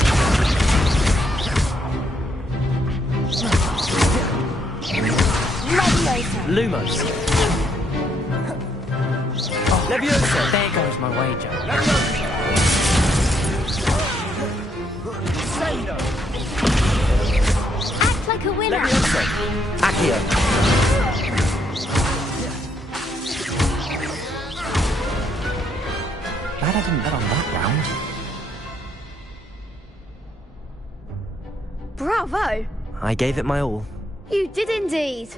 Leviosa. Lumos. Leviosa. There goes my wager. Act like a winner. Leviosa. Accio. Glad I didn't bet on that round. Bravo! I gave it my all. You did indeed.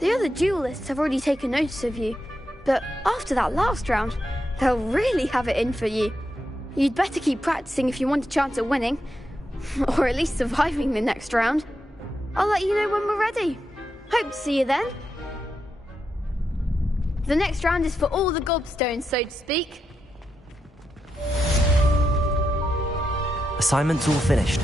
The other duelists have already taken notice of you, but after that last round, they'll really have it in for you. You'd better keep practicing if you want a chance at winning, or at least surviving the next round. I'll let you know when we're ready. Hope to see you then. The next round is for all the gobstones, so to speak. Assignment's all finished.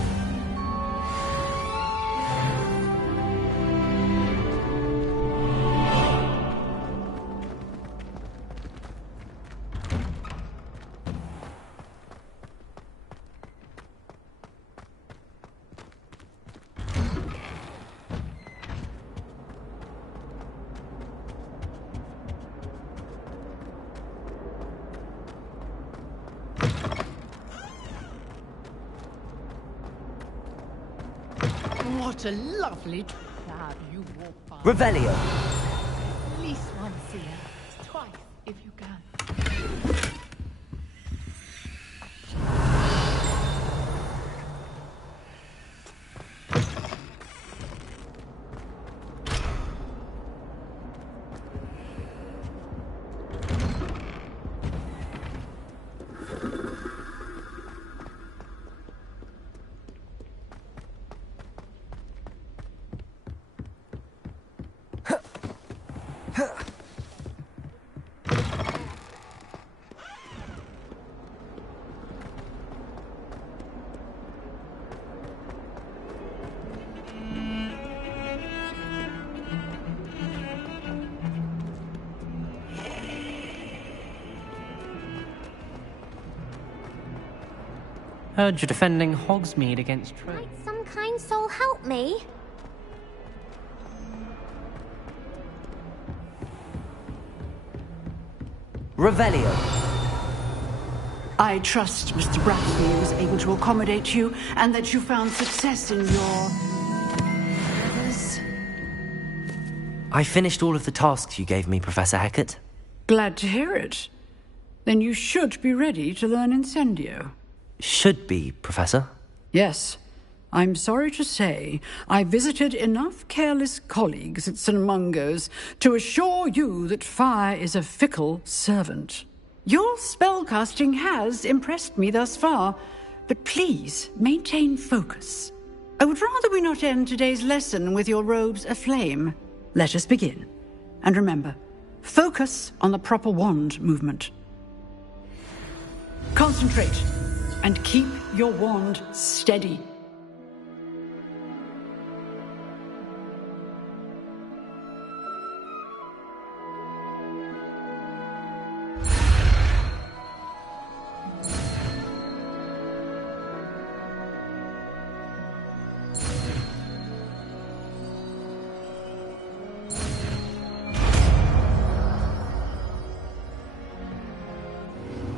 What a lovely cloud you walk by. Revelio. At least once a year. Twice, if you can. Heard you're defending Hogsmeade against Trade. Might some kind soul help me? Revelio. I trust Mr. Brackley was able to accommodate you and that you found success in your endeavors. I finished all of the tasks you gave me, Professor Hecat. Glad to hear it. Then you should be ready to learn Incendio. Should be, Professor. Yes. I'm sorry to say I visited enough careless colleagues at St. Mungo's to assure you that fire is a fickle servant. Your spellcasting has impressed me thus far, but please maintain focus. I would rather we not end today's lesson with your robes aflame. Let us begin. And remember, focus on the proper wand movement. Concentrate, and keep your wand steady.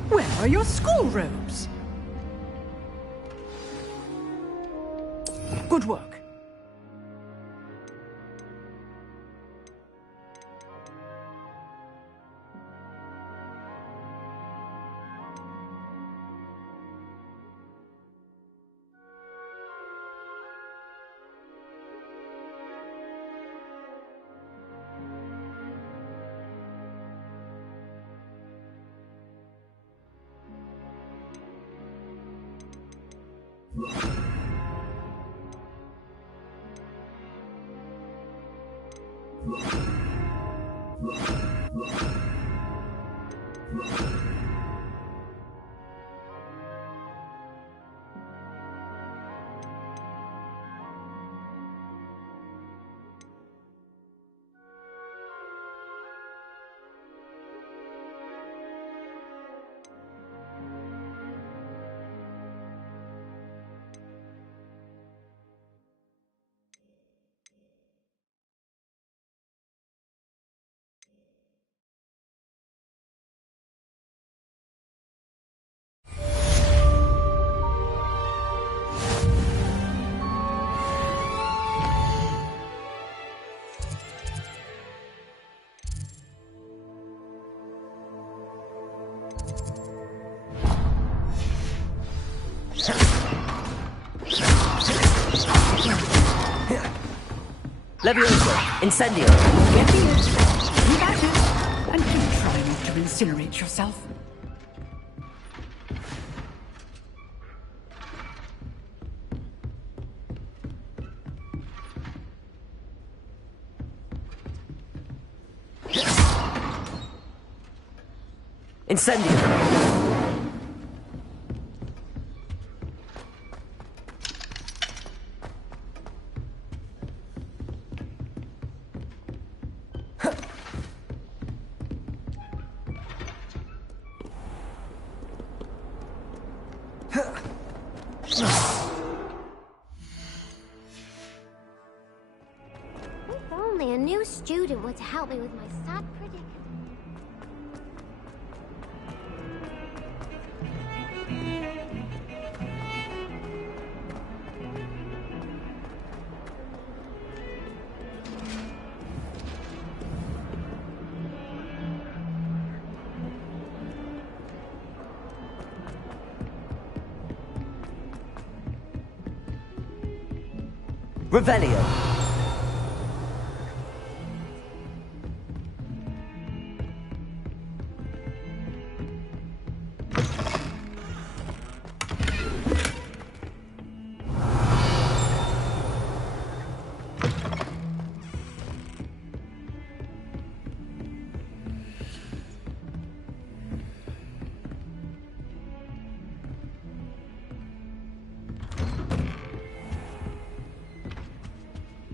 Where are your school robes? Good work. Leviosa, incendio. Get the insect. Keep at it. And do try not to incinerate yourself. Incendio. If only a new student were to help me with my sad predicament. Revelio.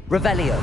Revelio.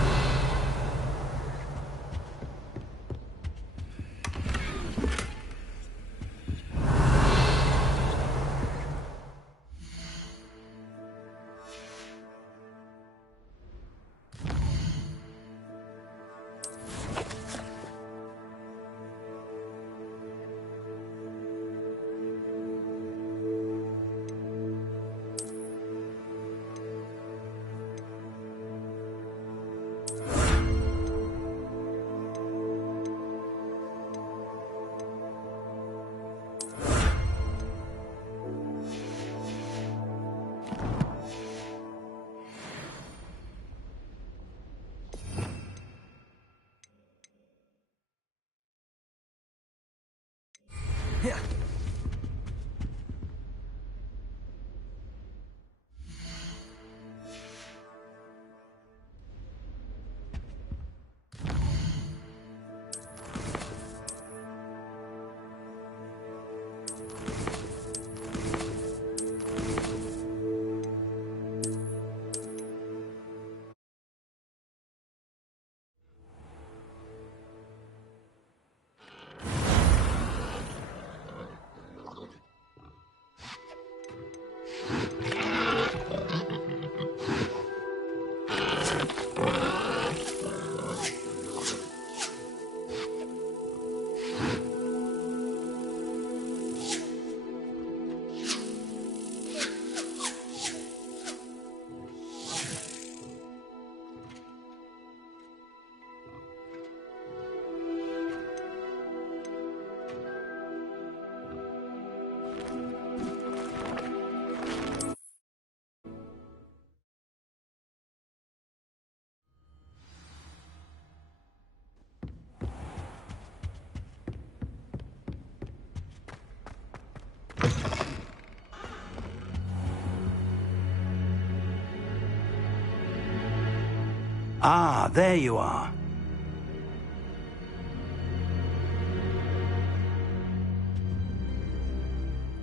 Ah, there you are.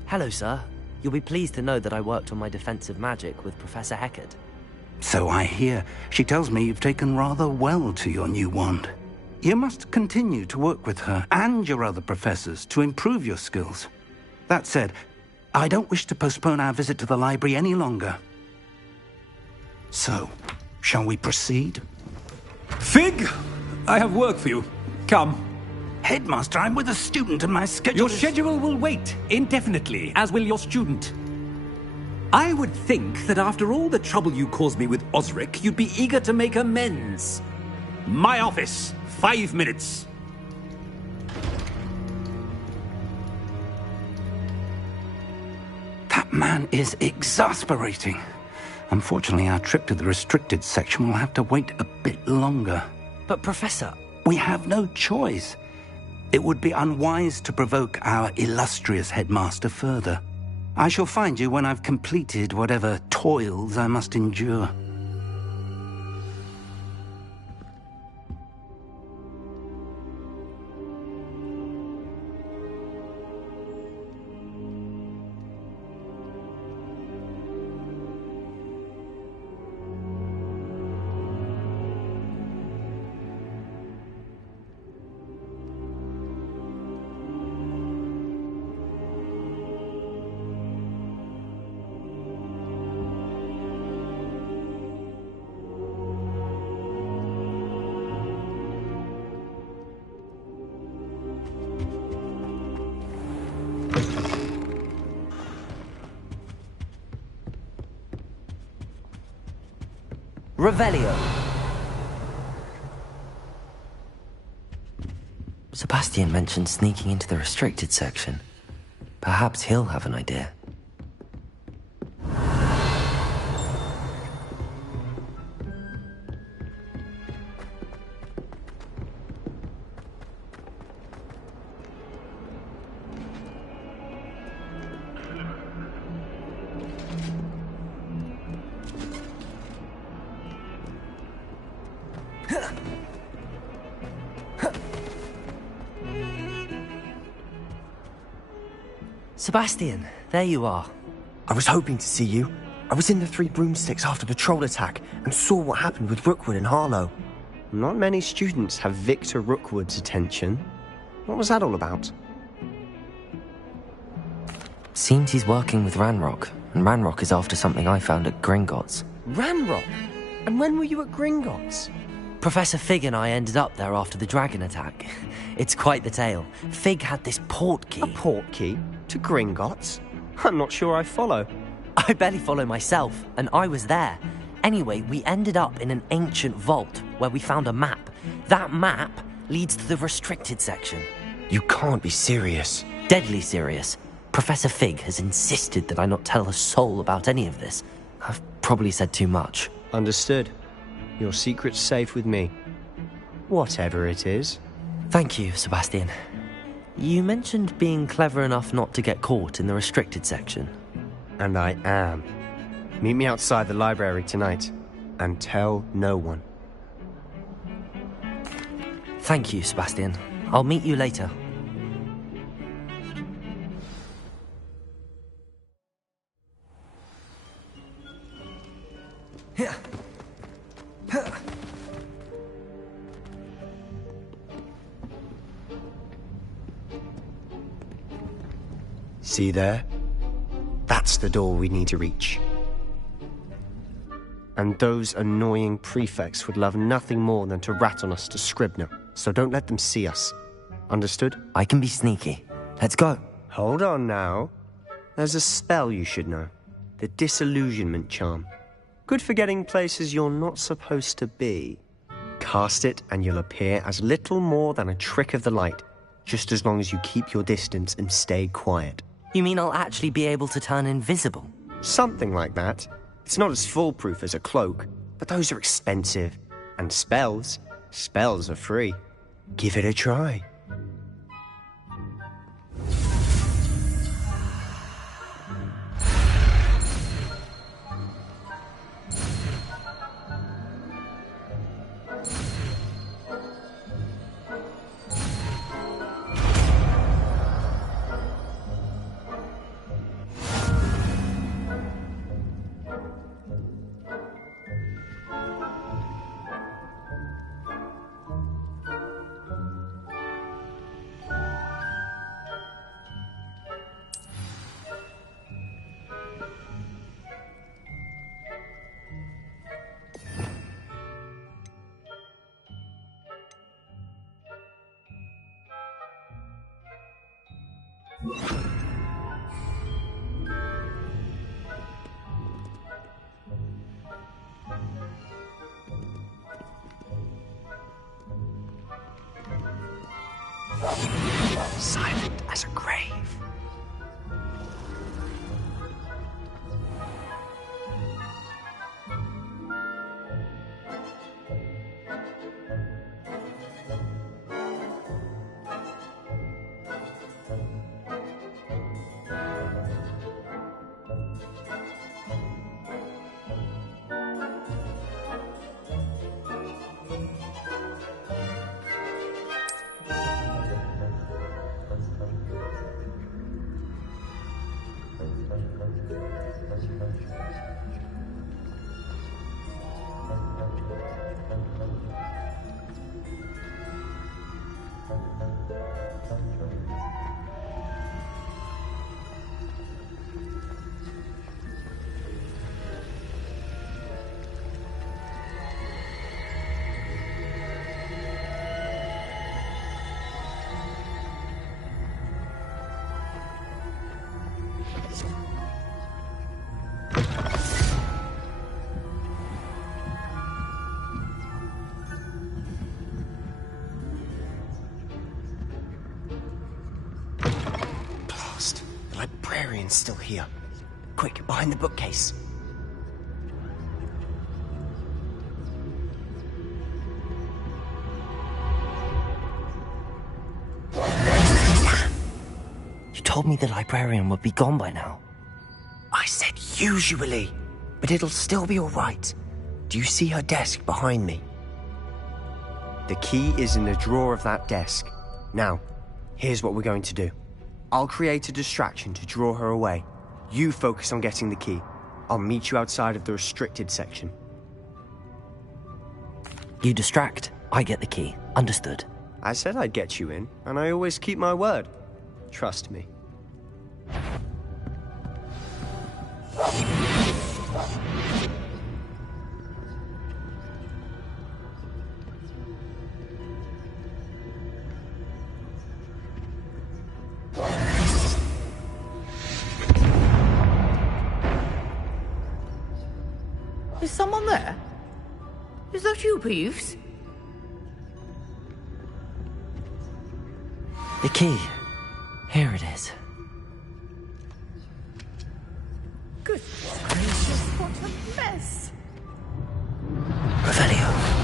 Hello, sir. You'll be pleased to know that I worked on my defensive magic with Professor Heckard. So I hear. She tells me you've taken rather well to your new wand. You must continue to work with her and your other professors to improve your skills. That said, I don't wish to postpone our visit to the library any longer. So, shall we proceed? Fig! I have work for you. Come. Headmaster, I'm with a student and my schedule Your schedule will wait indefinitely, as will your student. I would think that after all the trouble you caused me with Osric, you'd be eager to make amends. My office, 5 minutes. That man is exasperating. Unfortunately, our trip to the restricted section will have to wait a bit longer. But, Professor... We have no choice. It would be unwise to provoke our illustrious headmaster further. I shall find you when I've completed whatever toils I must endure. Revelio. Sebastian mentioned sneaking into the restricted section. Perhaps he'll have an idea. Sebastian, there you are. I was hoping to see you. I was in the Three Broomsticks after the troll attack and saw what happened with Rookwood and Harlow. Not many students have Victor Rookwood's attention. What was that all about? Seems he's working with Ranrock, and Ranrock is after something I found at Gringotts. Ranrock? And when were you at Gringotts? Professor Fig and I ended up there after the dragon attack. It's quite the tale. Fig had this port key. A port key? To Gringotts? I'm not sure I follow. I barely follow myself, and I was there. Anyway, we ended up in an ancient vault where we found a map. That map leads to the restricted section. You can't be serious. Deadly serious. Professor Fig has insisted that I not tell a soul about any of this. I've probably said too much. Understood. Your secret's safe with me. Whatever it is. Thank you, Sebastian. You mentioned being clever enough not to get caught in the restricted section. And I am. Meet me outside the library tonight, and tell no one. Thank you, Sebastian. I'll meet you later. See there? That's the door we need to reach. And those annoying prefects would love nothing more than to rat on us to Scribner, so don't let them see us. Understood? I can be sneaky. Let's go. Hold on now. There's a spell you should know. The Disillusionment Charm. Good for getting places you're not supposed to be. Cast it and you'll appear as little more than a trick of the light, just as long as you keep your distance and stay quiet. You mean I'll actually be able to turn invisible? Something like that. It's not as foolproof as a cloak, but those are expensive. And spells are free. Give it a try. Silent as a grave. The librarian's still here. Quick, behind the bookcase. You told me the librarian would be gone by now. I said usually, but it'll still be all right. Do you see her desk behind me? The key is in the drawer of that desk. Now, here's what we're going to do. I'll create a distraction to draw her away. You focus on getting the key. I'll meet you outside of the restricted section. You distract, I get the key. Understood. I said I'd get you in, and I always keep my word. Trust me. Is someone there? Is that you, Peeves? The key. Here it is. Good gracious, what a mess! Revelio.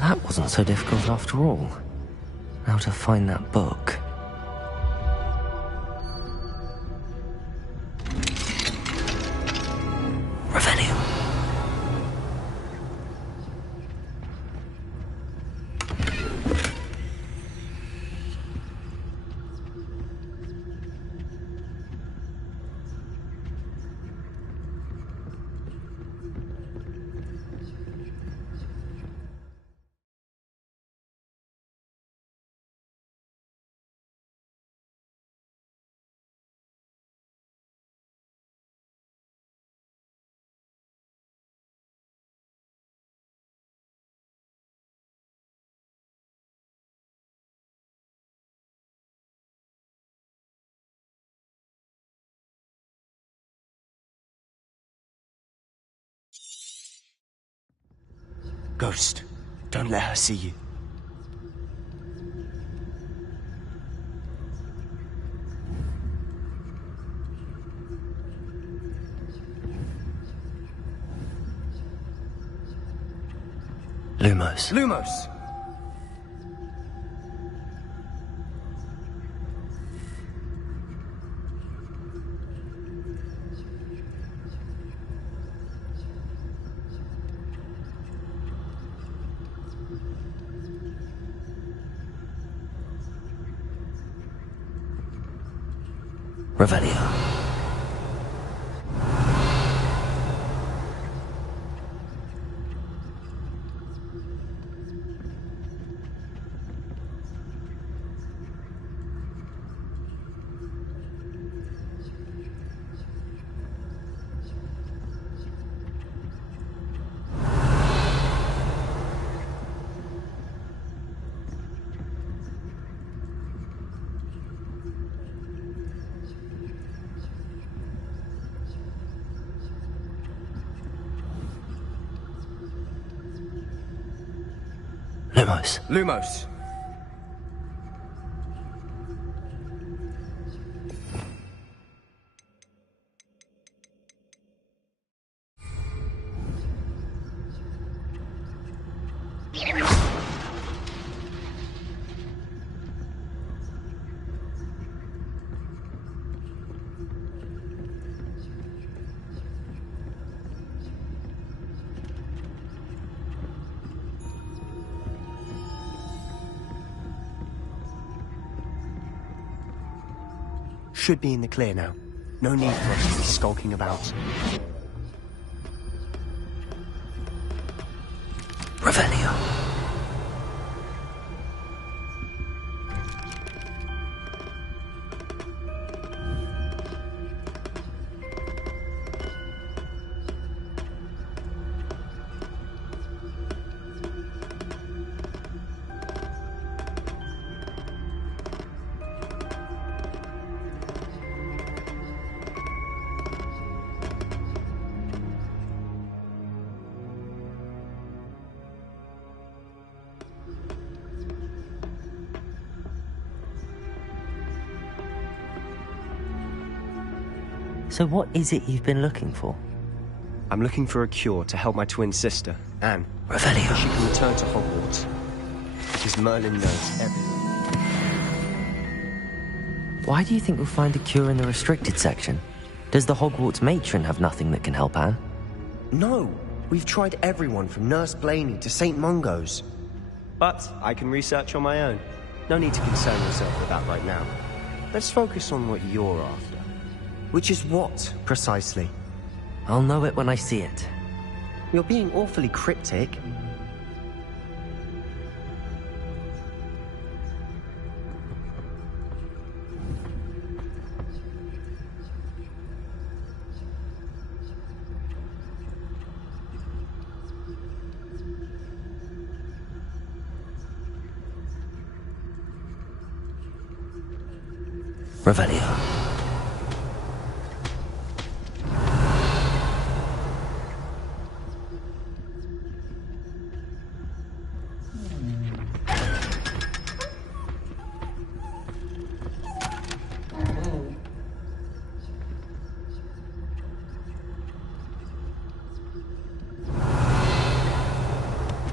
That wasn't so difficult after all. How to find that book. Revelio. Ghost, don't let her see you. Lumos. Lumos! Revelio. Lumos. Lumos. Should be in the clear now. No need for us to be skulking about. Revelio. So what is it you've been looking for? I'm looking for a cure to help my twin sister, Anne. Revelio. She can return to Hogwarts. Because Merlin knows everything. Why do you think we'll find a cure in the restricted section? Does the Hogwarts matron have nothing that can help Anne? No. We've tried everyone from Nurse Blaney to St. Mungo's. But I can research on my own. No need to concern yourself with that right now. Let's focus on what you're after. Which is what, precisely? I'll know it when I see it. You're being awfully cryptic. Revelio.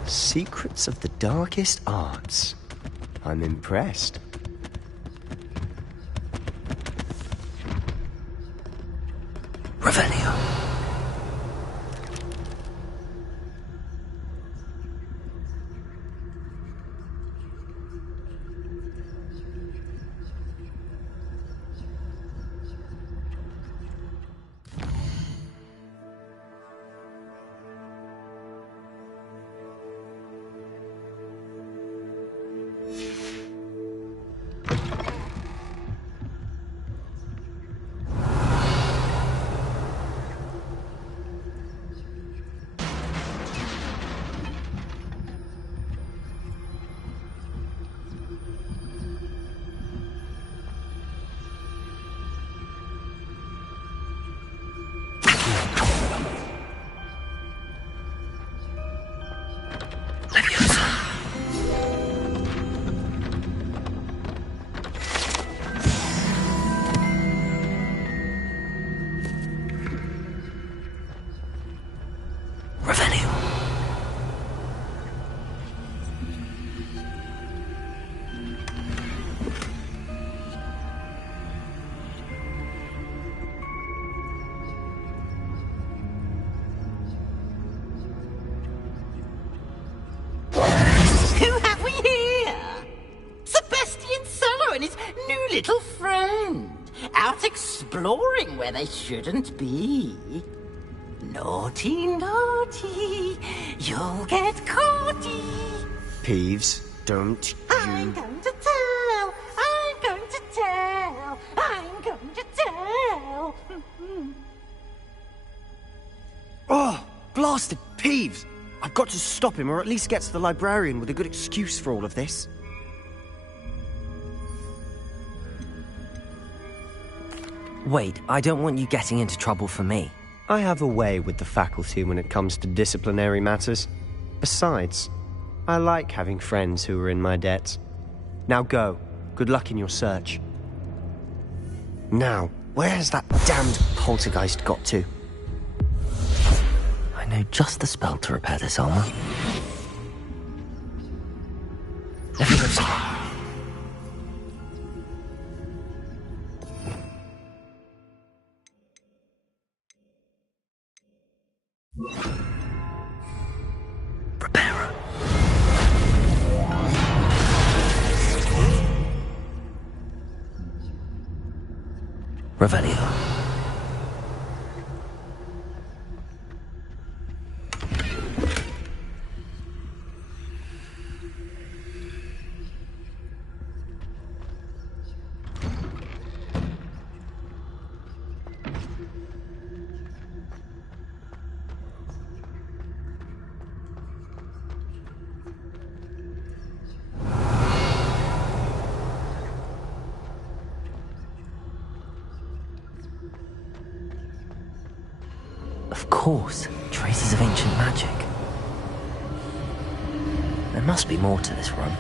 Secrets of the darkest arts. I'm impressed. Revelio. exploring where they shouldn't be. Naughty, naughty, you'll get caughty. Peeves, don't I'm you... going to tell, I'm going to tell, I'm going to tell. Oh, blasted Peeves! I've got to stop him, or at least get to the librarian with a good excuse for all of this. Wait, I don't want you getting into trouble for me. I have a way with the faculty when it comes to disciplinary matters. Besides, I like having friends who are in my debt. Now go. Good luck in your search. Now, where has that damned poltergeist got to? I know just the spell to repair this armor. Revelio. Of course, traces of ancient magic. There must be more to this run.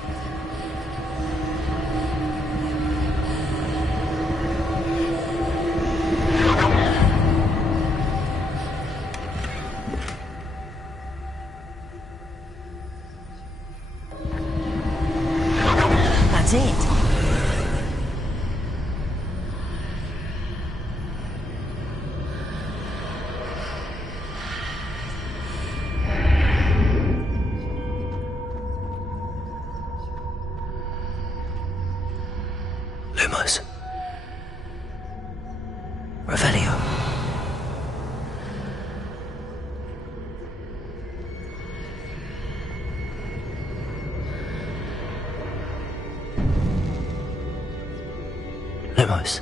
That's it. Lumos. Revelio. Lumos.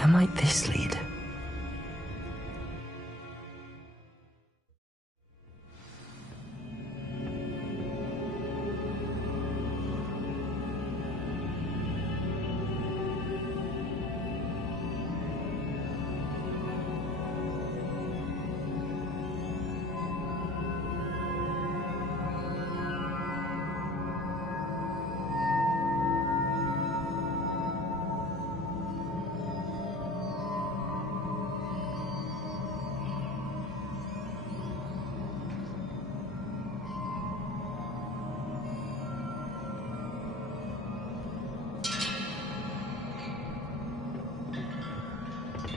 Where might this lead?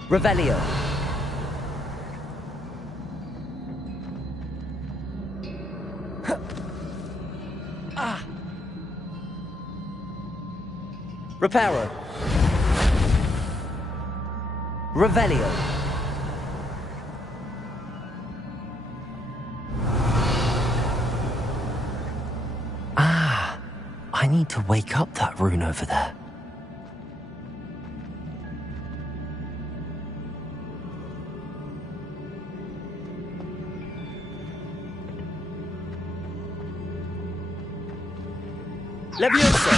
Revelio. Reparo. Revelio. Ah, I need to wake up that rune over there. Leviosa!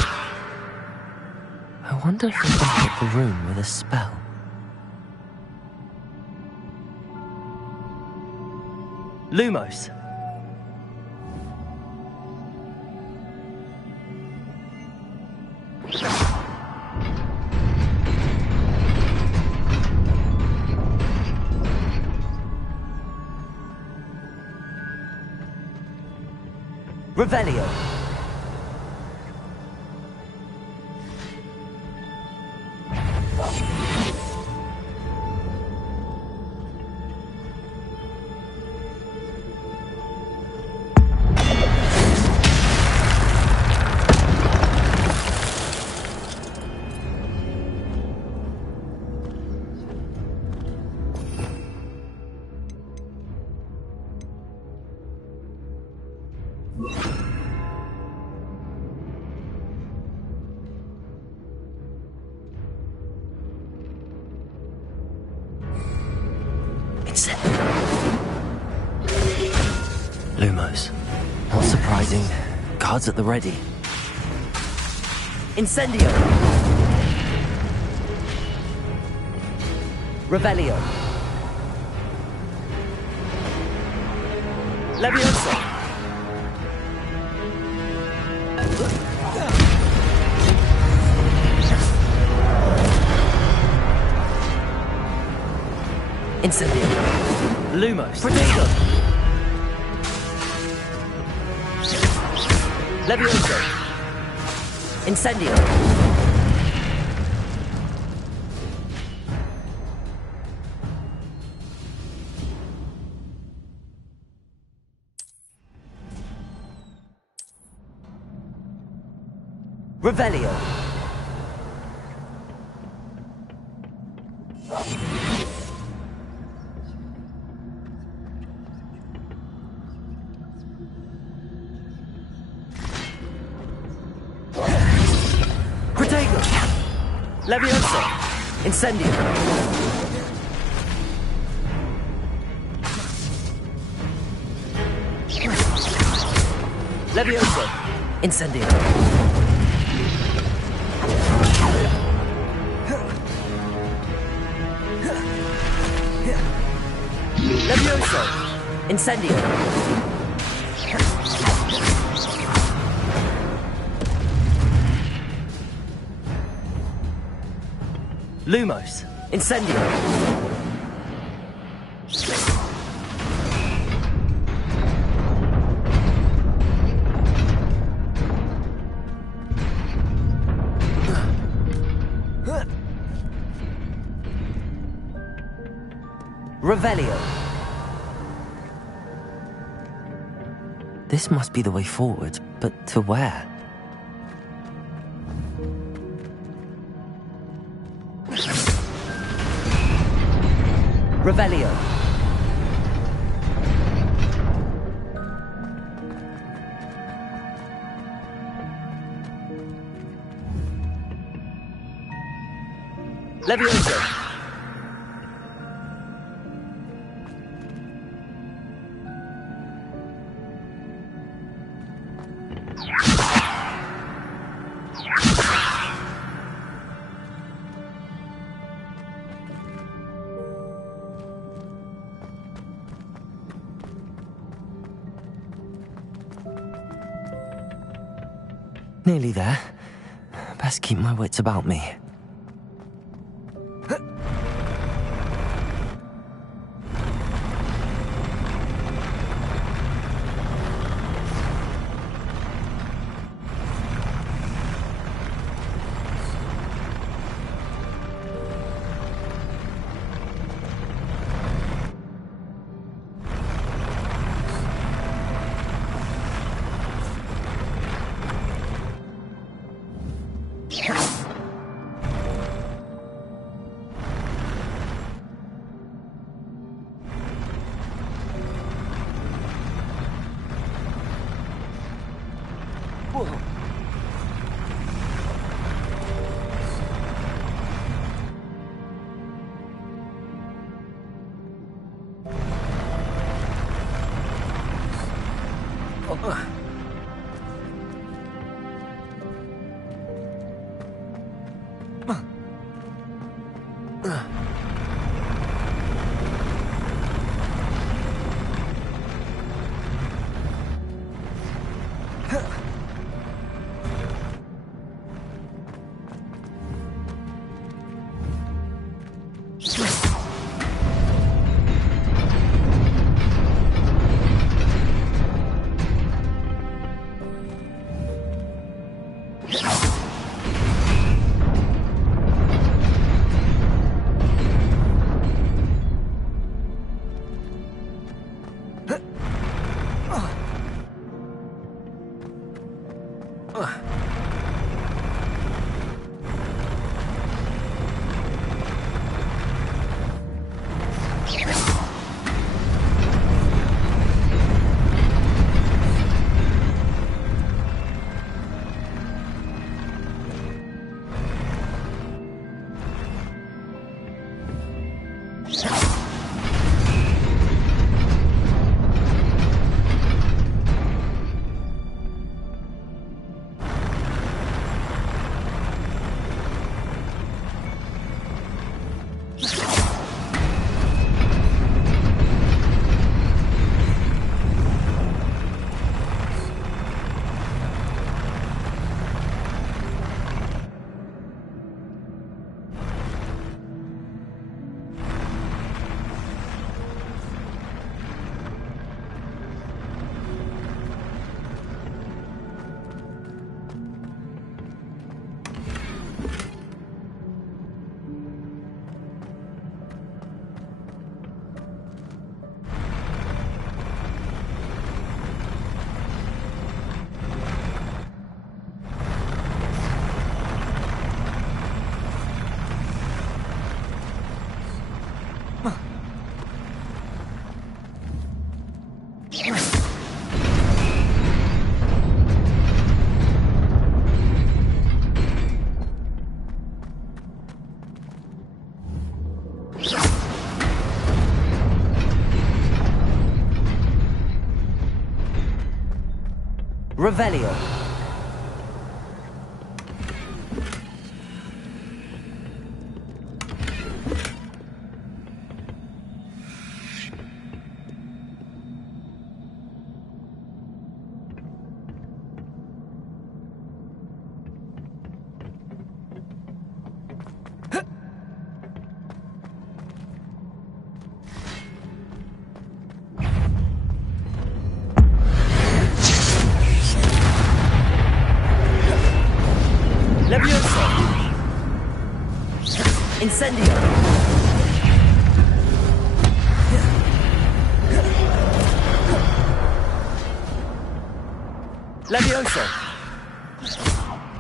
I wonder if I can hit the rune with a spell. Lumos. Revelio. Lumos. Not surprising. Guards at the ready. Incendio. Revelio. Leviosa. Incendio. Lumos. Protego. Leviosa. Incendio. Revelio. Protego. Leviosa. Incendio. Leviosa. Incendio. Leviosa. Incendio. Lumos. Incendio. Revelio. This must be the way forward, but to where? Revelio. Leviosa. Nearly there. Best keep my wits about me. Revelio. Incendio! Levioso!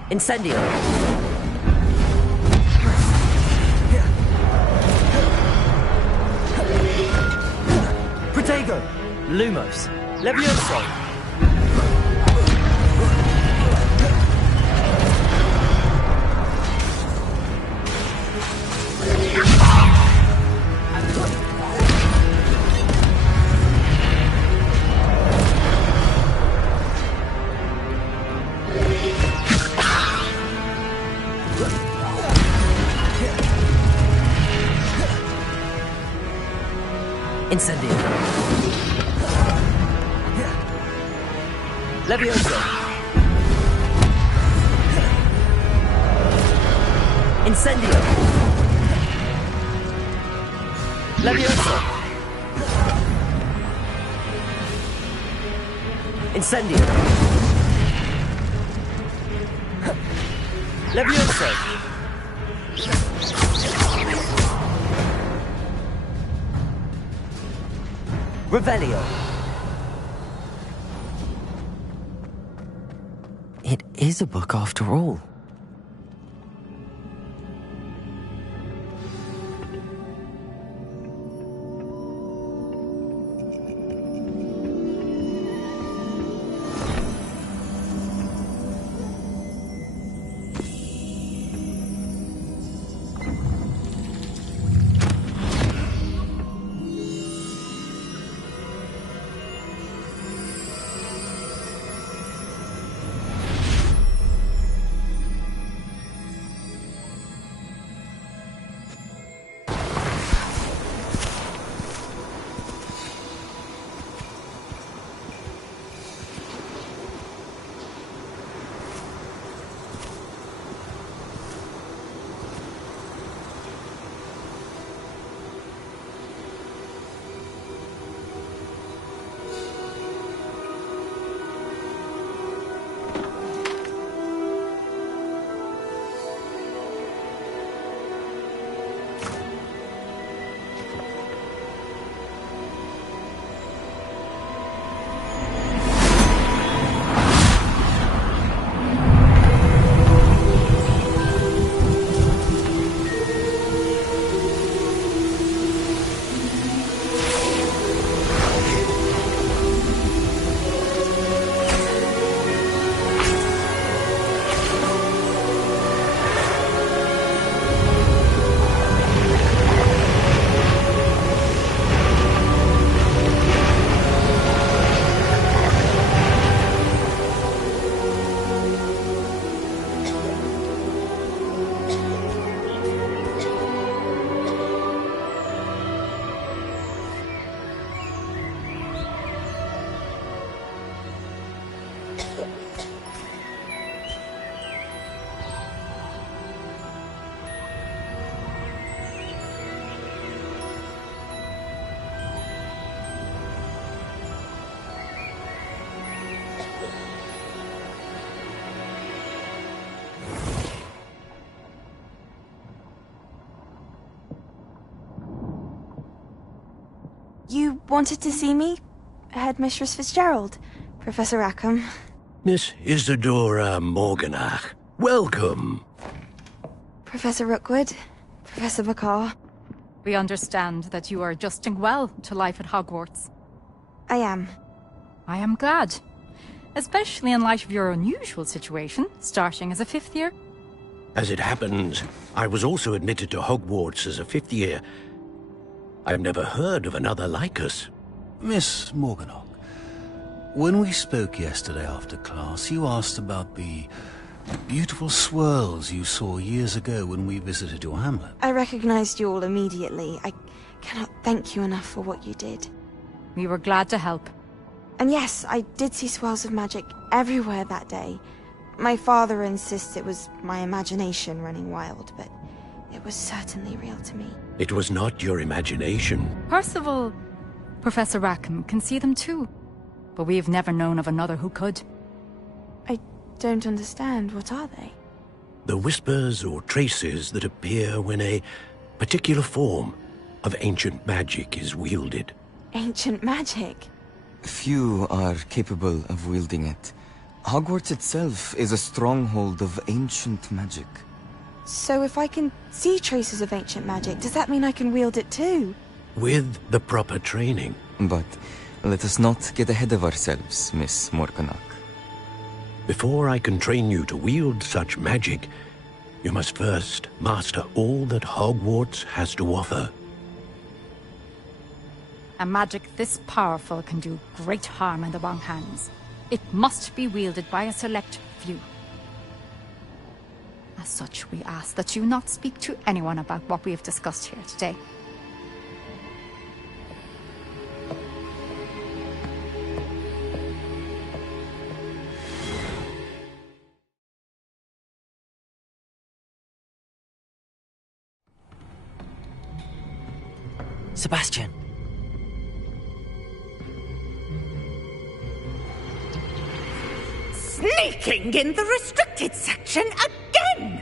Incendio! Protego! Lumos! Levioso! Incendio. Levioso. Incendio! Levioso! Incendio! Levioso! Revelio! It is a book after all. You wanted to see me? Headmistress Fitzgerald? Professor Rackham? Miss Isadora Morganach, welcome. Professor Rookwood? Professor Bakar? We understand that you are adjusting well to life at Hogwarts. I am. I am glad. Especially in light of your unusual situation, starting as a 5th year. As it happens, I was also admitted to Hogwarts as a 5th year. I've never heard of another like us. Miss Morganach, when we spoke yesterday after class, you asked about the beautiful swirls you saw years ago when we visited your hamlet. I recognized you all immediately. I cannot thank you enough for what you did. We were glad to help. And yes, I did see swirls of magic everywhere that day. My father insists it was my imagination running wild, but it was certainly real to me. It was not your imagination. Percival, Professor Rackham can see them too. But we have never known of another who could. I don't understand. What are they? The whispers or traces that appear when a particular form of ancient magic is wielded. Ancient magic? Few are capable of wielding it. Hogwarts itself is a stronghold of ancient magic. So if I can see traces of ancient magic, does that mean I can wield it too? With the proper training. But let us not get ahead of ourselves, Miss Morganach. Before I can train you to wield such magic, you must first master all that Hogwarts has to offer. A magic this powerful can do great harm in the wrong hands. It must be wielded by a select few. As such, we ask that you not speak to anyone about what we have discussed here today. Sebastian. Sneaking in the restricted section again!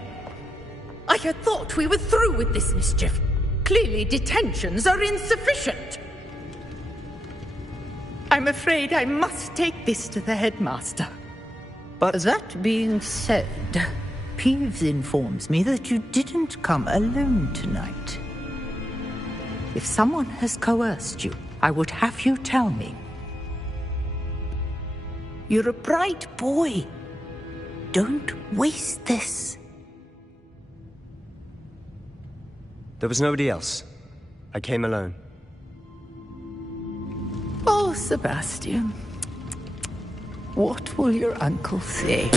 I had thought we were through with this mischief. Clearly detentions are insufficient. I'm afraid I must take this to the headmaster. But that being said, Peeves informs me that you didn't come alone tonight. If someone has coerced you, I would have you tell me. You're a bright boy. Don't waste this. there was nobody else. I came alone. Oh, Sebastian. What will your uncle say?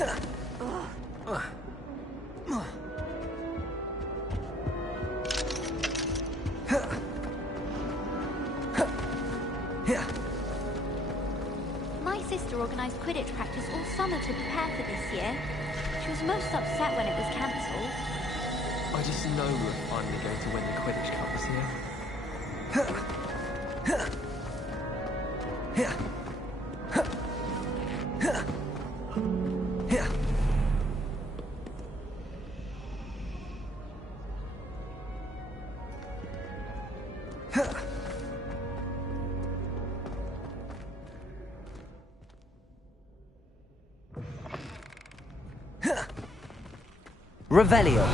My sister organised Quidditch practice all summer to prepare for this year. She was most upset when it was cancelled. I just know we're finally going to win the Quidditch Cup this year. Revelio.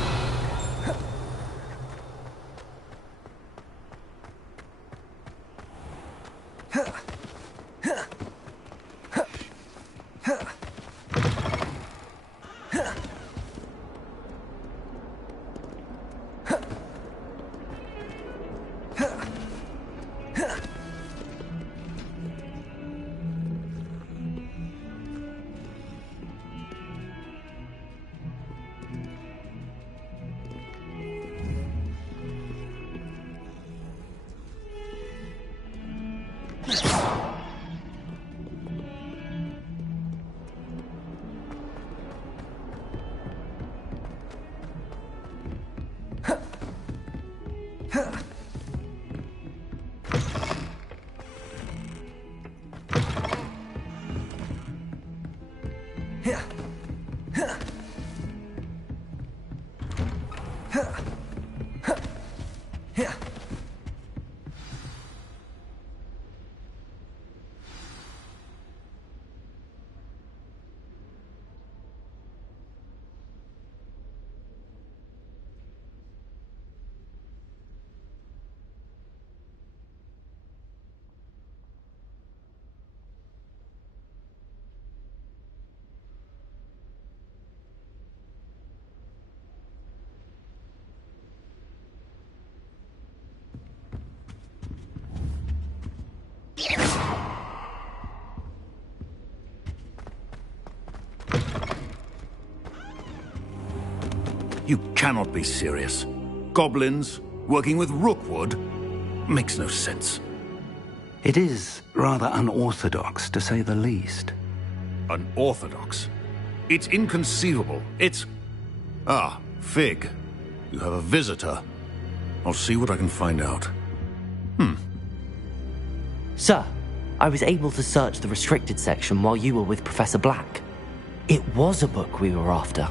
You cannot be serious. Goblins working with Rookwood makes no sense. It is rather unorthodox, to say the least. Unorthodox? It's inconceivable. It's... Ah, Fig. You have a visitor. I'll see what I can find out. Sir, I was able to search the restricted section while you were with Professor Black. It was a book we were after.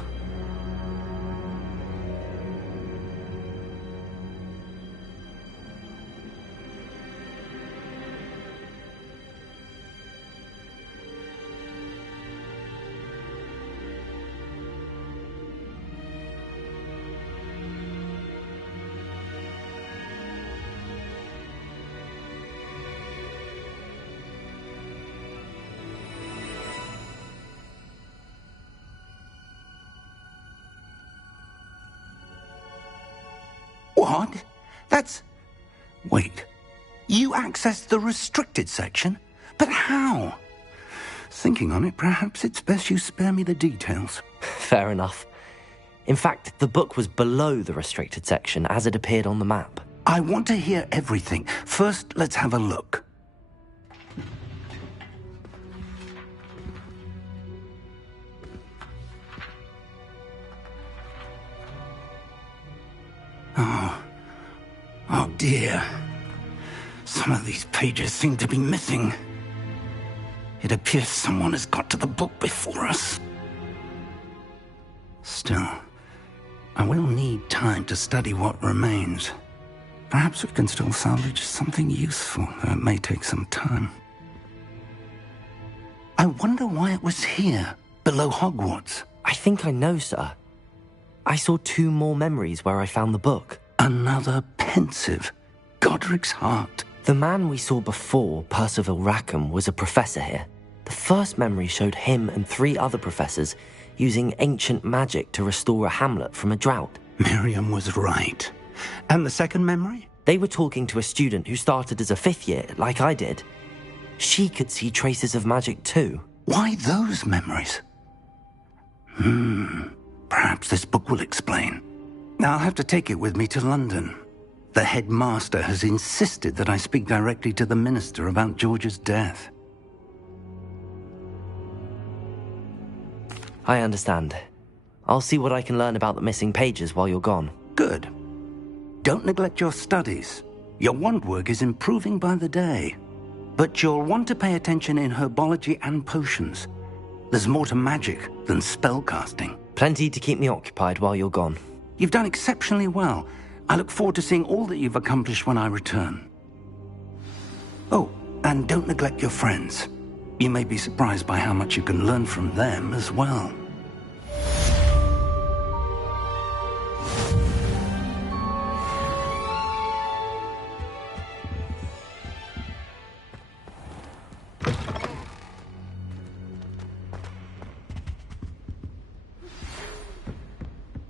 What? That's... Wait. You accessed the restricted section? But how? Thinking on it, perhaps it's best you spare me the details. Fair enough. In fact, the book was below the restricted section as it appeared on the map. I want to hear everything. First, let's have a look. Oh dear. Some of these pages seem to be missing. It appears someone has got to the book before us. Still, I will need time to study what remains. Perhaps we can still salvage something useful, though it may take some time. I wonder why it was here, below Hogwarts. I think I know, sir. I saw 2 more memories where I found the book. Another pensive. Godric's heart. The man we saw before, Percival Rackham, was a professor here. The first memory showed him and 3 other professors using ancient magic to restore a hamlet from a drought. Miriam was right. And the second memory? They were talking to a student who started as a 5th year, like I did. She could see traces of magic too. Why those memories? Perhaps this book will explain. I'll have to take it with me to London. The headmaster has insisted that I speak directly to the minister about George's death. I understand. I'll see what I can learn about the missing pages while you're gone. Good. Don't neglect your studies. Your wand work is improving by the day. But you'll want to pay attention in herbology and potions. There's more to magic than spellcasting. Plenty to keep me occupied while you're gone. You've done exceptionally well. I look forward to seeing all that you've accomplished when I return. Oh, and don't neglect your friends. You may be surprised by how much you can learn from them as well.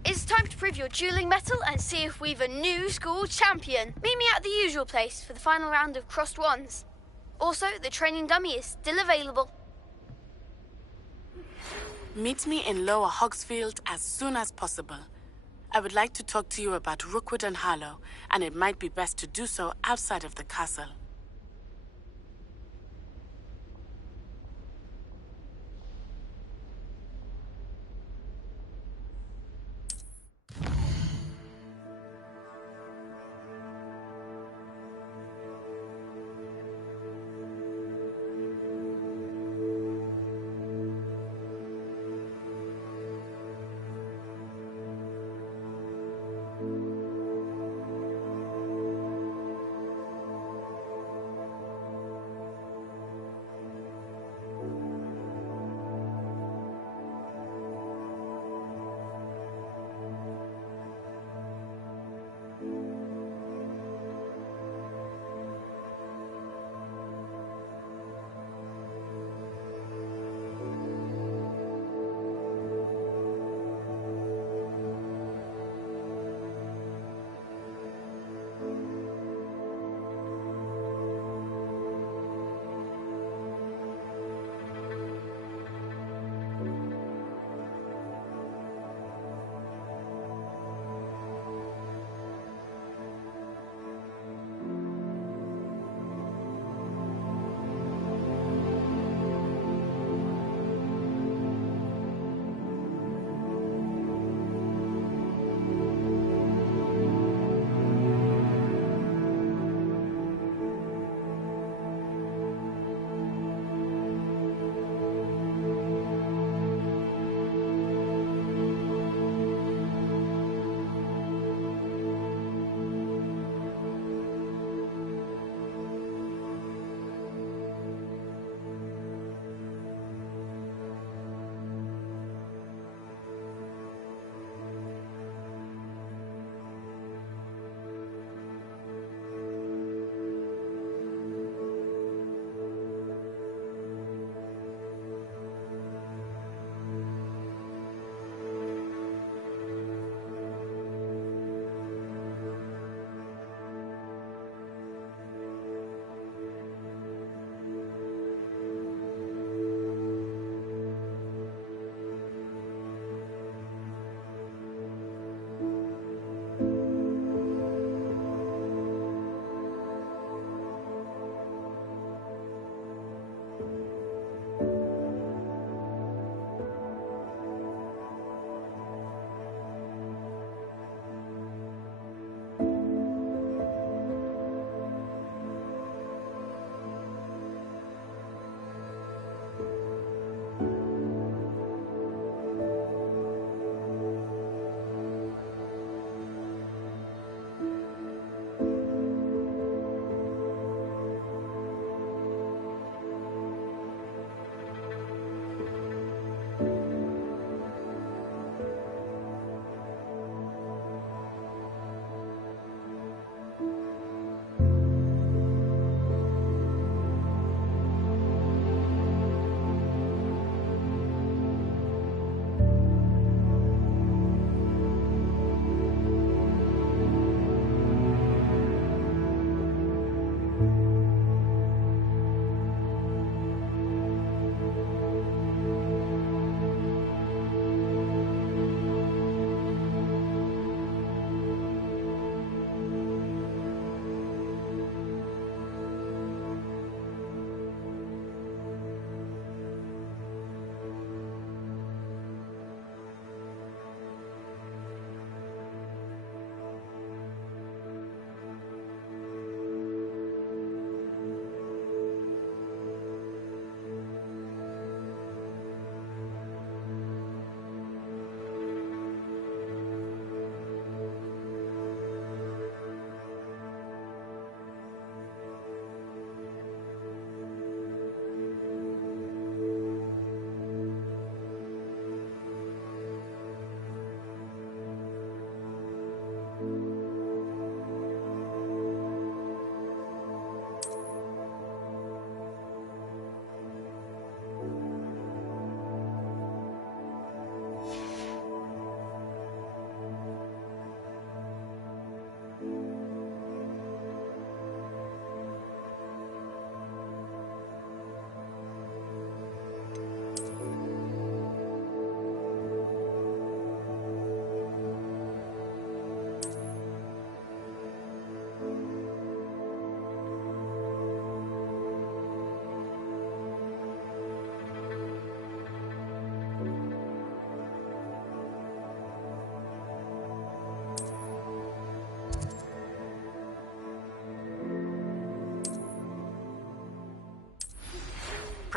It's time to prove your dueling mettle and see if we've a new school champion. Meet me at the usual place for the final round of crossed wands. Also, the training dummy is still available. Meet me in Lower Hogsfield as soon as possible. I would like to talk to you about Rookwood and Harlow, and it might be best to do so outside of the castle.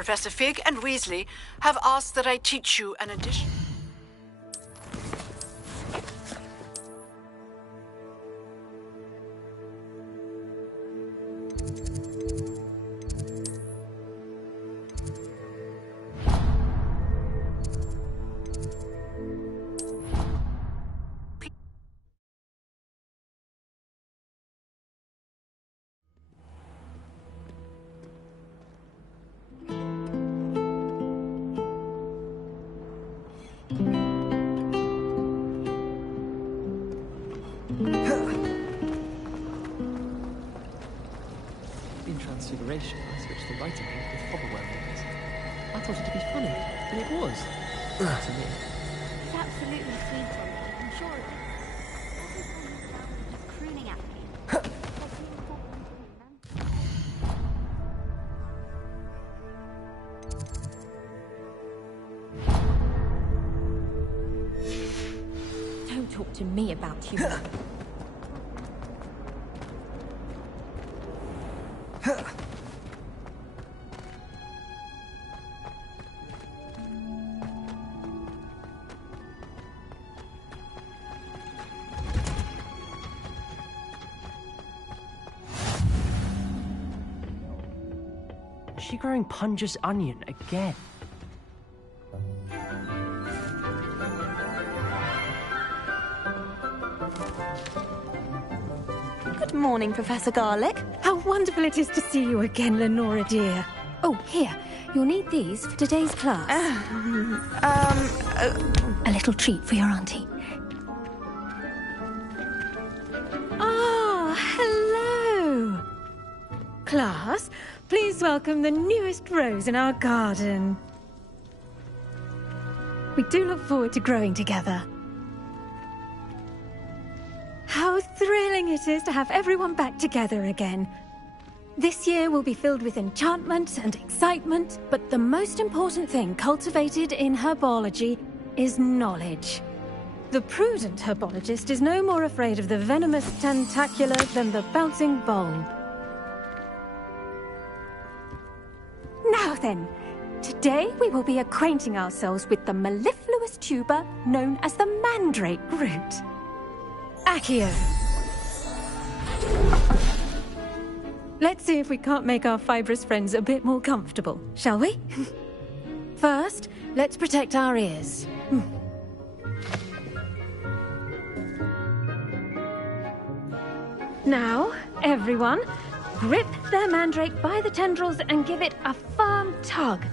Professor Fig and Weasley have asked that I teach you an addition. In Transfiguration, I switched the writing ink with hoverworm fingers. I thought it'd be funny, and it was. To me. It's absolutely sweet on me, I'm sure of it. Every time he's crooning at me. Don't talk to me about humor. Is she growing Punja's onion again? Good morning, Professor Garlick. How wonderful it is to see you again, Lenora dear. Oh, here. You'll need these for today's class. A little treat for your auntie. Ah, hello. Class, please welcome the newest rose in our garden. We do look forward to growing together. How thrilling it is to have everyone back together again. This year will be filled with enchantment and excitement, but the most important thing cultivated in herbology is knowledge. The prudent herbologist is no more afraid of the venomous tentacula than the bouncing bulb. Now then, today we will be acquainting ourselves with the mellifluous tuber known as the mandrake root. Accio. Let's see if we can't make our fibrous friends a bit more comfortable, shall we? First, let's protect our ears. Now, everyone, grip their mandrake by the tendrils and give it a firm tug.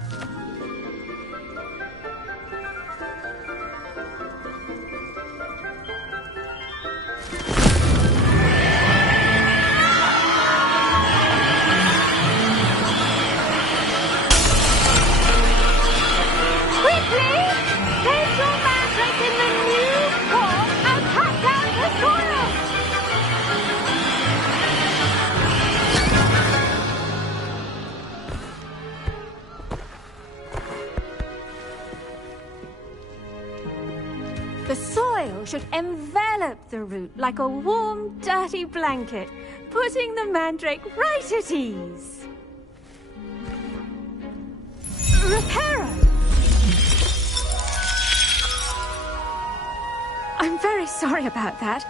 The soil should envelop the root like a warm, dirty blanket, putting the mandrake right at ease. Reparo! I'm very sorry about that.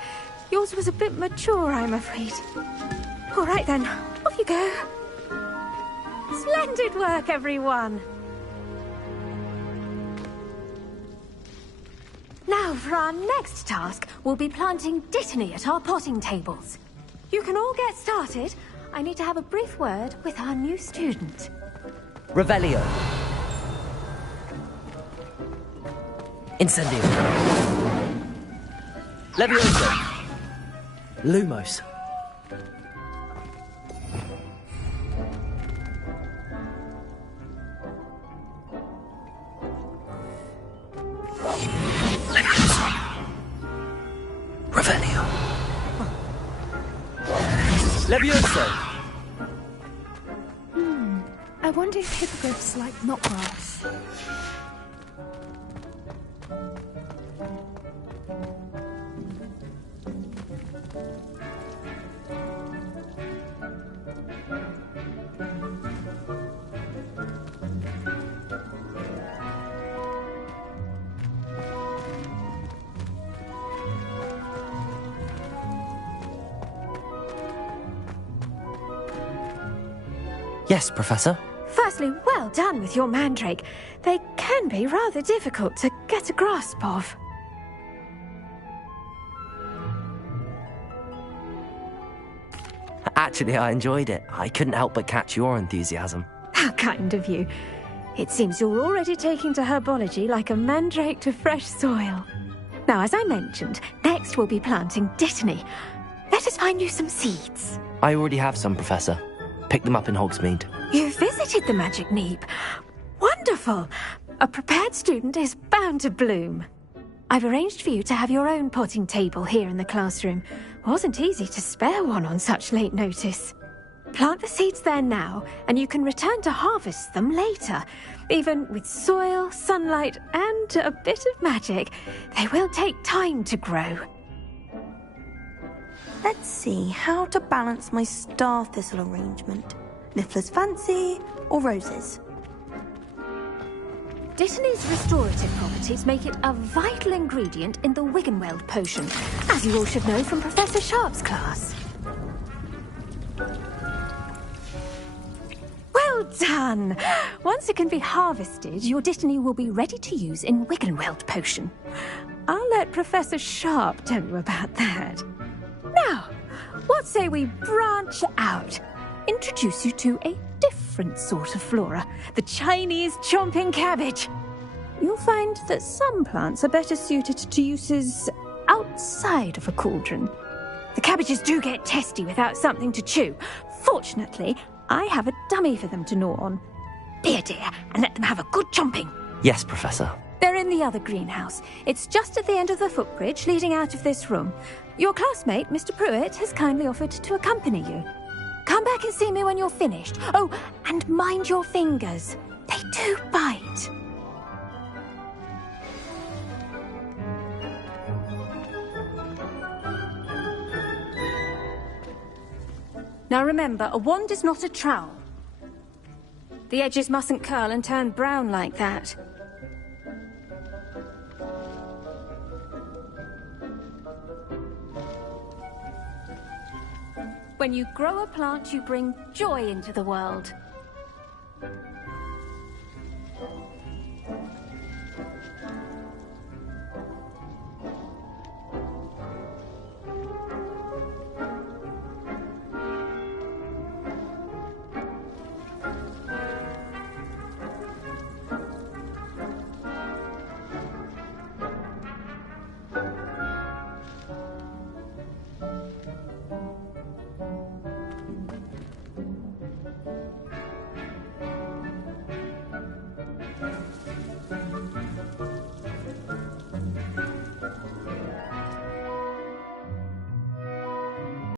Yours was a bit mature, I'm afraid. All right then, off you go. Splendid work, everyone. Now, for our next task, we'll be planting Dittany at our potting tables. You can all get started. I need to have a brief word with our new student. Revelio. Incendio. Levioso. Lumos. Revelio. Levioso. I wonder if hippogriffs like knotgrass. Yes, Professor. Firstly, well done with your mandrake. They can be rather difficult to get a grasp of. Actually, I enjoyed it. I couldn't help but catch your enthusiasm. How kind of you. It seems you're already taking to herbology like a mandrake to fresh soil. Now, as I mentioned, next we'll be planting dittany. Let us find you some seeds. I already have some, Professor. Picked them up in Hogsmeade. You visited the Magic Neep. Wonderful! A prepared student is bound to bloom. I've arranged for you to have your own potting table here in the classroom. Wasn't easy to spare one on such late notice. Plant the seeds there now, and you can return to harvest them later. Even with soil, sunlight, and a bit of magic, they will take time to grow. Let's see how to balance my star thistle arrangement. Niffler's fancy or roses? Dittany's restorative properties make it a vital ingredient in the Wiggenweld potion, as you all should know from Professor Sharp's class. Well done! Once it can be harvested, your Dittany will be ready to use in Wiggenweld potion. I'll let Professor Sharp tell you about that. Now, what say we branch out? Introduce you to a different sort of flora, the Chinese chomping cabbage. You'll find that some plants are better suited to uses outside of a cauldron. The cabbages do get testy without something to chew. Fortunately, I have a dummy for them to gnaw on. Be a dear and let them have a good chomping. Yes, Professor. They're in the other greenhouse. It's just at the end of the footbridge leading out of this room. Your classmate, Mr. Pruitt, has kindly offered to accompany you. Come back and see me when you're finished. Oh, and mind your fingers. They do bite. Now remember, a wand is not a trowel. The edges mustn't curl and turn brown like that. When you grow a plant, you bring joy into the world.